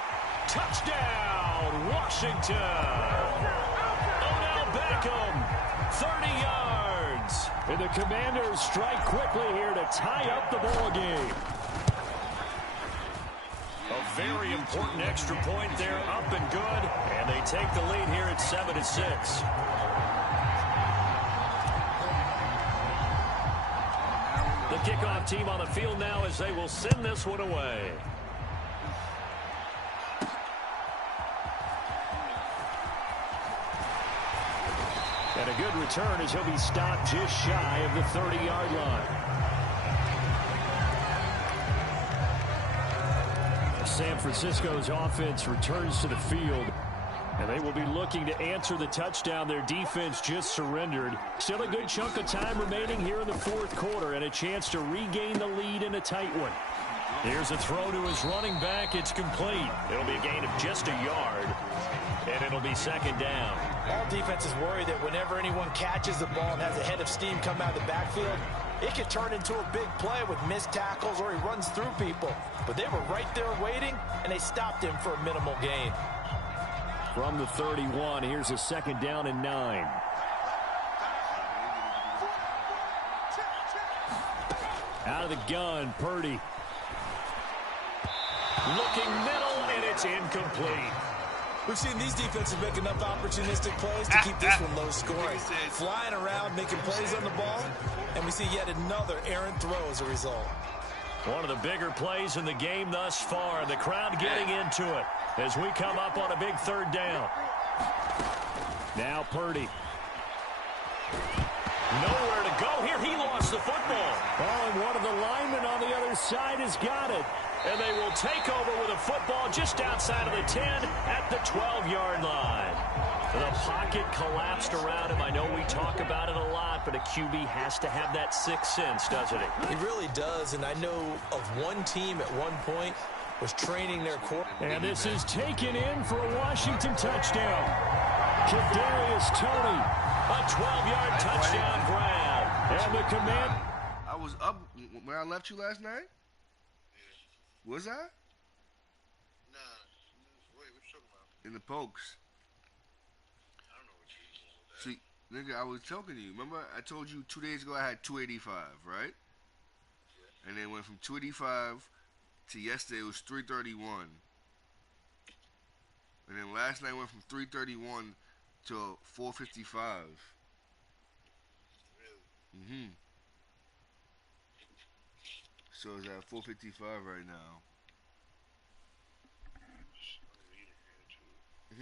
Touchdown, Washington. Odell Beckham, 30 yards. And the Commanders strike quickly here to tie up the ball game. very important extra point there, up and good. And they take the lead here at 7-6. The kickoff team on the field now as they will send this one away. And a good return as he'll be stopped just shy of the 30-yard line. San Francisco's offense returns to the field, and they will be looking to answer the touchdown their defense just surrendered. Still a good chunk of time remaining here in the fourth quarter and a chance to regain the lead in a tight one. Here's a throw to his running back. It's complete. It'll be a gain of just a yard, and it'll be second down. All defenses worry that whenever anyone catches the ball and has a head of steam come out of the backfield, it could turn into a big play with missed tackles or he runs through people. But they were right there waiting, and they stopped him for a minimal gain. From the 31, here's a second down and 9. Out of the gun, Purdy. Looking middle, and it's incomplete. We've seen these defenses make enough opportunistic plays to keep this one low scoring. Flying around, making plays on the ball, and we see yet another errant throw as a result. One of the bigger plays in the game thus far. The crowd getting into it as we come up on a big third down. Now Purdy. Nowhere to go here. He lost the football. Oh, and one of the linemen on the other side has got it. And they will take over with a football just outside of the 10 at the 12-yard line. The pocket collapsed around him. I know we talk about it a lot, but a QB has to have that sixth sense, doesn't it? He really does, and I know of one team at one point was training their quarterback. And this is taken in for a Washington touchdown. Kadarius Toney, a 12-yard touchdown grab. And the command. I was up when I left you last night? Was I? Nah. Wait, what you talking about? In the pokes. I don't know what you're doing with that. See, nigga, I was talking to you. Remember, I told you 2 days ago I had 285, right? Yeah. And then went from 285 to yesterday it was 331. And then last night went from 331 to 455. Really? So it's at 455 right now. I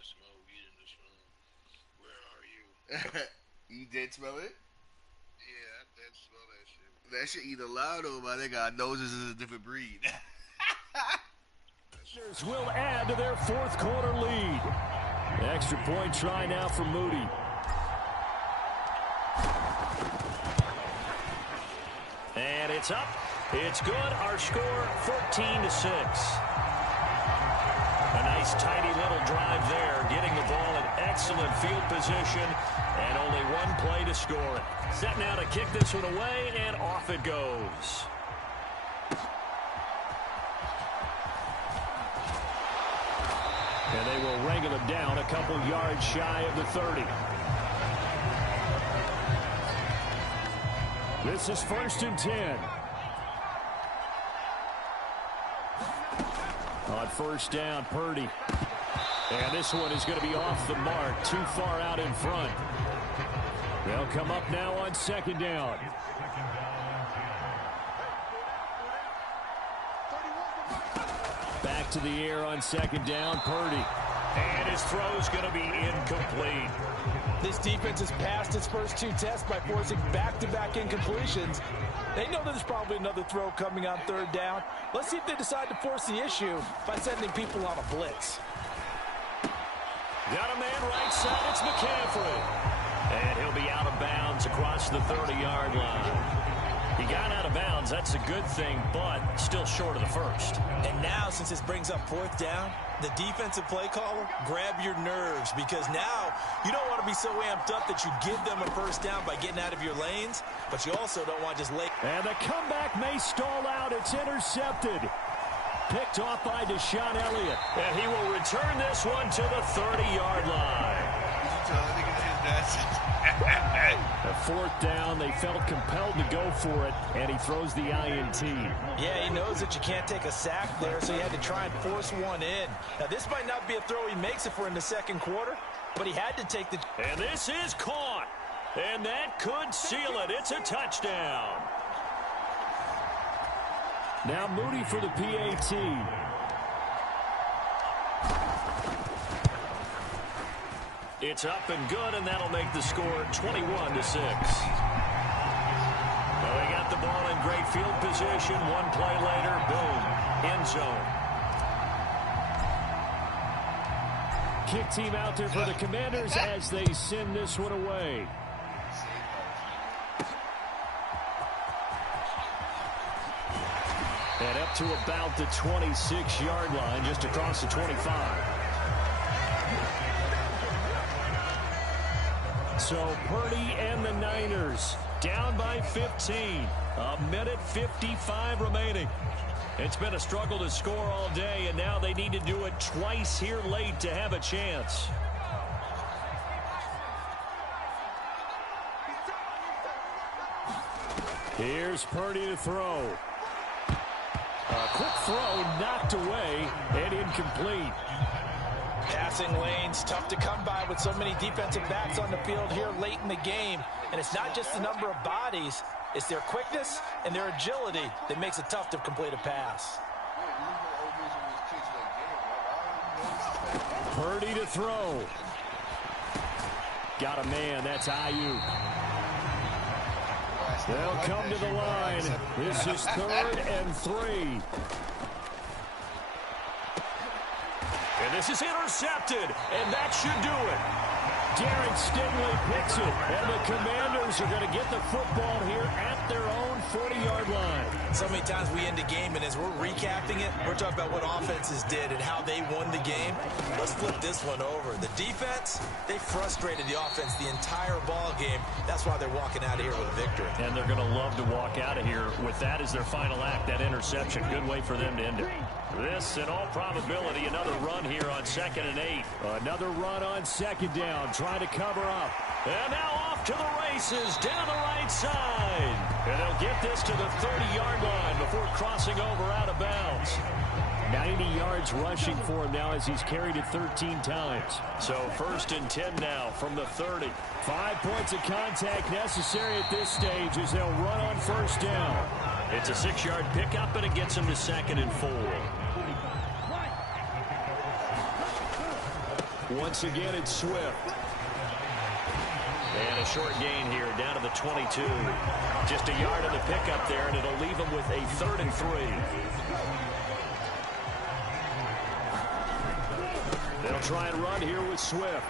smell weed in this room. Where are you? You did smell it? Yeah, I did smell that shit. That shit either loud or my nigga, our noses is a different breed. Will add to their fourth quarter lead. Extra point try now for Moody. And it's up. It's good. Our score 14-6. A nice tidy little drive there, getting the ball in excellent field position, and only one play to score it. Set now to kick this one away, and off it goes. And they will wrangle him down a couple yards shy of the 30. This is 1st and 10. On first down, Purdy. And this one is going to be off the mark, too far out in front. They'll come up now on second down. Back to the air on second down, Purdy. And his throw's going to be incomplete. This defense has passed its first two tests by forcing back-to-back incompletions. They know there's probably another throw coming on third down. Let's see if they decide to force the issue by sending people on a blitz. Got a man right side, it's McCaffrey. And he'll be out of bounds across the 30-yard line. He got out of bounds, that's a good thing, but still short of the first. And now, since this brings up fourth down, the defensive play caller, grab your nerves, because now you don't want to be so amped up that you give them a first down by getting out of your lanes, but you also don't want to just lay. And the comeback may stall out. It's intercepted. Picked off by Deshaun Elliott. And he will return this one to the 30-yard line. A fourth down, they felt compelled to go for it, and he throws the INT. Yeah, he knows that you can't take a sack there, so he had to try and force one in. Now, this might not be a throw he makes if we're in the second quarter, but he had to take the... And this is caught. And that could seal it. It's a touchdown. Now Moody for the PAT. It's up and good, and that'll make the score 21-6. Well, they got the ball in great field position. One play later, boom, end zone. Kick team out there for the Commanders as they send this one away. And up to about the 26-yard line, just across the 25. So Purdy and the Niners down by 15. A minute 55 remaining. It's been a struggle to score all day, and now they need to do it twice here late to have a chance. Here's Purdy to throw. A quick throw knocked away and incomplete. Passing lanes, tough to come by with so many defensive backs on the field here late in the game. And it's not just the number of bodies, it's their quickness and their agility that makes it tough to complete a pass. Purdy to throw. Got a man, that's Ayuk. They'll come to the line. This is 3rd and 3. And this is intercepted, and that should do it. Derek Stingley picks it, and the Commanders are going to get the football here at their own 40-yard line. So many times we end a game, and as we're recapping it, we're talking about what offenses did and how they won the game. Let's flip this one over. The defense, they frustrated the offense the entire ball game. That's why they're walking out of here with a victory. And they're going to love to walk out of here with that as their final act, that interception. Good way for them to end it. This, in all probability, another run here on 2nd and 8. Another run on 2nd down, trying to cover up. And now off to the races, down the right side. And they'll get this to the 30-yard line before crossing over out of bounds. 90 yards rushing for him now as he's carried it 13 times. So 1st and 10 now from the 30. 5 points of contact necessary at this stage as they'll run on 1st down. It's a 6-yard pickup, and it gets him to 2nd and 4. Once again, it's Swift. And a short gain here, down to the 22. Just a yard on the pickup there, and it'll leave him with a 3rd and 3. They'll try and run here with Swift.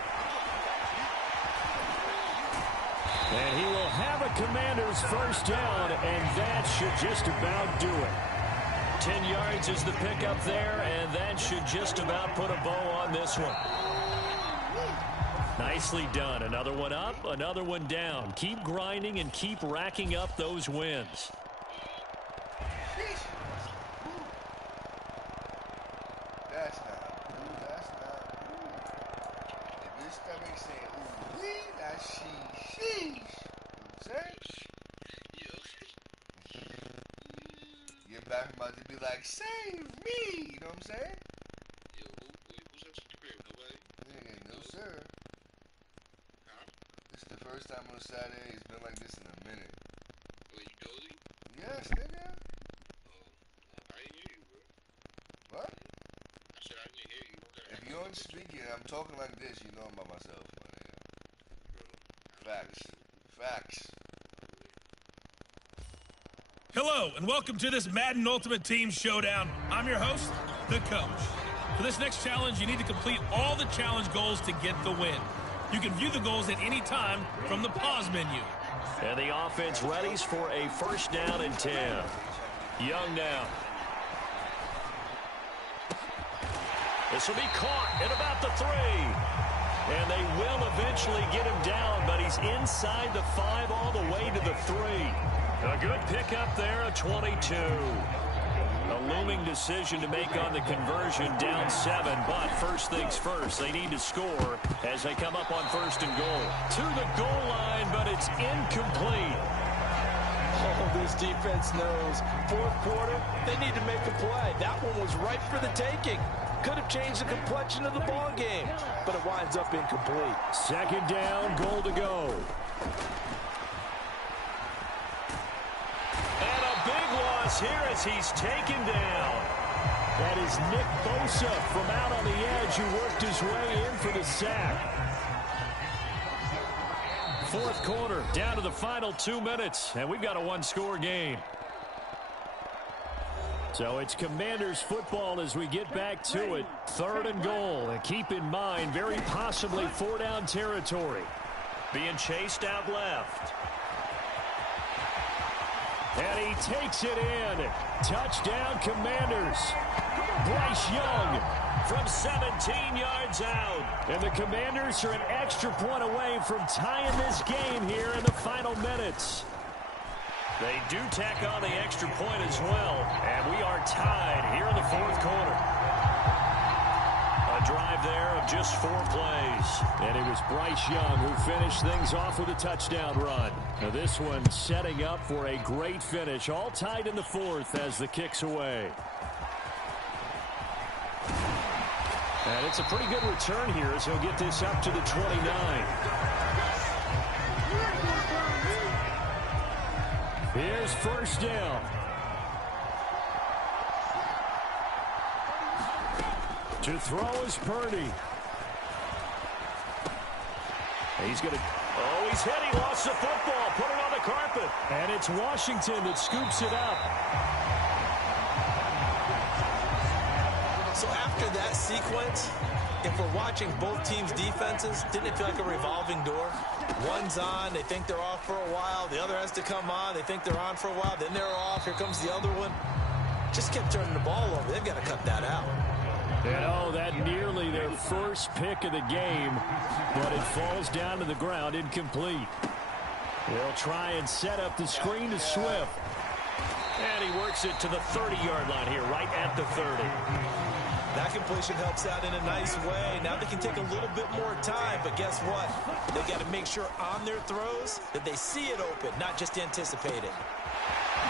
And he will have a Commander's 1st down, and that should just about do it. 10 yards is the pickup there, and that should just about put a bow on this one. Nicely done. Another one up, another one down. Keep grinding and keep racking up those wins. That's not ooh, that's not ooh. If this stomach saying ooh wee, that's sheesh. You know what I'm saying? Your back about to be like, save me. You know what I'm saying? Yo, who's up to the crib? Nobody? Nigga, no sir. This is the first time on Saturday. It's been like this in a minute. Oh, you dozy? Yes, nigga. Oh, I didn't hear you, bro. What? I said I didn't hear you. If you don't speak it, I'm talking like this, you know I'm by myself, my nigga. Facts. Facts. Hello, and welcome to this Madden Ultimate Team Showdown. I'm your host, the coach. For this next challenge, you need to complete all the challenge goals to get the win. You can view the goals at any time from the pause menu. And the offense readies for a 1st down and 10. Young now. This will be caught at about the 3. And they will eventually get him down, but he's inside the 5 all the way to the 3. A good pickup there, a 22. A looming decision to make on the conversion, down 7. But first things first, they need to score as they come up on 1st and goal. To the goal line, but it's incomplete. Oh, this defense knows. 4th quarter, they need to make a play. That one was ripe for the taking. Could have changed the complexion of the ball game, but it winds up incomplete. 2nd down, goal to go. And a big loss here as he's taken down. That is Nick Bosa from out on the edge who worked his way in for the sack. 4th quarter, down to the final 2 minutes, and we've got a one-score game. So it's Commanders football as we get back to it. 3rd and goal, and keep in mind, very possibly 4-down territory. Being chased out left. And he takes it in. Touchdown, Commanders. Bryce Young from 17 yards out. And the Commanders are an extra point away from tying this game here in the final minutes. They do tack on the extra point as well. And we are tied here in the 4th quarter. A drive there of just 4 plays. And it was Bryce Young who finished things off with a touchdown run. Now this one setting up for a great finish. All tied in the 4th as the kick's away. And it's a pretty good return here as he'll get this up to the 29. Here's 1st down. To throw is Purdy. He's going to... Oh, he's hit. He lost the football. Put it on the carpet. And it's Washington that scoops it up. So after that sequence, if we're watching both teams' defenses, didn't it feel like a revolving door? One's on, they think they're off for a while. The other has to come on, they think they're on for a while. Then they're off, here comes the other one. Just kept turning the ball over. They've got to cut that out. And oh, that nearly their first pick of the game, but it falls down to the ground, incomplete. They'll try and set up the screen to Swift. And he works it to the 30-yard line here, right at the 30. That completion helps out in a nice way. Now they can take a little bit more time, but guess what? They got to make sure on their throws that they see it open, not just anticipate it.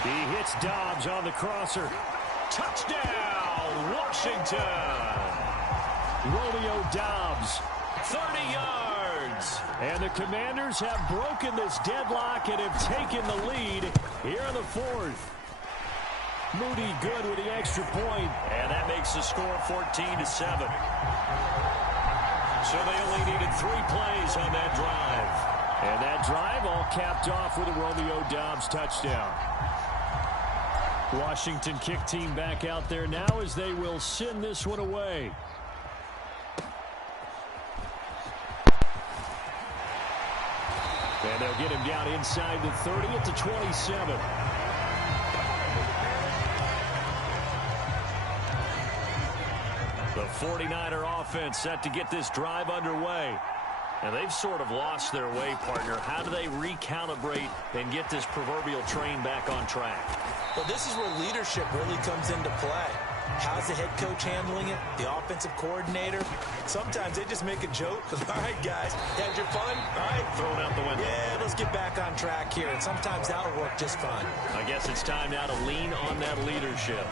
He hits Dobbs on the crosser. Touchdown, Washington! Romeo Dobbs, 30 yards. And the Commanders have broken this deadlock and have taken the lead here in the 4th. Moody good with the extra point. And that makes the score 14-7. So they only needed 3 plays on that drive. And that drive all capped off with a Romeo Dobbs touchdown. Washington kick team back out there now as they will send this one away. And they'll get him down inside the 30 at the 27. The 49er offense set to get this drive underway. And they've sort of lost their way, partner. How do they recalibrate and get this proverbial train back on track? Well, this is where leadership really comes into play. How's the head coach handling it? The offensive coordinator? Sometimes they just make a joke. All right, guys, had your fun? All right. Throw it out the window. Yeah, let's get back on track here. And sometimes that'll work just fine. I guess it's time now to lean on that leadership.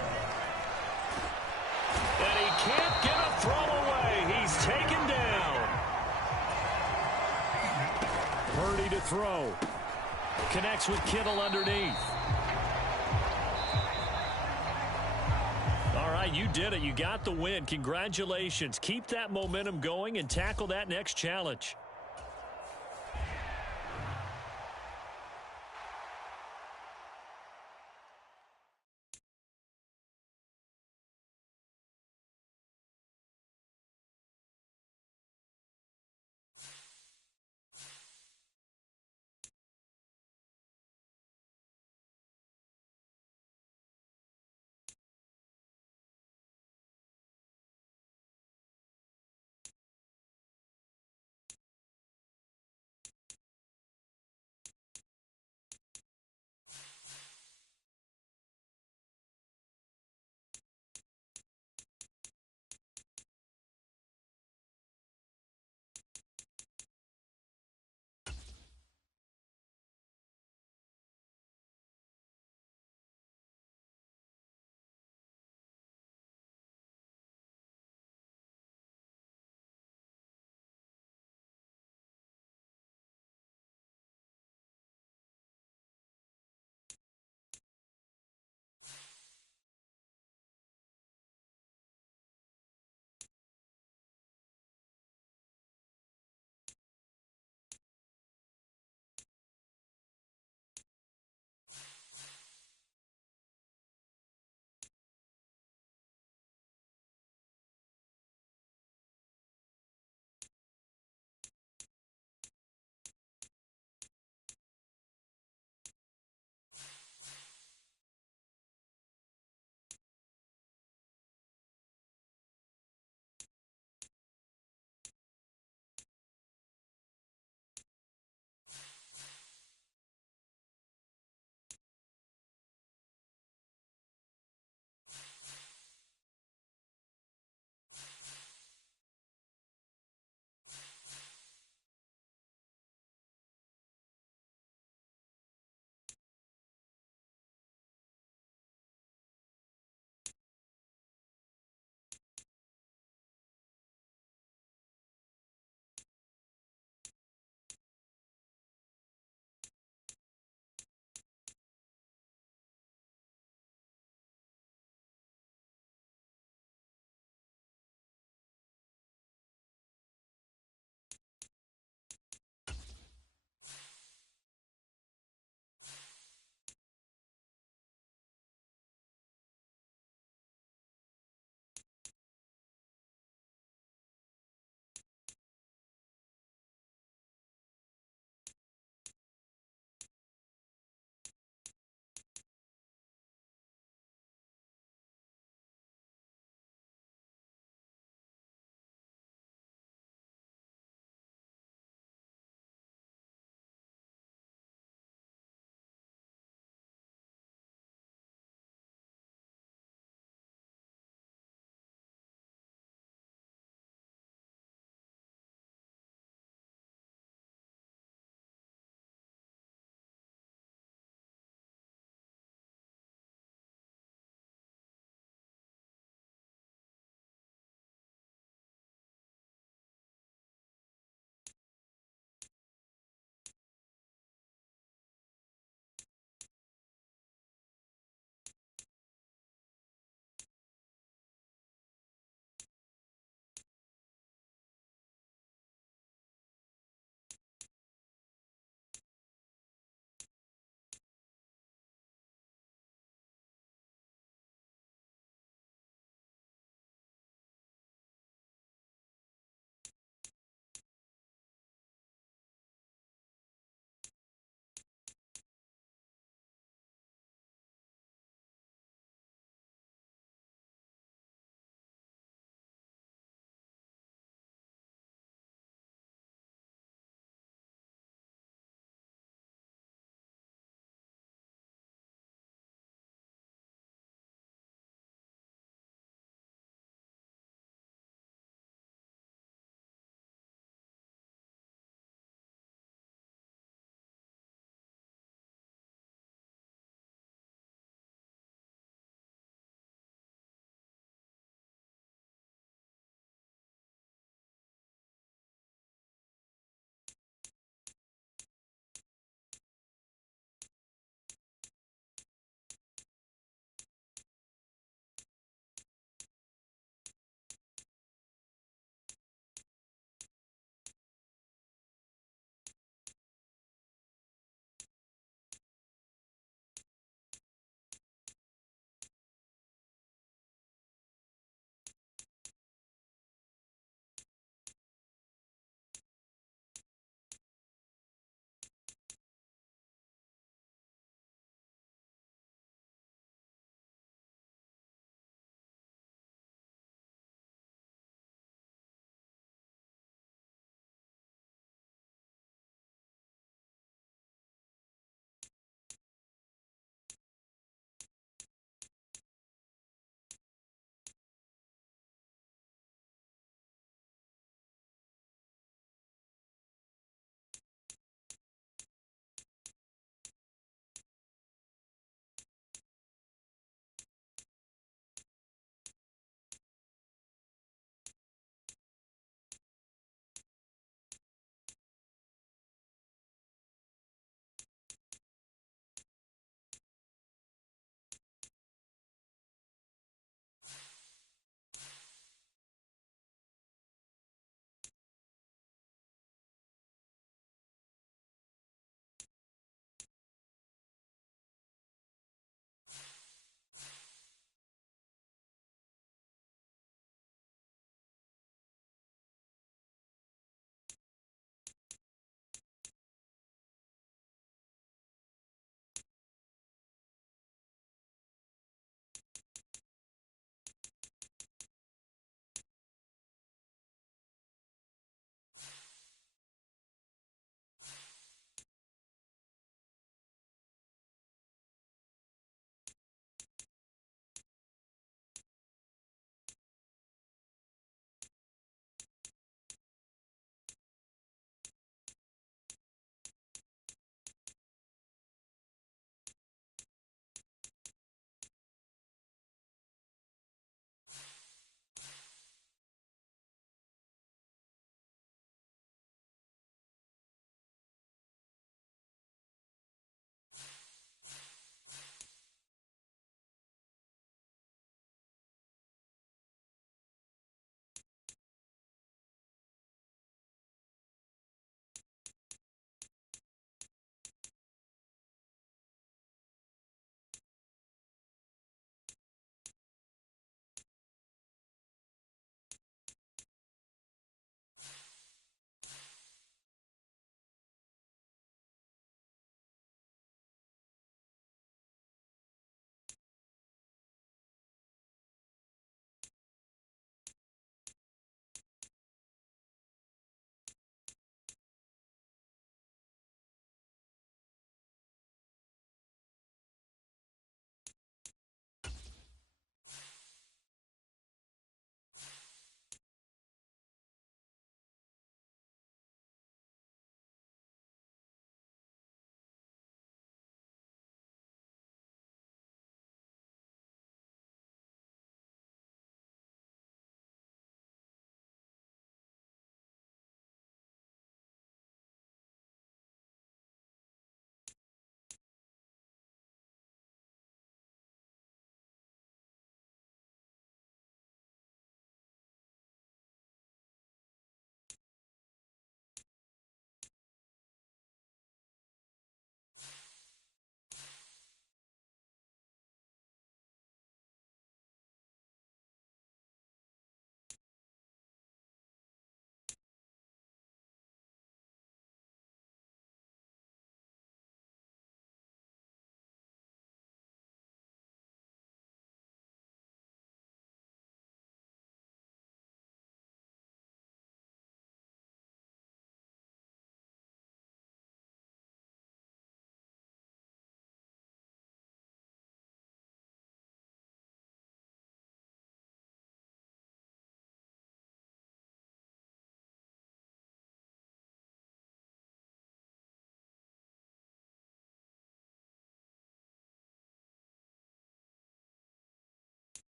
And he can't get a throw away. He's taken down. Purdy to throw. Connects with Kittle underneath. All right, you did it. You got the win. Congratulations. Keep that momentum going and tackle that next challenge.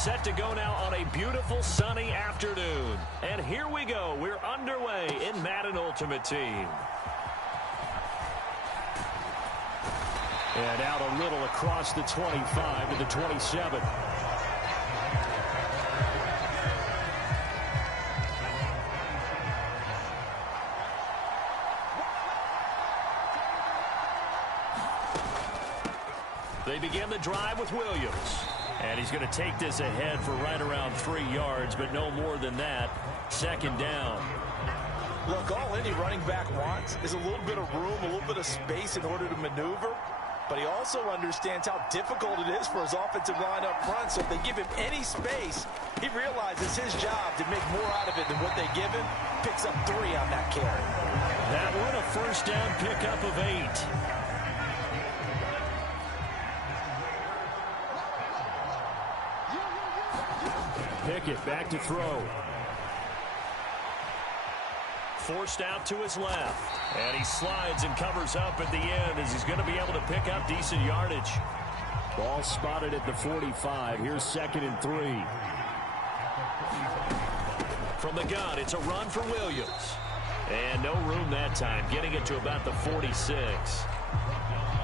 Set to go now on a beautiful sunny afternoon. And here we go. We're underway in Madden Ultimate Team. And out a little across the 25 to the 27. They begin the drive with Williams. And he's going to take this ahead for right around 3 yards, but no more than that. Second down. Look, all any running back wants is a little bit of room, a little bit of space in order to maneuver. But he also understands how difficult it is for his offensive line up front. So if they give him any space, he realizes his job to make more out of it than what they give him. Picks up 3 on that carry. That one a first down pickup of 8. Pickett back to throw. Forced out to his left. And he slides and covers up at the end as he's going to be able to pick up decent yardage. Ball spotted at the 45. Here's 2nd and 3. From the gun, it's a run for Williams. And no room that time, getting it to about the 46.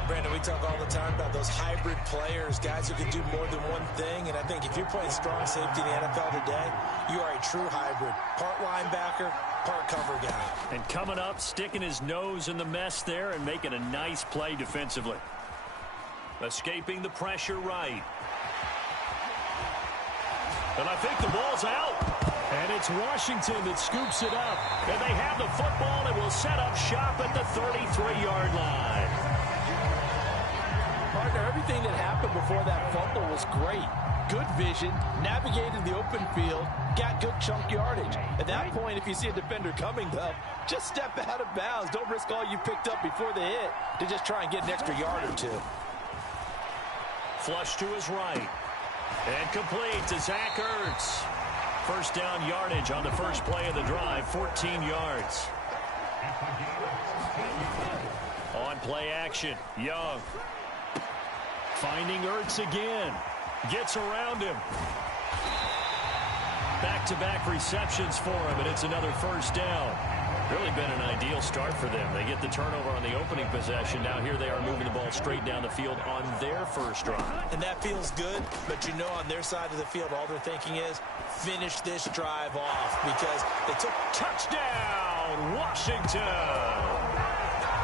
Brandon, we talk all the time about those hybrid players, guys who can do more than one thing. And I think if you're playing strong safety in the NFL today, you are a true hybrid. Part linebacker, part cover guy. And coming up, sticking his nose in the mess there and making a nice play defensively. Escaping the pressure right. And I think the ball's out. And it's Washington that scoops it up. And they have the football and will set up shop at the 33-yard line. Partner, everything that happened before that fumble was great. Good vision, navigated the open field, got good chunk yardage. At that point, if you see a defender coming, though, just step out of bounds. Don't risk all you picked up before the hit to just try and get an extra yard or 2. Flush to his right. And complete to Zach Ertz. First down yardage on the first play of the drive, 14 yards. On play action, Young. Finding Ertz again. Gets around him. Back-to-back receptions for him, and it's another first down. Really been an ideal start for them. They get the turnover on the opening possession. Now here they are moving the ball straight down the field on their first drive. And that feels good, but you know on their side of the field, all they're thinking is finish this drive off because they took touchdown, Washington.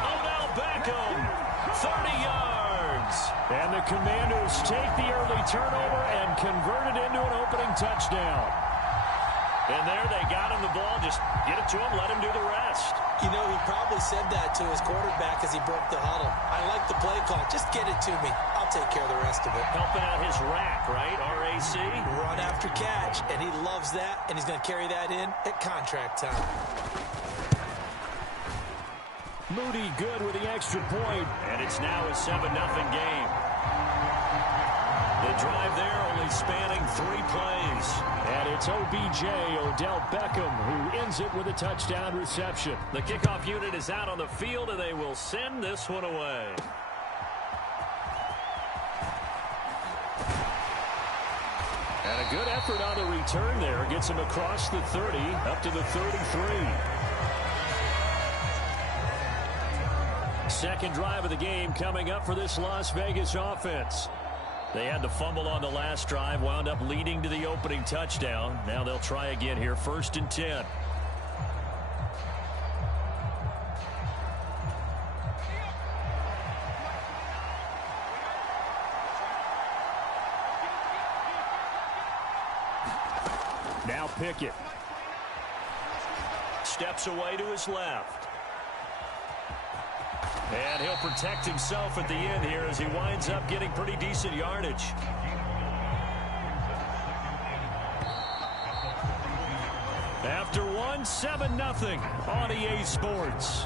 Odell Beckham, 30 yards. And the Commanders take the early turnover and convert it into an opening touchdown. And there they got him the ball. Just get it to him, let him do the rest. You know, he probably said that to his quarterback as he broke the huddle. I like the play call. Just get it to me. I'll take care of the rest of it. Helping out his rack, right? RAC. Run after catch, and he loves that, and he's going to carry that in at contract time. Moody good with the extra point, and it's now a 7-0 game. The drive there only spanning 3 plays. And it's OBJ, Odell Beckham, who ends it with a touchdown reception. The kickoff unit is out on the field, and they will send this one away. And a good effort on the return there. Gets him across the 30, up to the 33. Second drive of the game coming up for this Las Vegas offense. They had the fumble on the last drive, wound up leading to the opening touchdown. Now they'll try again here, 1st and 10. Now Pickett. Steps away to his left. And he'll protect himself at the end here as he winds up getting pretty decent yardage. After one, 7-0 on EA Sports.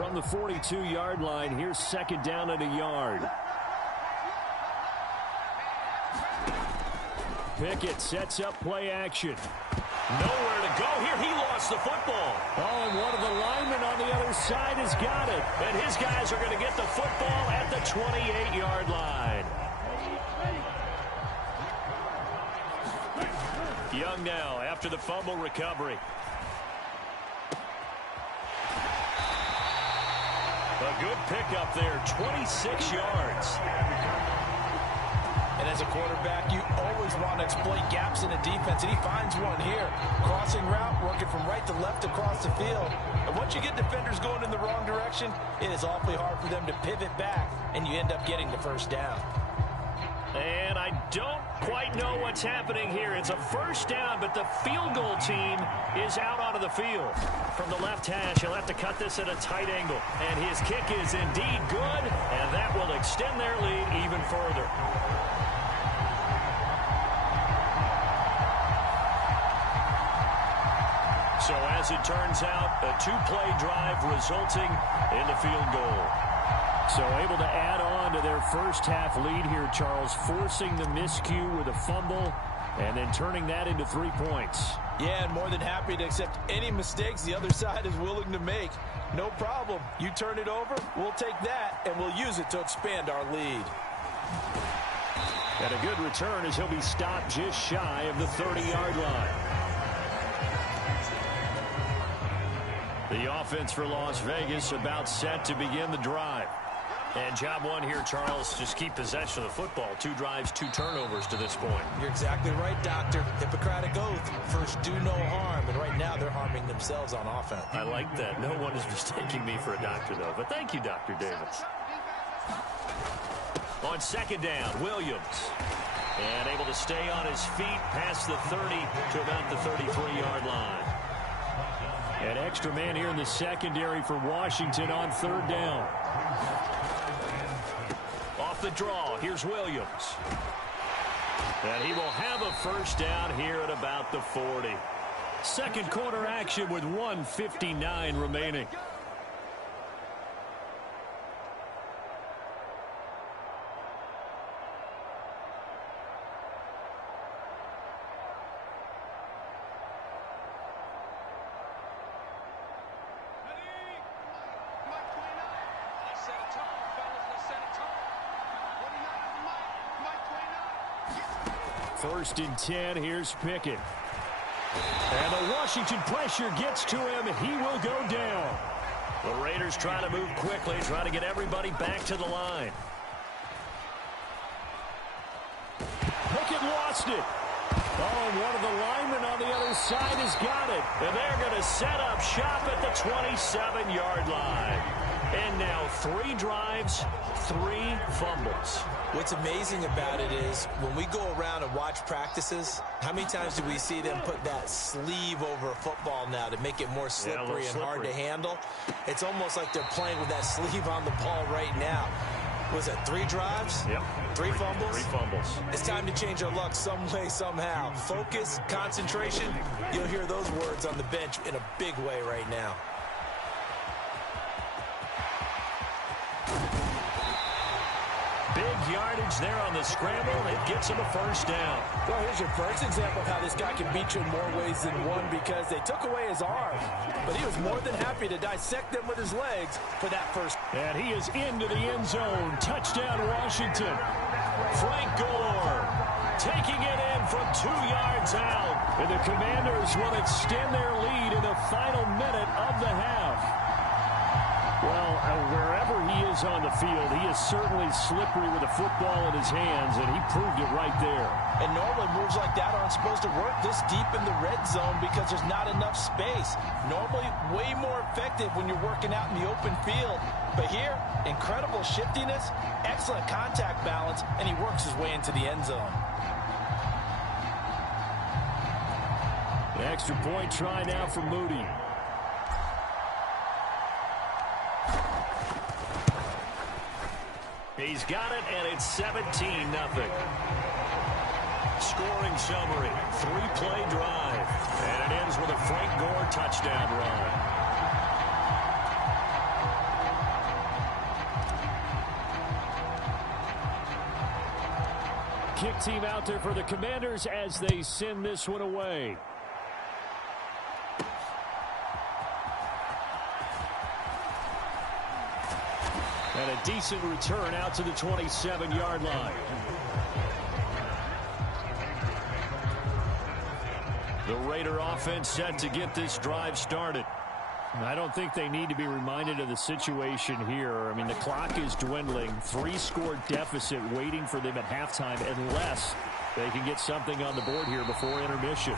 From the 42-yard line, here's second down and a yard. Pickett sets up play action. Nowhere to go here. He lost the football. Oh, and one of the linemen on the other side has got it. And his guys are going to get the football at the 28-yard line. Young now after the fumble recovery. A good pickup there, 26 yards. And as a quarterback, you always want to exploit gaps in the defense, and he finds one here. Crossing route, working from right to left across the field. And once you get defenders going in the wrong direction, it is awfully hard for them to pivot back, and you end up getting the first down. And I don't quite know what's happening here. It's a first down, but the field goal team is out onto the field. From the left hash, he'll have to cut this at a tight angle. And his kick is indeed good, and that will extend their lead even further. So as it turns out, a two-play drive resulting in the field goal. So able to add on to their first half lead here, Charles, forcing the miscue with a fumble and then turning that into 3 points. Yeah, and more than happy to accept any mistakes the other side is willing to make. No problem. You turn it over, we'll take that, and we'll use it to expand our lead. And a good return as he'll be stopped just shy of the 30-yard line. The offense for Las Vegas about set to begin the drive. And job one here, Charles, just keep possession of the football. 2 drives, 2 turnovers to this point. You're exactly right, Doctor. Hippocratic oath. First, do no harm. And right now, they're harming themselves on offense. I like that. No one is mistaking me for a doctor, though. But thank you, Dr. Davis. On second down, Williams. And able to stay on his feet past the 30 to about the 33-yard line. An extra man here in the secondary for Washington on third down. Off the draw, here's Williams. And he will have a first down here at about the 40. Second quarter action with 1:59 remaining. First and 10, here's Pickett. And the Washington pressure gets to him. He will go down. The Raiders trying to move quickly, trying to get everybody back to the line. Pickett lost it. Oh, and one of the linemen on the other side has got it. And they're going to set up shop at the 27-yard line. And now 3 drives, 3 fumbles. What's amazing about it is when we go around and watch practices, how many times do we see them put that sleeve over a football now to make it more slippery and hard to handle? It's almost like they're playing with that sleeve on the ball right now. Was it 3 drives? Yep. 3 fumbles? 3 fumbles. It's time to change our luck some way, somehow. Focus, concentration. You'll hear those words on the bench in a big way right now. Big yardage there on the scramble. It gets him a first down. Well, here's your first example of how this guy can beat you in more ways than one, because they took away his arm. But he was more than happy to dissect them with his legs for that first. And he is into the end zone. Touchdown, Washington. Frank Gore taking it in from 2 yards out. And the Commanders will extend their lead in the final minute of the half. Well, wherever he is on the field, he is certainly slippery with a football in his hands, and he proved it right there. And normally moves like that aren't supposed to work this deep in the red zone because there's not enough space. Normally way more effective when you're working out in the open field. But here, incredible shiftiness, excellent contact balance, and he works his way into the end zone. An extra point try now for Moody. He's got it, and it's 17-0. Scoring summary, 3-play drive. And it ends with a Frank Gore touchdown run. kick team out there for the Commanders as they send this one away. And a decent return out to the 27-yard line. The Raider offense set to get this drive started. I don't think they need to be reminded of the situation here. I mean, the clock is dwindling. 3-score deficit waiting for them at halftime unless they can get something on the board here before intermission.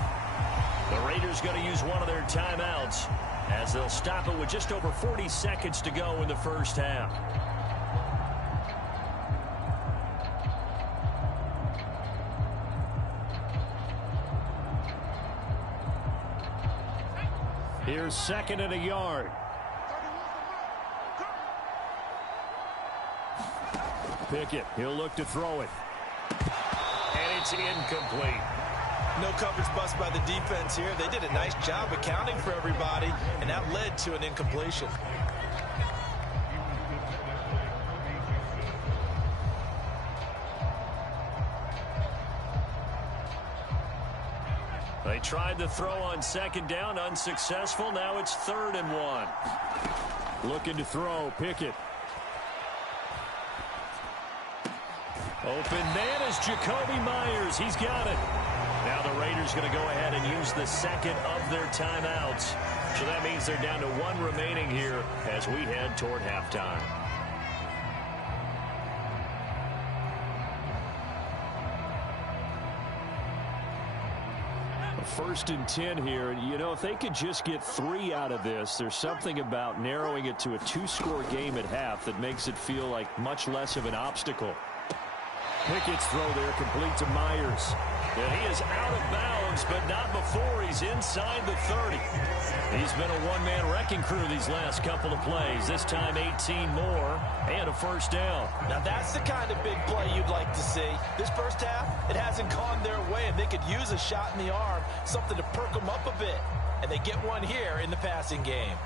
The Raiders going to use one of their timeouts as they'll stop it with just over 40 seconds to go in the first half. Here's 2nd and a yard. Pickett, he'll look to throw it. And it's incomplete. No coverage bust by the defense here. They did a nice job accounting for everybody, and that led to an incompletion. They tried to throw on 2nd down, unsuccessful. Now it's 3rd and 1. Looking to throw, Pickett. Open man is Jacoby Myers. He's got it. Now the Raiders going to go ahead and use the 2nd of their timeouts. So that means they're down to 1 remaining here as we head toward halftime. 1st and 10 here. You know, if they could just get 3 out of this, there's something about narrowing it to a 2-score game at half that makes it feel like much less of an obstacle. Pickett's throw there complete to Myers. And he is out of bounds, but not before he's inside the 30. He's been a one-man wrecking crew these last couple of plays. This time 18 more and a first down. Now that's the kind of big play you'd like to see. This first half, it hasn't gone their way, and they could use a shot in the arm, something to perk them up a bit. And they get one here in the passing game.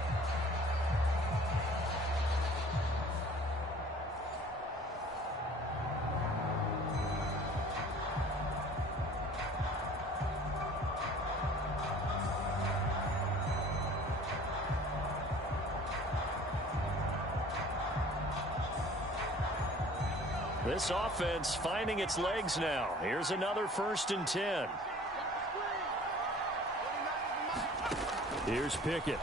This offense finding its legs now. Here's another 1st and 10. Here's Pickett.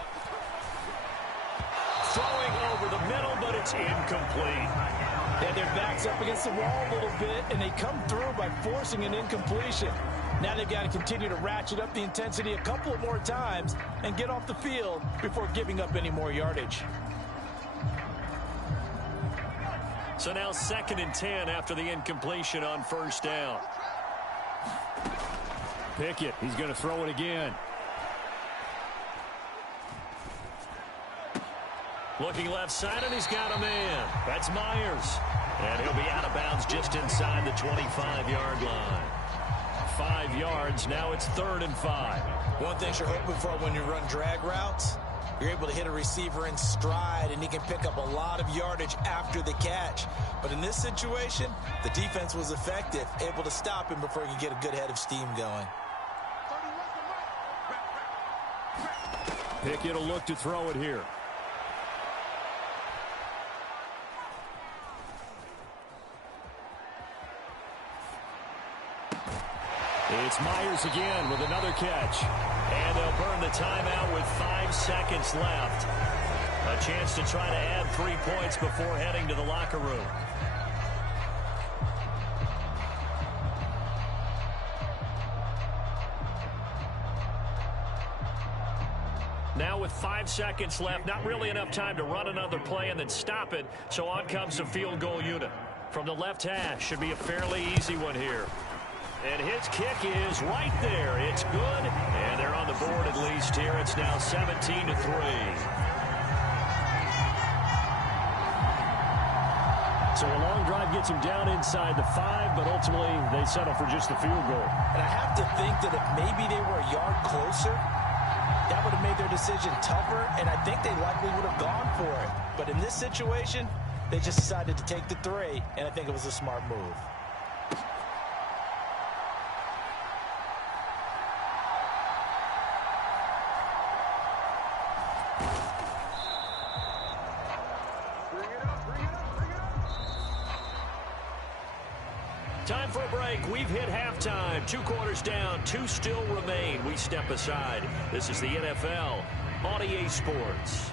Throwing over the middle, but it's incomplete. Yeah, their back's up against the wall a little bit, and they come through by forcing an incompletion. Now they've got to continue to ratchet up the intensity a couple of more times and get off the field before giving up any more yardage. So now 2nd and 10 after the incompletion on 1st down. Pickett, he's going to throw it again. Looking left side, and he's got a man. That's Myers. And he'll be out of bounds just inside the 25-yard line. 5 yards, now it's 3rd and 5. One thing you're hoping for when you run drag routes, you're able to hit a receiver in stride, and he can pick up a lot of yardage after the catch. But in this situation, the defense was effective, able to stop him before he could get a good head of steam going. Pickett will look to throw it here. It's Myers again with another catch. And they'll burn the timeout with 5 seconds left. A chance to try to add 3 points before heading to the locker room. Now with 5 seconds left, not really enough time to run another play and then stop it. So on comes the field goal unit. From the left hash, should be a fairly easy one here. And his kick is right there. It's good. And they're on the board at least here. It's now 17-3. So a long drive gets him down inside the 5, but ultimately they settle for just the field goal. And I have to think that if maybe they were a yard closer, that would have made their decision tougher, and I think they likely would have gone for it. But in this situation, they just decided to take the 3, and I think it was a smart move. for a break. We've hit halftime. 2 quarters down. 2 still remain. We step aside. This is the NFL on EA Sports.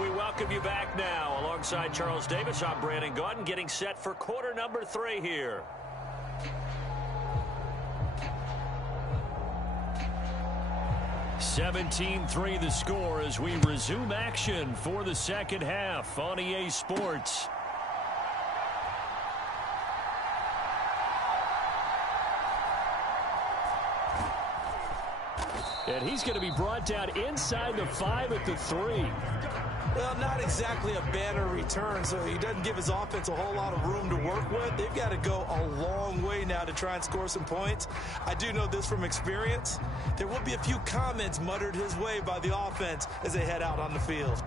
We welcome you back now. Alongside Charles Davis, I'm Brandon Gaudin, getting set for quarter number 3 here. (17-3) the score as we resume action for the second half on EA Sports. And he's going to be brought down inside the 5 at the 3. Well, not exactly a banner return, so he doesn't give his offense a whole lot of room to work with. They've got to go a long way now to try and score some points. I do know this from experience. There will be a few comments muttered his way by the offense as they head out on the field.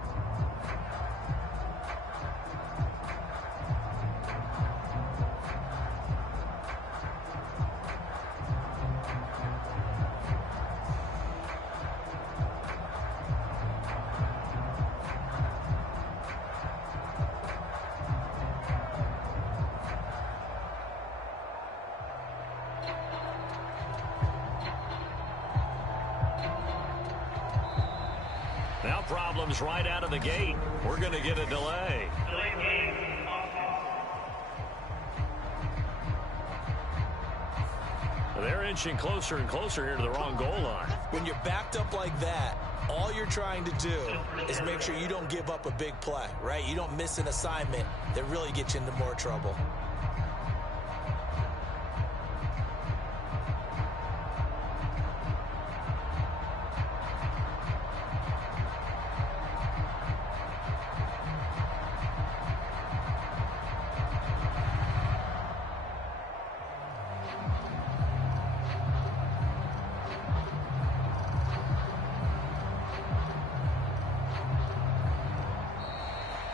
Now problems right out of the gate. We're going to get a delay. They're inching closer and closer here to the wrong goal line. When you're backed up like that, all you're trying to do is make sure you don't give up a big play, right? You don't miss an assignment that really gets you into more trouble.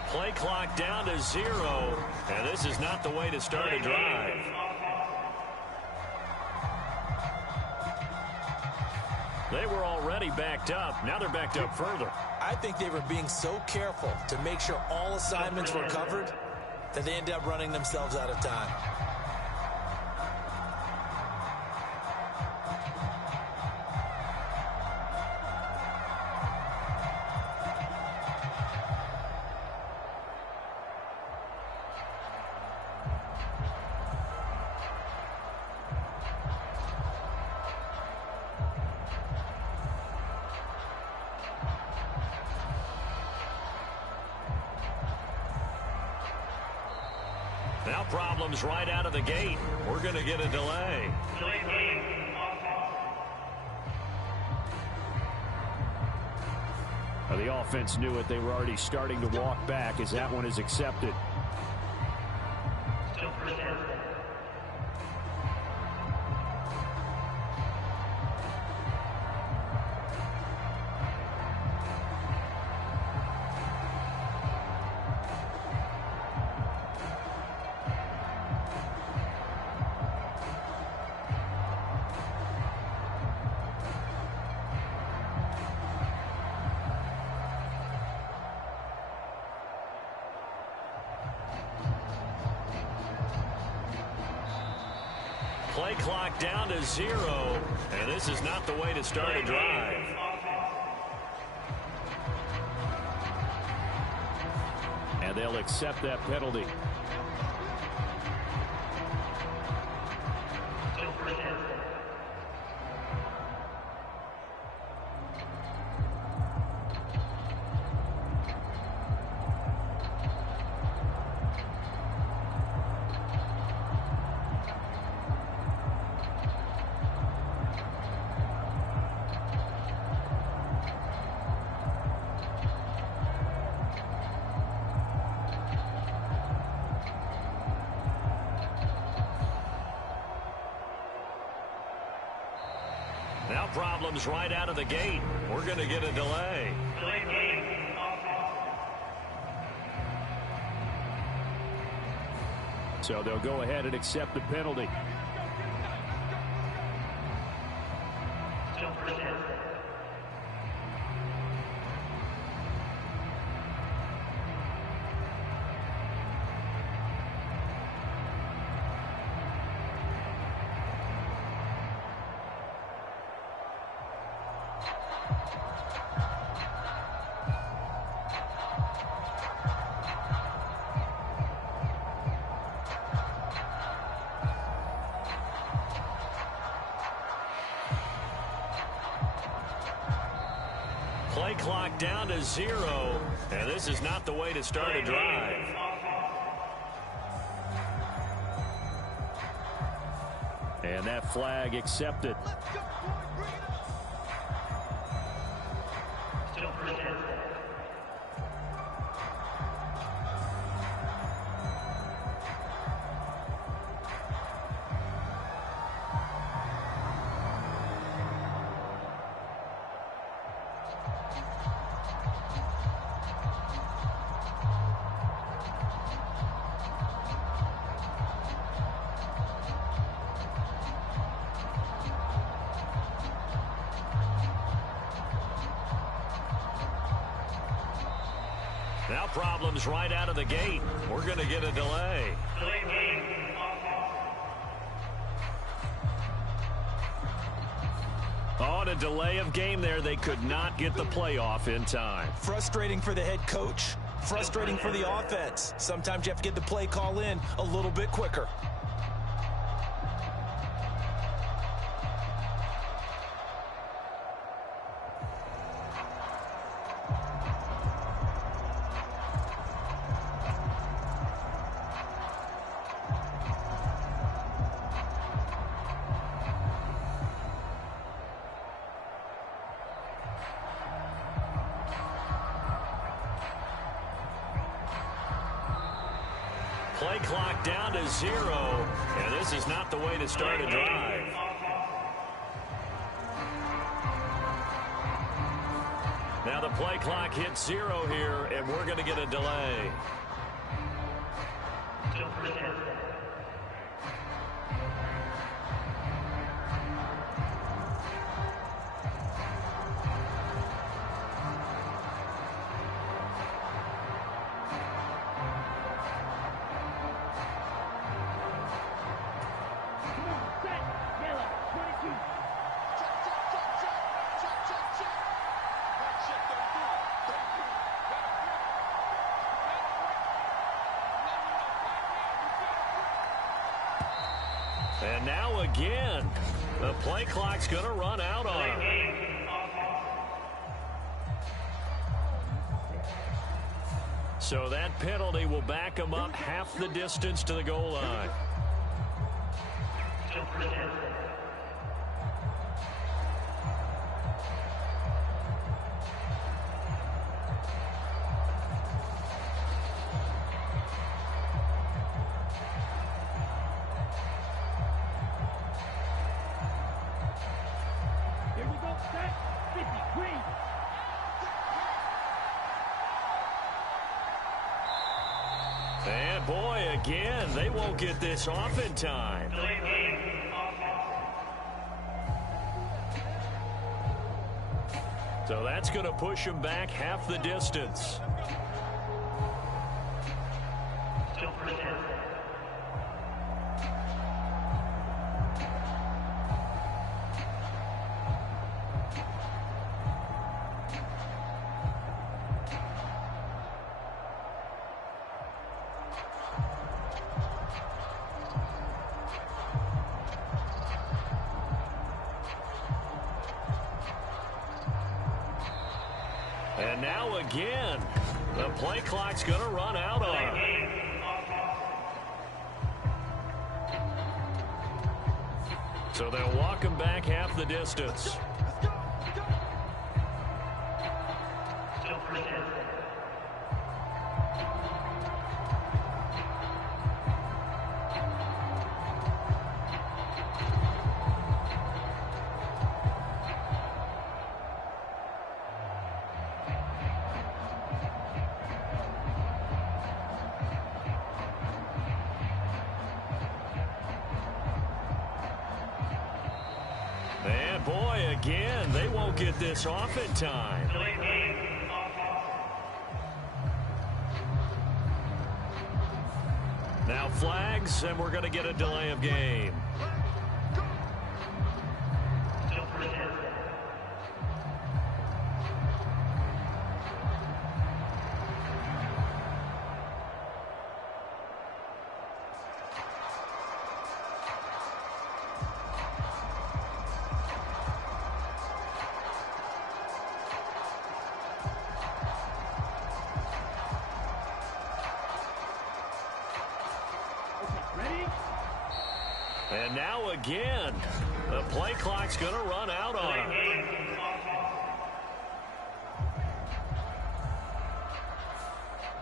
Play clock down to 0, and this is not the way to start a drive. They were already backed up. Now they're backed up further. I think they were being so careful to make sure all assignments were covered that they ended up running themselves out of time. Now problems right out of the gate. We're going to get a delay. The offense knew it. They were already starting to walk back as that one is accepted. Play clock down to 0, and this is not the way to start a drive. And they'll accept that penalty. Now problems right out of the gate. We're going to get a delay. So they'll go ahead and accept the penalty. Play clock down to 0, and this is not the way to start a drive. And that flag accepted. Now problems right out of the gate. We're going to get a delay. On a delay of game there, they could not get the playoff in time. Frustrating for the head coach. Frustrating for the offense. Sometimes you have to get the play call in a little bit quicker. Play clock down to 0, and this is not the way to start a drive. Now the play clock hits 0 here, and we're going to get a delay. And now again, the play clock's going to run out on him. So that penalty will back him up half the distance to the goal line. And boy, again, they won't get this off in time. So that's going to push him back half the distance. And now again, the play clock's going to run out on him. So they'll walk him back half the distance. boy, again, they won't get this off in time. Now flags, and we're going to get a delay of game. And now again, the play clock's going to run out on him.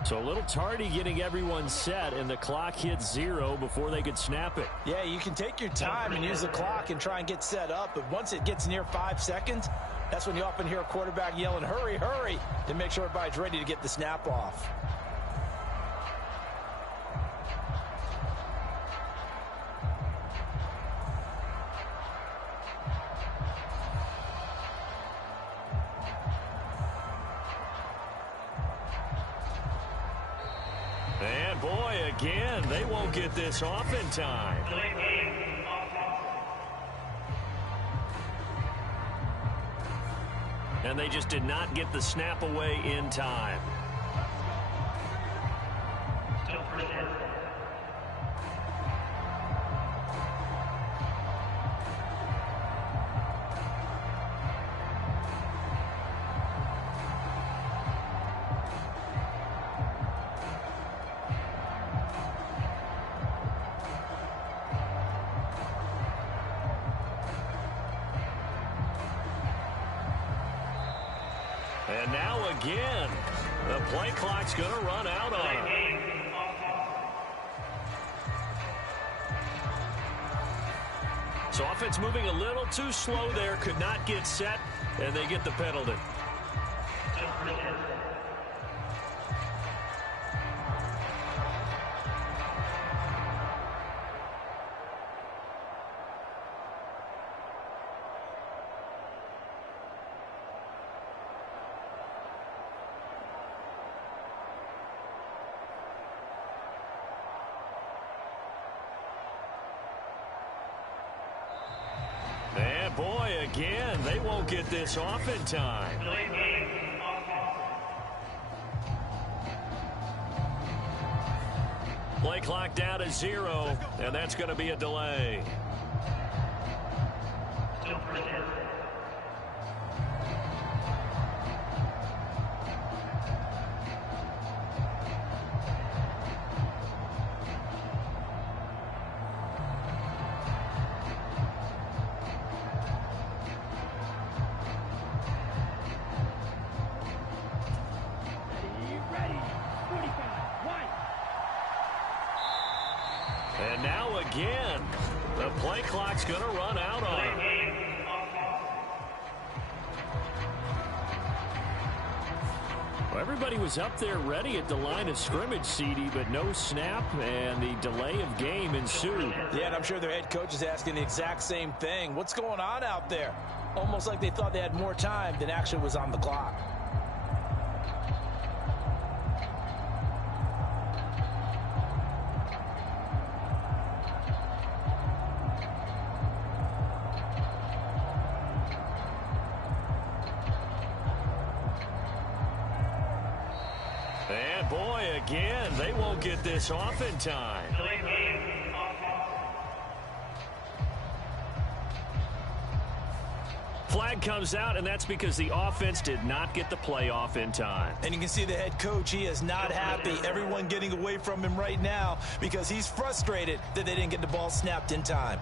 So a little tardy getting everyone set, and the clock hits 0 before they could snap it. Yeah, you can take your time and use the clock and try and get set up, but once it gets near 5 seconds, that's when you often hear a quarterback yelling, hurry, hurry, to make sure everybody's ready to get the snap off. And boy, again, they won't get this off in time. And they just did not get the snap away in time. And now again, the play clock's going to run out on him. So offense moving a little too slow there, could not get set, and they get the penalty. And boy, again, they won't get this off in time. Play clock down to 0, and that's going to be a delay. And now again, the play clock's going to run out on him. Well, everybody was up there ready at the line of scrimmage, CD, but no snap, and the delay of game ensued. Yeah, and I'm sure their head coach is asking the exact same thing. What's going on out there? Almost like they thought they had more time than actually was on the clock. And boy, again, they won't get this off in time. Flag comes out, and that's because the offense did not get the play off in time. And you can see the head coach, he is not happy. Everyone getting away from him right now because he's frustrated that they didn't get the ball snapped in time.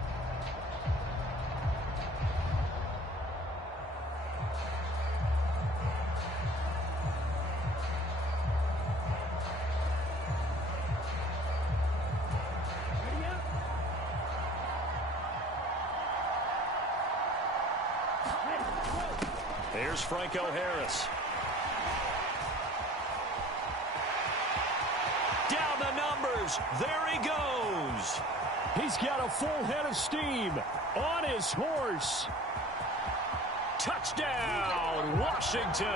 Here's Franco Harris. Down the numbers. There he goes. He's got a full head of steam on his horse. Touchdown, Washington.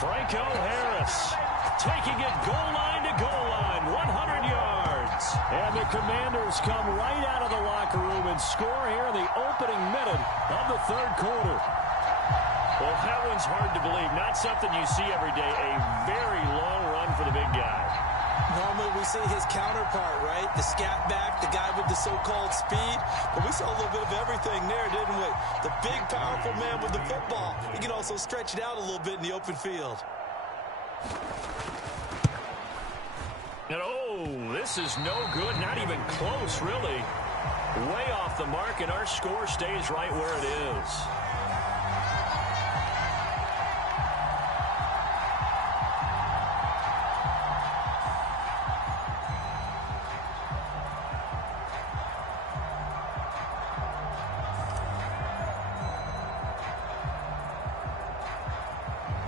Franco Harris taking it goal line to goal line, 100 yards. And the Commanders come right out of the locker room and score here in the opening minute of the third quarter. Well, that one's hard to believe. Not something you see every day. A very long run for the big guy. Normally we see his counterpart, right? The scat back, the guy with the so-called speed. But we saw a little bit of everything there, didn't we? The big, powerful man with the football. He can also stretch it out a little bit in the open field. And oh, this is no good. Not even close, really. Way off the mark, and our score stays right where it is.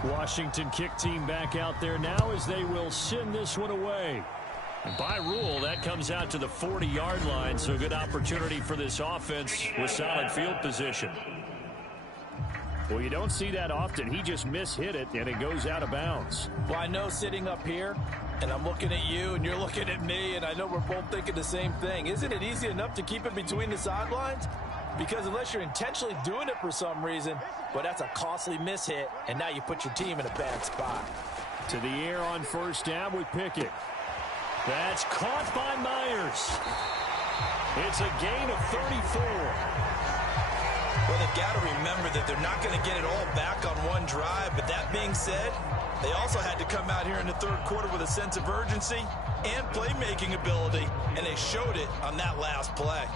Washington kick team back out there now as they will send this one away. And by rule, that comes out to the 40-yard line, so good opportunity for this offense with solid field position. Well, you don't see that often. He just mishit it, and it goes out of bounds. Well, I know sitting up here, and I'm looking at you, and you're looking at me, and I know we're both thinking the same thing. Isn't it easy enough to keep it between the sidelines? Because unless you're intentionally doing it for some reason, well, that's a costly mishit, and now you put your team in a bad spot. To the air on first down with Pickett. That's caught by Myers. It's a gain of 34. Well, they've got to remember that they're not going to get it all back on one drive. But that being said, they also had to come out here in the third quarter with a sense of urgency and playmaking ability, and they showed it on that last play.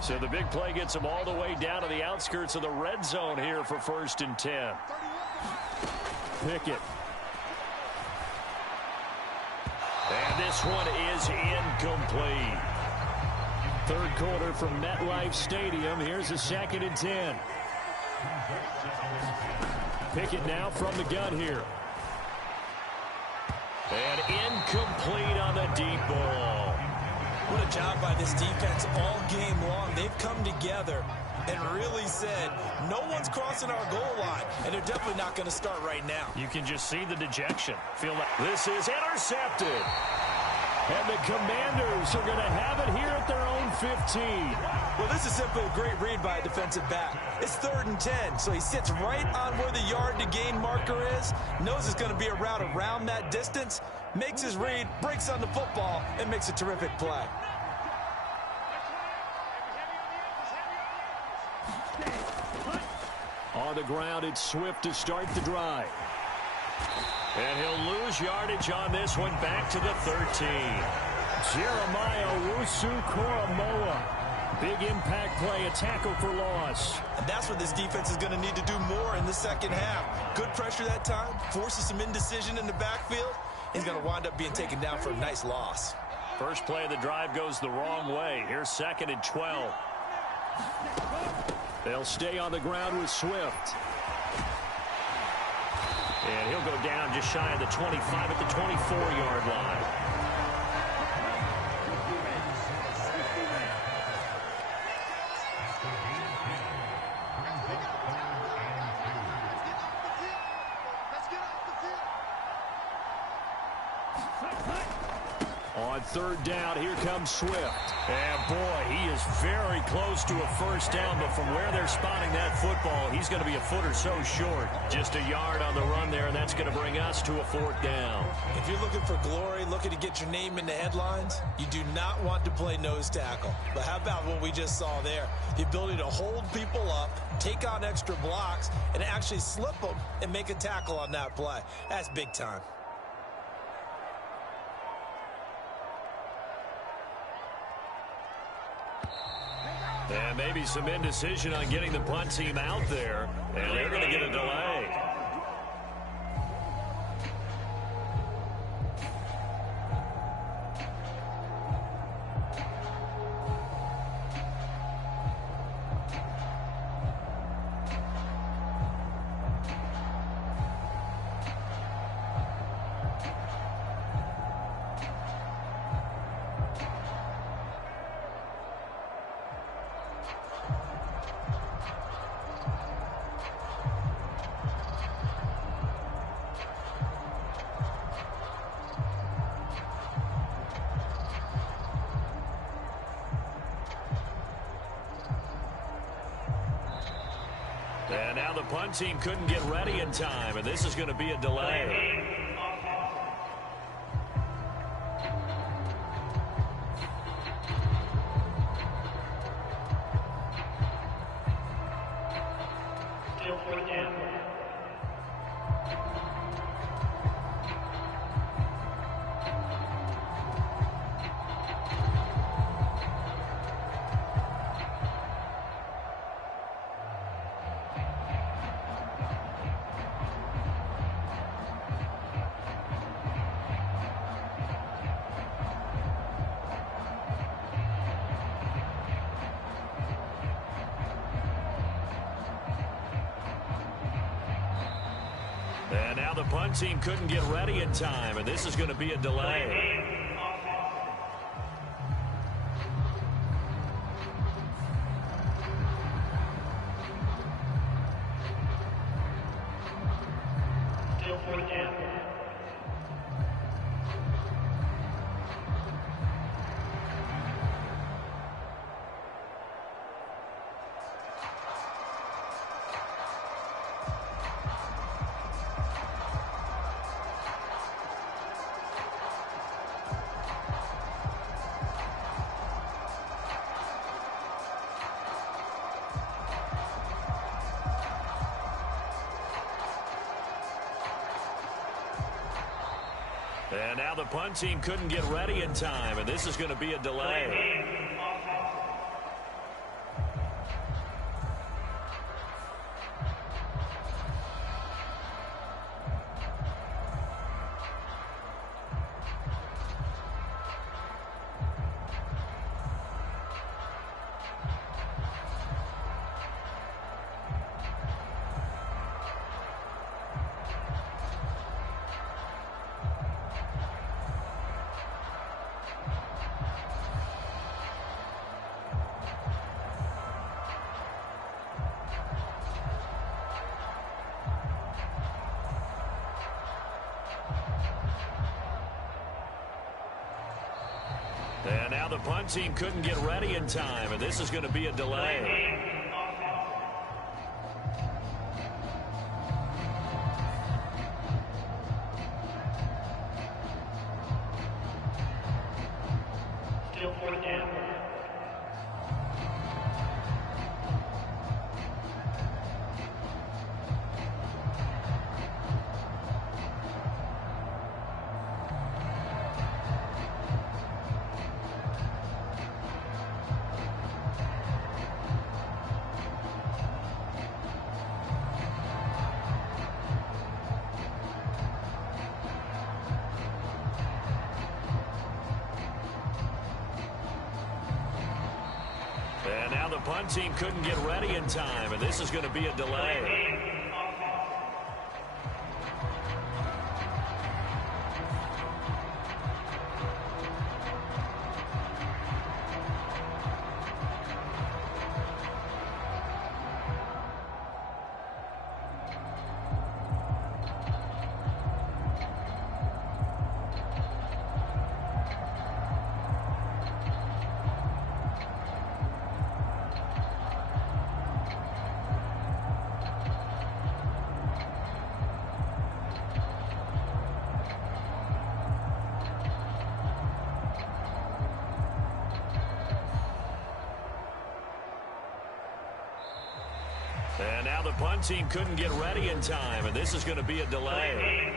So the big play gets them all the way down to the outskirts of the red zone here for 1st and 10. Pickett. And this one is incomplete. Third quarter from MetLife Stadium. Here's a 2nd and 10. Pickett now from the gun here. And incomplete on the deep ball. What a job by this defense all game long. They've come together and really said, no one's crossing our goal line, and they're definitely not going to start right now. You can just see the dejection. Feel like this is intercepted. And the Commanders are going to have it here at their own 15. Well, this is simply a great read by a defensive back. It's 3rd and 10, so he sits right on where the yard-to-gain marker is, knows it's going to be a route around that distance, makes his read, breaks on the football, and makes a terrific play. On the ground, it's Swift to start the drive. And he'll lose yardage on this one back to the 13. Jeremiah Owusu-Koramoah. Big impact play, a tackle for loss. And that's what this defense is going to need to do more in the second half. Good pressure that time, forces some indecision in the backfield. He's going to wind up being taken down for a nice loss. First play of the drive goes the wrong way. Here's 2nd and 12. They'll stay on the ground with Swift. And he'll go down just shy of the 25 at the 24-yard line. On 3rd down, here comes Swift. And boy, he is very close to a first down, but from where they're spotting that football, he's going to be a foot or so short. Just a yard on the run there, and that's going to bring us to a 4th down. If you're looking for glory, looking to get your name in the headlines, you do not want to play nose tackle. But how about what we just saw there? The ability to hold people up, take on extra blocks, and actually slip them and make a tackle on that play. That's big time. And maybe some indecision on getting the punt team out there. And they're going to get a delay. And now the punt team couldn't get ready in time, and this is going to be a delay. And now the punt team couldn't get ready in time, and this is going to be a delay. And now the punt team couldn't get ready in time, and this is going to be a delay. And now the punt team couldn't get ready in time, and this is going to be a delay. And now the punt team couldn't get ready in time, and this is going to be a delay. And now the punt team couldn't get ready in time, and this is going to be a delay.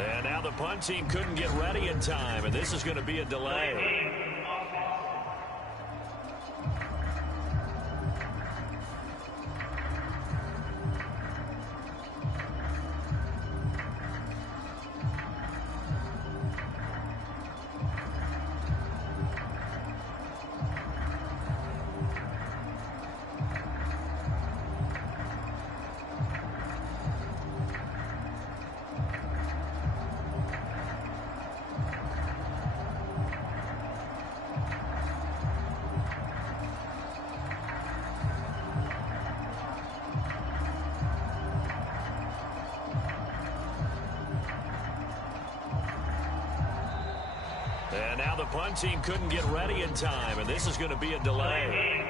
And now the punt team couldn't get ready in time, and this is going to be a delay. And now the punt team couldn't get ready in time, and this is going to be a delay.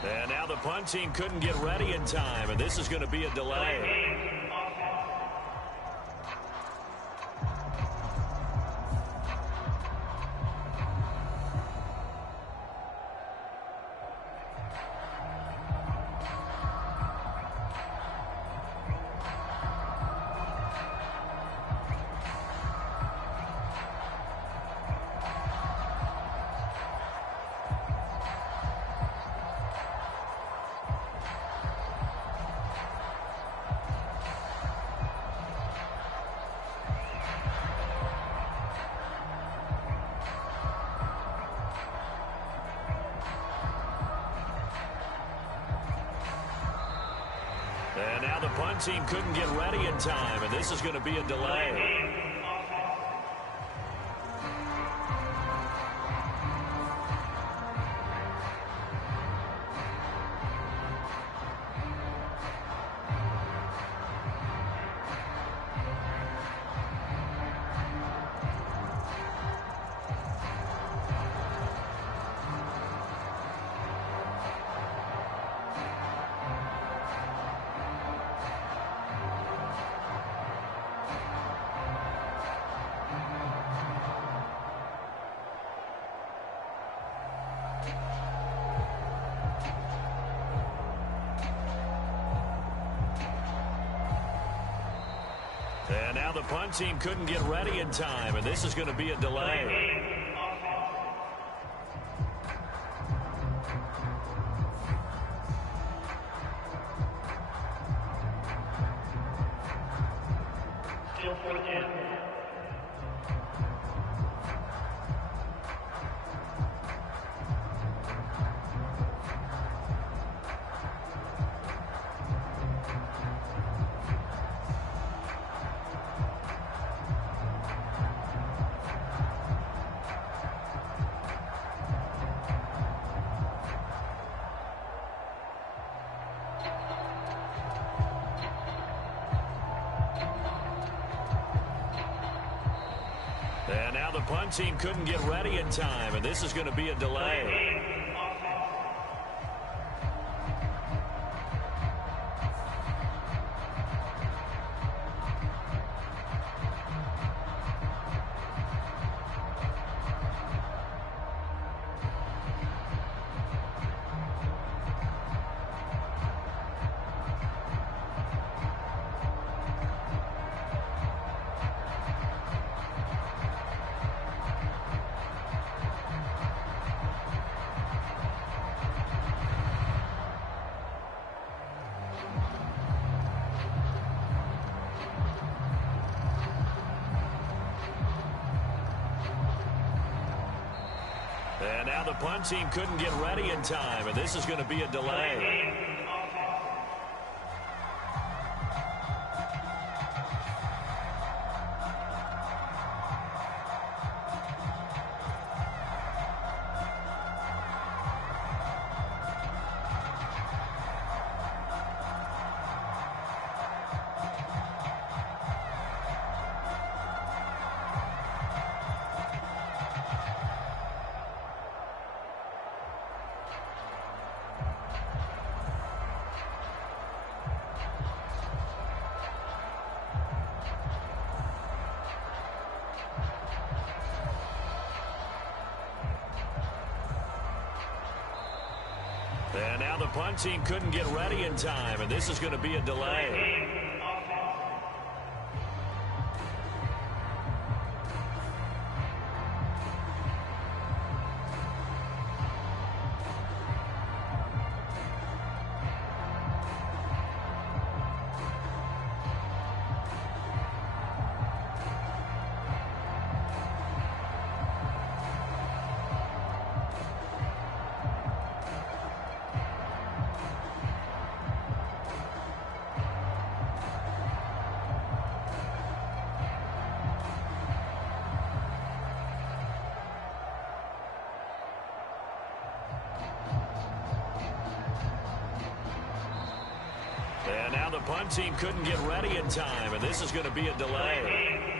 And now the punt team couldn't get ready in time, and this is going to be a delay. And now the punt team couldn't get ready in time, and this is going to be a delay. And now the punt team couldn't get ready in time, and this is going to be a delay. And now the punt team couldn't get ready in time, and this is going to be a delay. And now the punt team couldn't get ready in time, and this is going to be a delay. And now the punt team couldn't get ready in time, and this is going to be a delay. now the punt team couldn't get ready in time, and this is going to be a delay.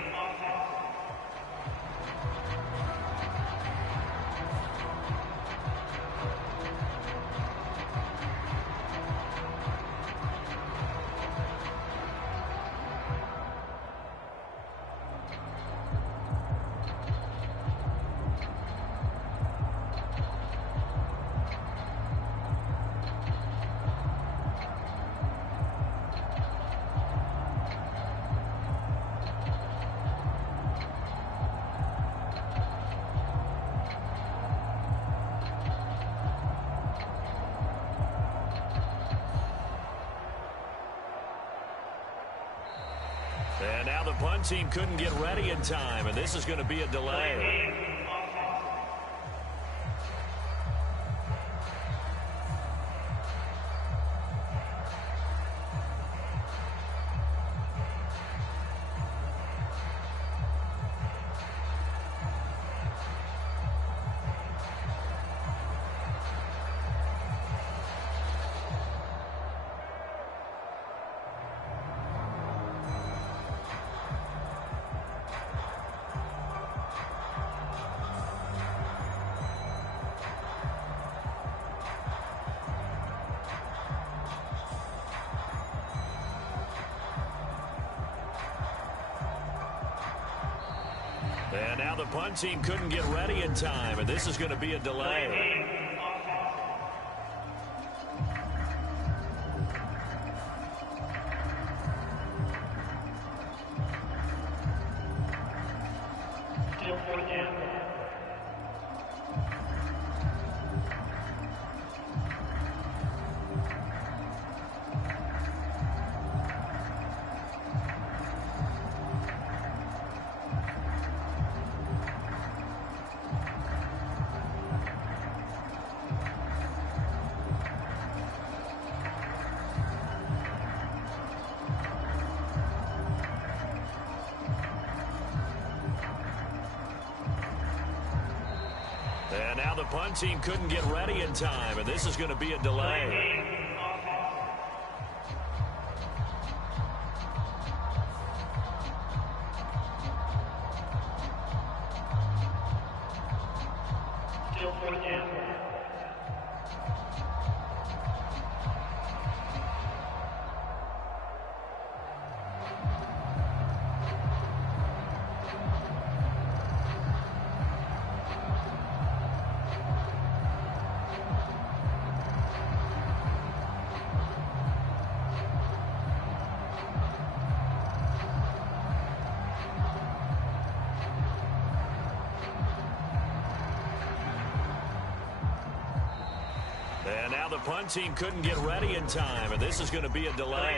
And now the punt team couldn't get ready in time, and this is going to be a delay. And now the punt team couldn't get ready in time, and this is going to be a delay. And now the punt team couldn't get ready in time, and this is going to be a delay. And now the punt team couldn't get ready in time, and this is going to be a delay.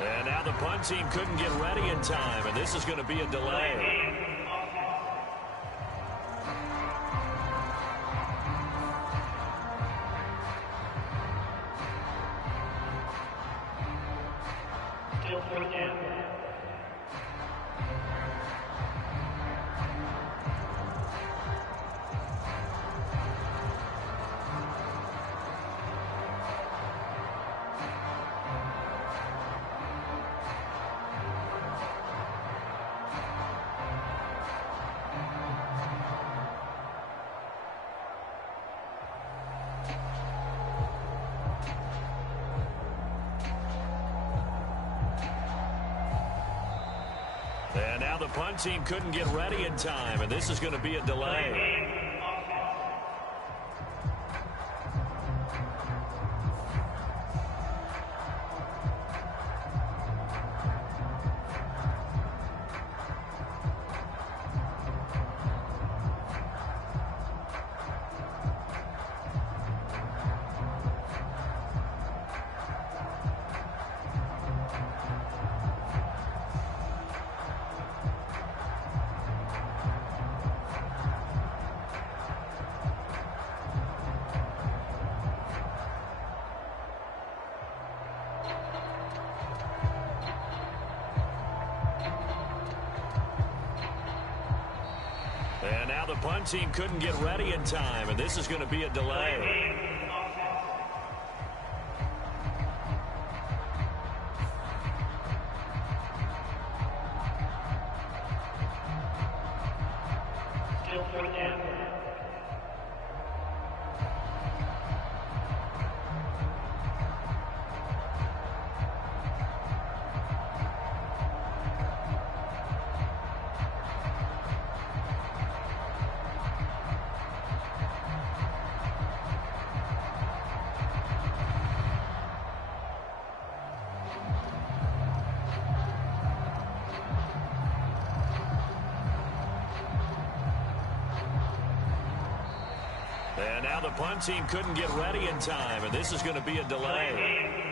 And now the punt team couldn't get ready in time, and this is going to be a delay. And now the punt team couldn't get ready in time, and this is going to be a delay. And now the punt team couldn't get ready in time, and this is going to be a delay. And now the punt team couldn't get ready in time, and this is going to be a delay.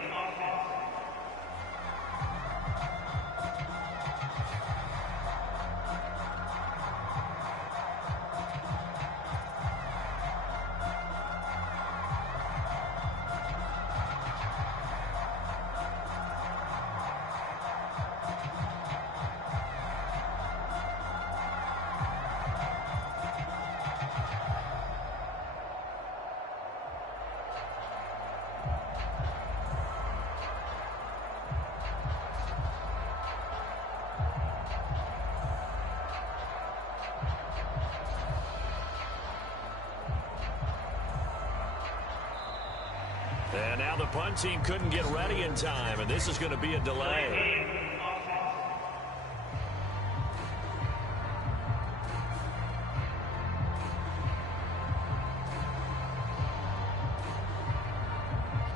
And now the punt team couldn't get ready in time, and this is going to be a delay.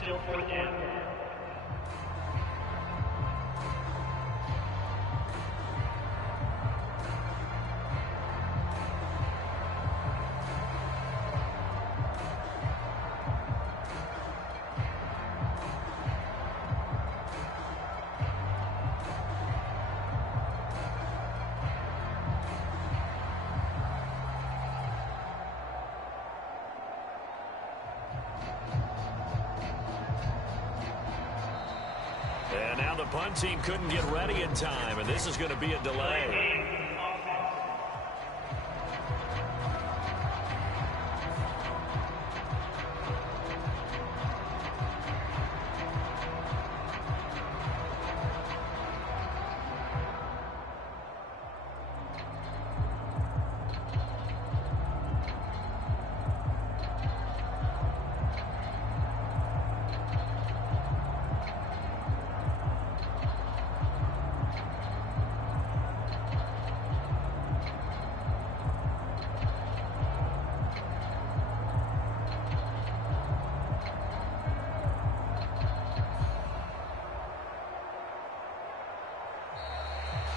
Still fourth down. And now the punt team couldn't get ready in time, and this is going to be a delay.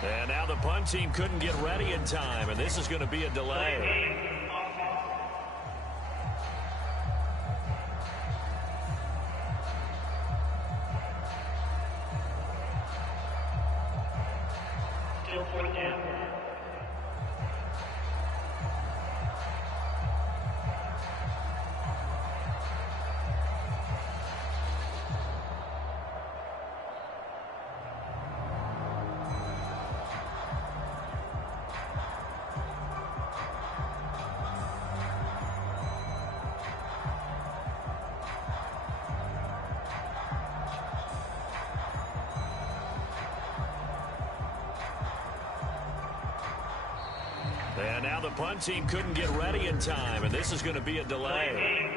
And now the punt team couldn't get ready in time, and this is going to be a delay. Still fourth down. And now the punt team couldn't get ready in time, and this is going to be a delay.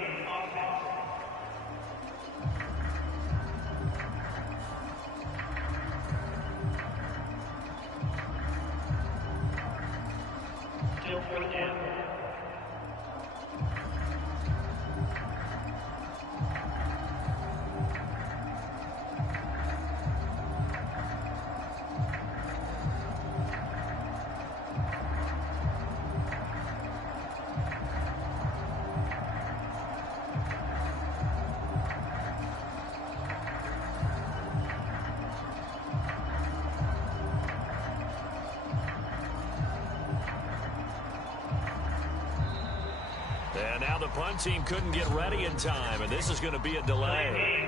Still fourth down. And now the punt team couldn't get ready in time, and this is going to be a delay.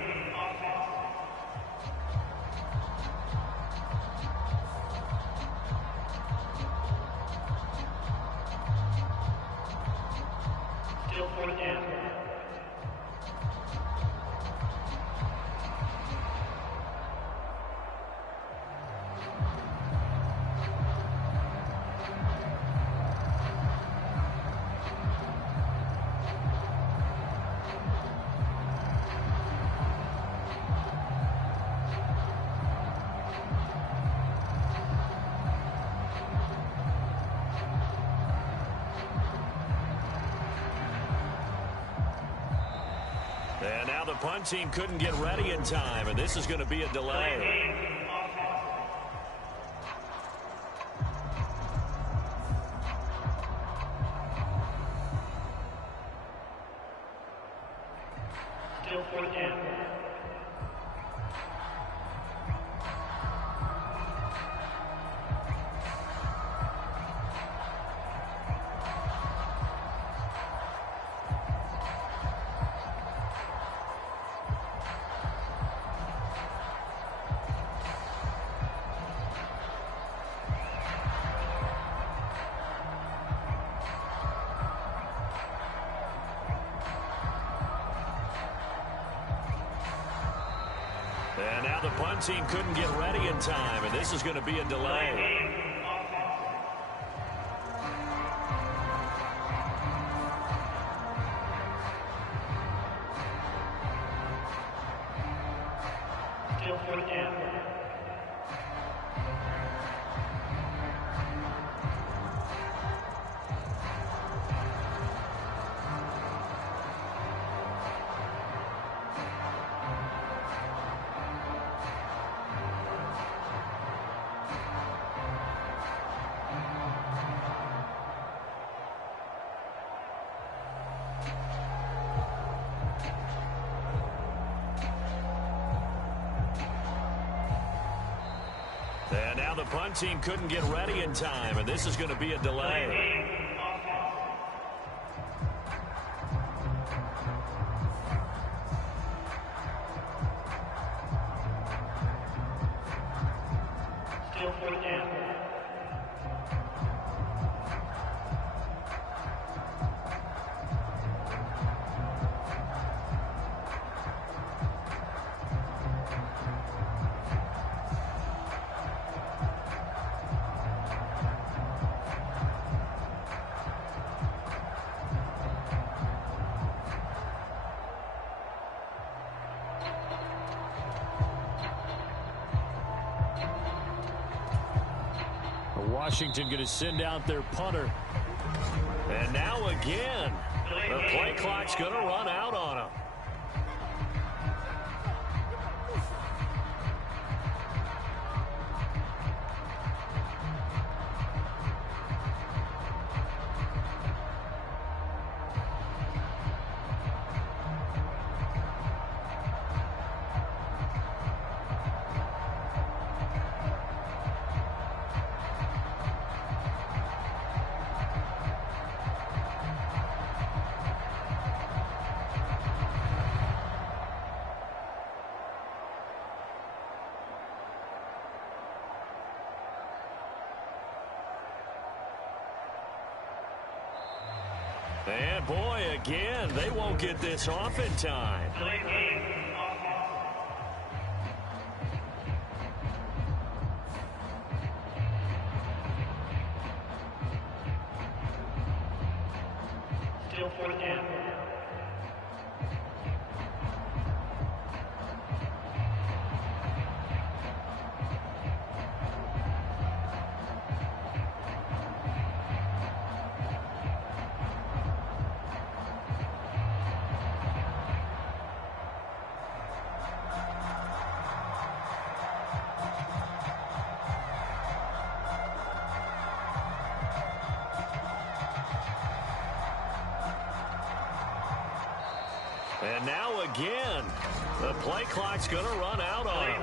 Still fourth down. And now the punt team couldn't get ready in time, and this is going to be a delay. Still fourth down. And now the punt team couldn't get ready in time, and this is going to be a delay. Still fourth down. And now the punt team couldn't get ready in time, and this is going to be a delay. Still fourth down. Washington going to send out their punter. And now again, the play clock's going to run out on him. And boy, again, they won't get this off in time. Still fourth down. And now again, the play clock's going to run out on him.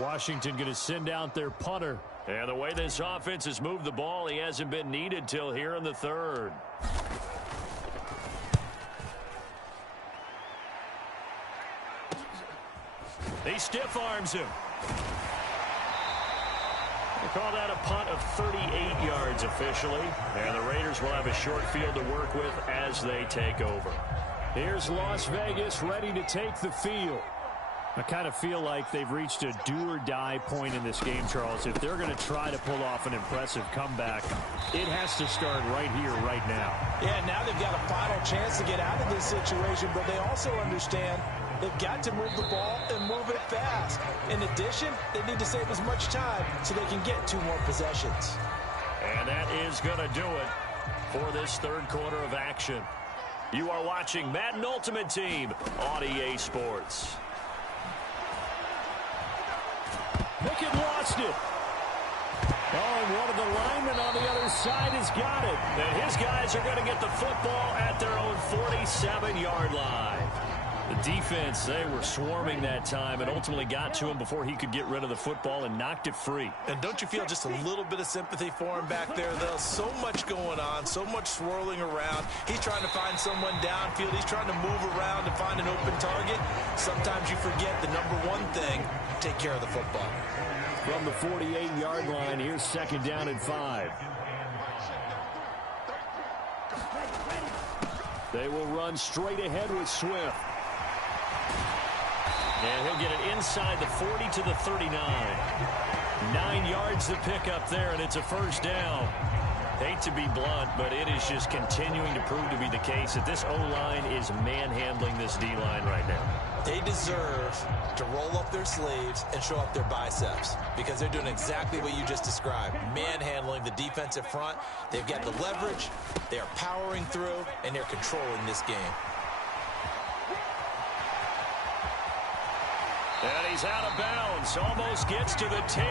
Washington going to send out their punter. And the way this offense has moved the ball, he hasn't been needed till here in the third. He stiff arms him. They call that a punt of 38 yards officially. And the Raiders will have a short field to work with as they take over. Here's Las Vegas ready to take the field. I kind of feel like they've reached a do-or-die point in this game, Charles. If they're going to try to pull off an impressive comeback, it has to start right here, right now. Yeah, now they've got a final chance to get out of this situation, but they also understand they've got to move the ball and move it fast. In addition, they need to save as much time so they can get 2 more possessions. And that is going to do it for this third quarter of action. You are watching Madden Ultimate Team on EA Sports. Pickett lost it. Oh, and one of the linemen on the other side has got it. And his guys are going to get the football at their own 47-yard line. The defense, they were swarming that time and ultimately got to him before he could get rid of the football and knocked it free. And don't you feel just a little bit of sympathy for him back there, though? So much going on, so much swirling around. He's trying to find someone downfield. He's trying to move around to find an open target. Sometimes you forget the number one thing, take care of the football. From the 48-yard line, here's second down and 5. They will run straight ahead with Swift. And he'll get it inside the 40 to the 39. 9 yards to pick up there, and it's a first down. Hate to be blunt, but it is just continuing to prove to be the case that this O-line is manhandling this D-line right now. They deserve to roll up their sleeves and show up their biceps because they're doing exactly what you just described, manhandling the defensive front. They've got the leverage, they are powering through, and they're controlling this game. And he's out of bounds, almost gets to the 10.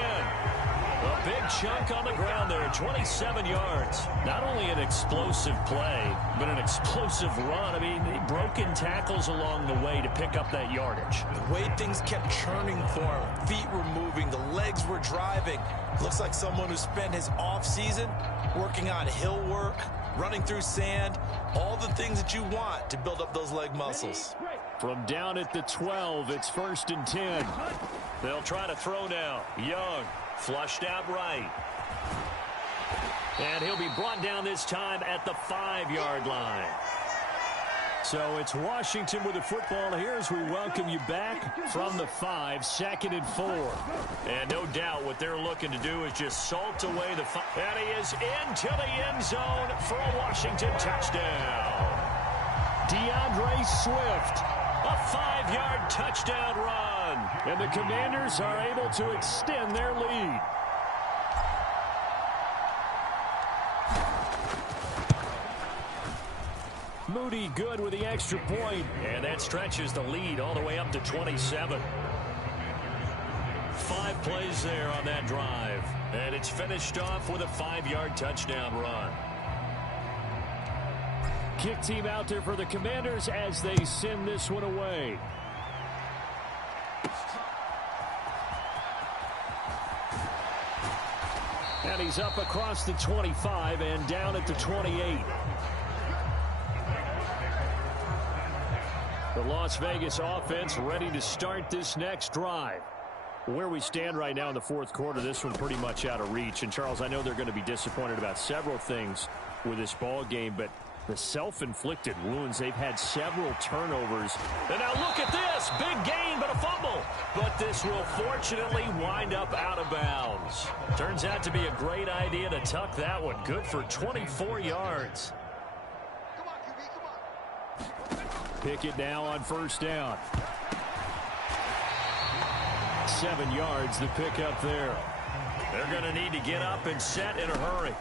A big chunk on the ground there, 27 yards. Not only an explosive play, but an explosive run. I mean, broken tackles along the way to pick up that yardage. The way things kept churning for him, feet were moving, the legs were driving. Looks like someone who spent his offseason working on hill work, running through sand, all the things that you want to build up those leg muscles. From down at the 12, it's 1st and 10. They'll try to throw now. Young. Flushed out right. And he'll be brought down this time at the 5-yard line. So it's Washington with the football here as we welcome you back from the 5, 2nd and 4. And no doubt what they're looking to do is just salt away the 5. And he is into the end zone for a Washington touchdown. DeAndre Swift, a 5-yard touchdown run. And the Commanders are able to extend their lead. Moody good with the extra point. And that stretches the lead all the way up to 27. 5 plays there on that drive. And it's finished off with a 5-yard touchdown run. Kick team out there for the Commanders as they send this one away. And he's up across the 25 and down at the 28. The Las Vegas offense ready to start this next drive. Where we stand right now in the 4th quarter, this one pretty much out of reach. And, Charles, I know they're going to be disappointed about several things with this ball game, but the self-inflicted wounds, they've had several turnovers. And now look at this. Big gain, but a fumble. But this will fortunately wind up out of bounds. Turns out to be a great idea to tuck that one. Good for 24 yards. Pickett now on 1st down. 7 yards the pick up there. They're going to need to get up and set in a hurry.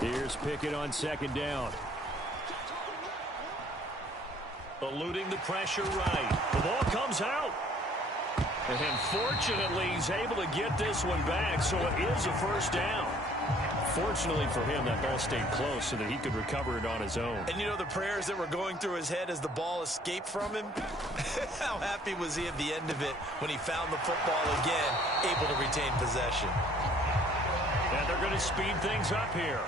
Here's Pickett on 2nd down. Eluding the pressure right. The ball comes out. And fortunately, he's able to get this one back, so it is a 1st down. Fortunately for him, that ball stayed close so that he could recover it on his own. And you know the prayers that were going through his head as the ball escaped from him? How happy was he at the end of it when he found the football again, able to retain possession? And they're going to speed things up here.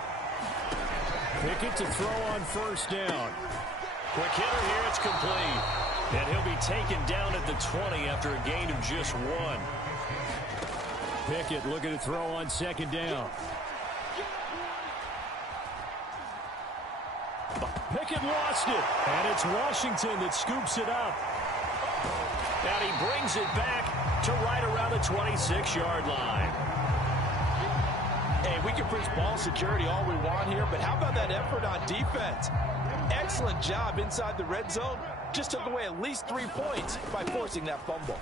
Pickett to throw on 1st down. Quick hitter here, it's complete. And he'll be taken down at the 20 after a gain of just 1. Pickett looking to throw on second down. Pickett lost it, and it's Washington that scoops it up. And he brings it back to right around the 26-yard line. Hey, we can preach ball security all we want here, but how about that effort on defense? Excellent job inside the red zone. Just took away at least 3 points by forcing that fumble.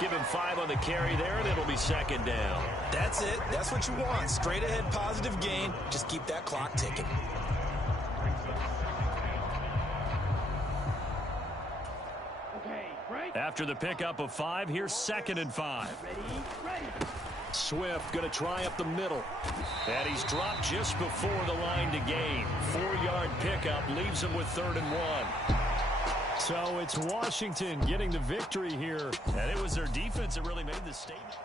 Give him 5 on the carry there, and it'll be second down. That's it. That's what you want. Straight ahead positive gain. Just keep that clock ticking. After the pickup of 5, here's 2nd and 5. Swift going to try up the middle. And he's dropped just before the line to gain. 4-yard pickup leaves him with 3rd and 1. So it's Washington getting the victory here. And it was their defense that really made the statement.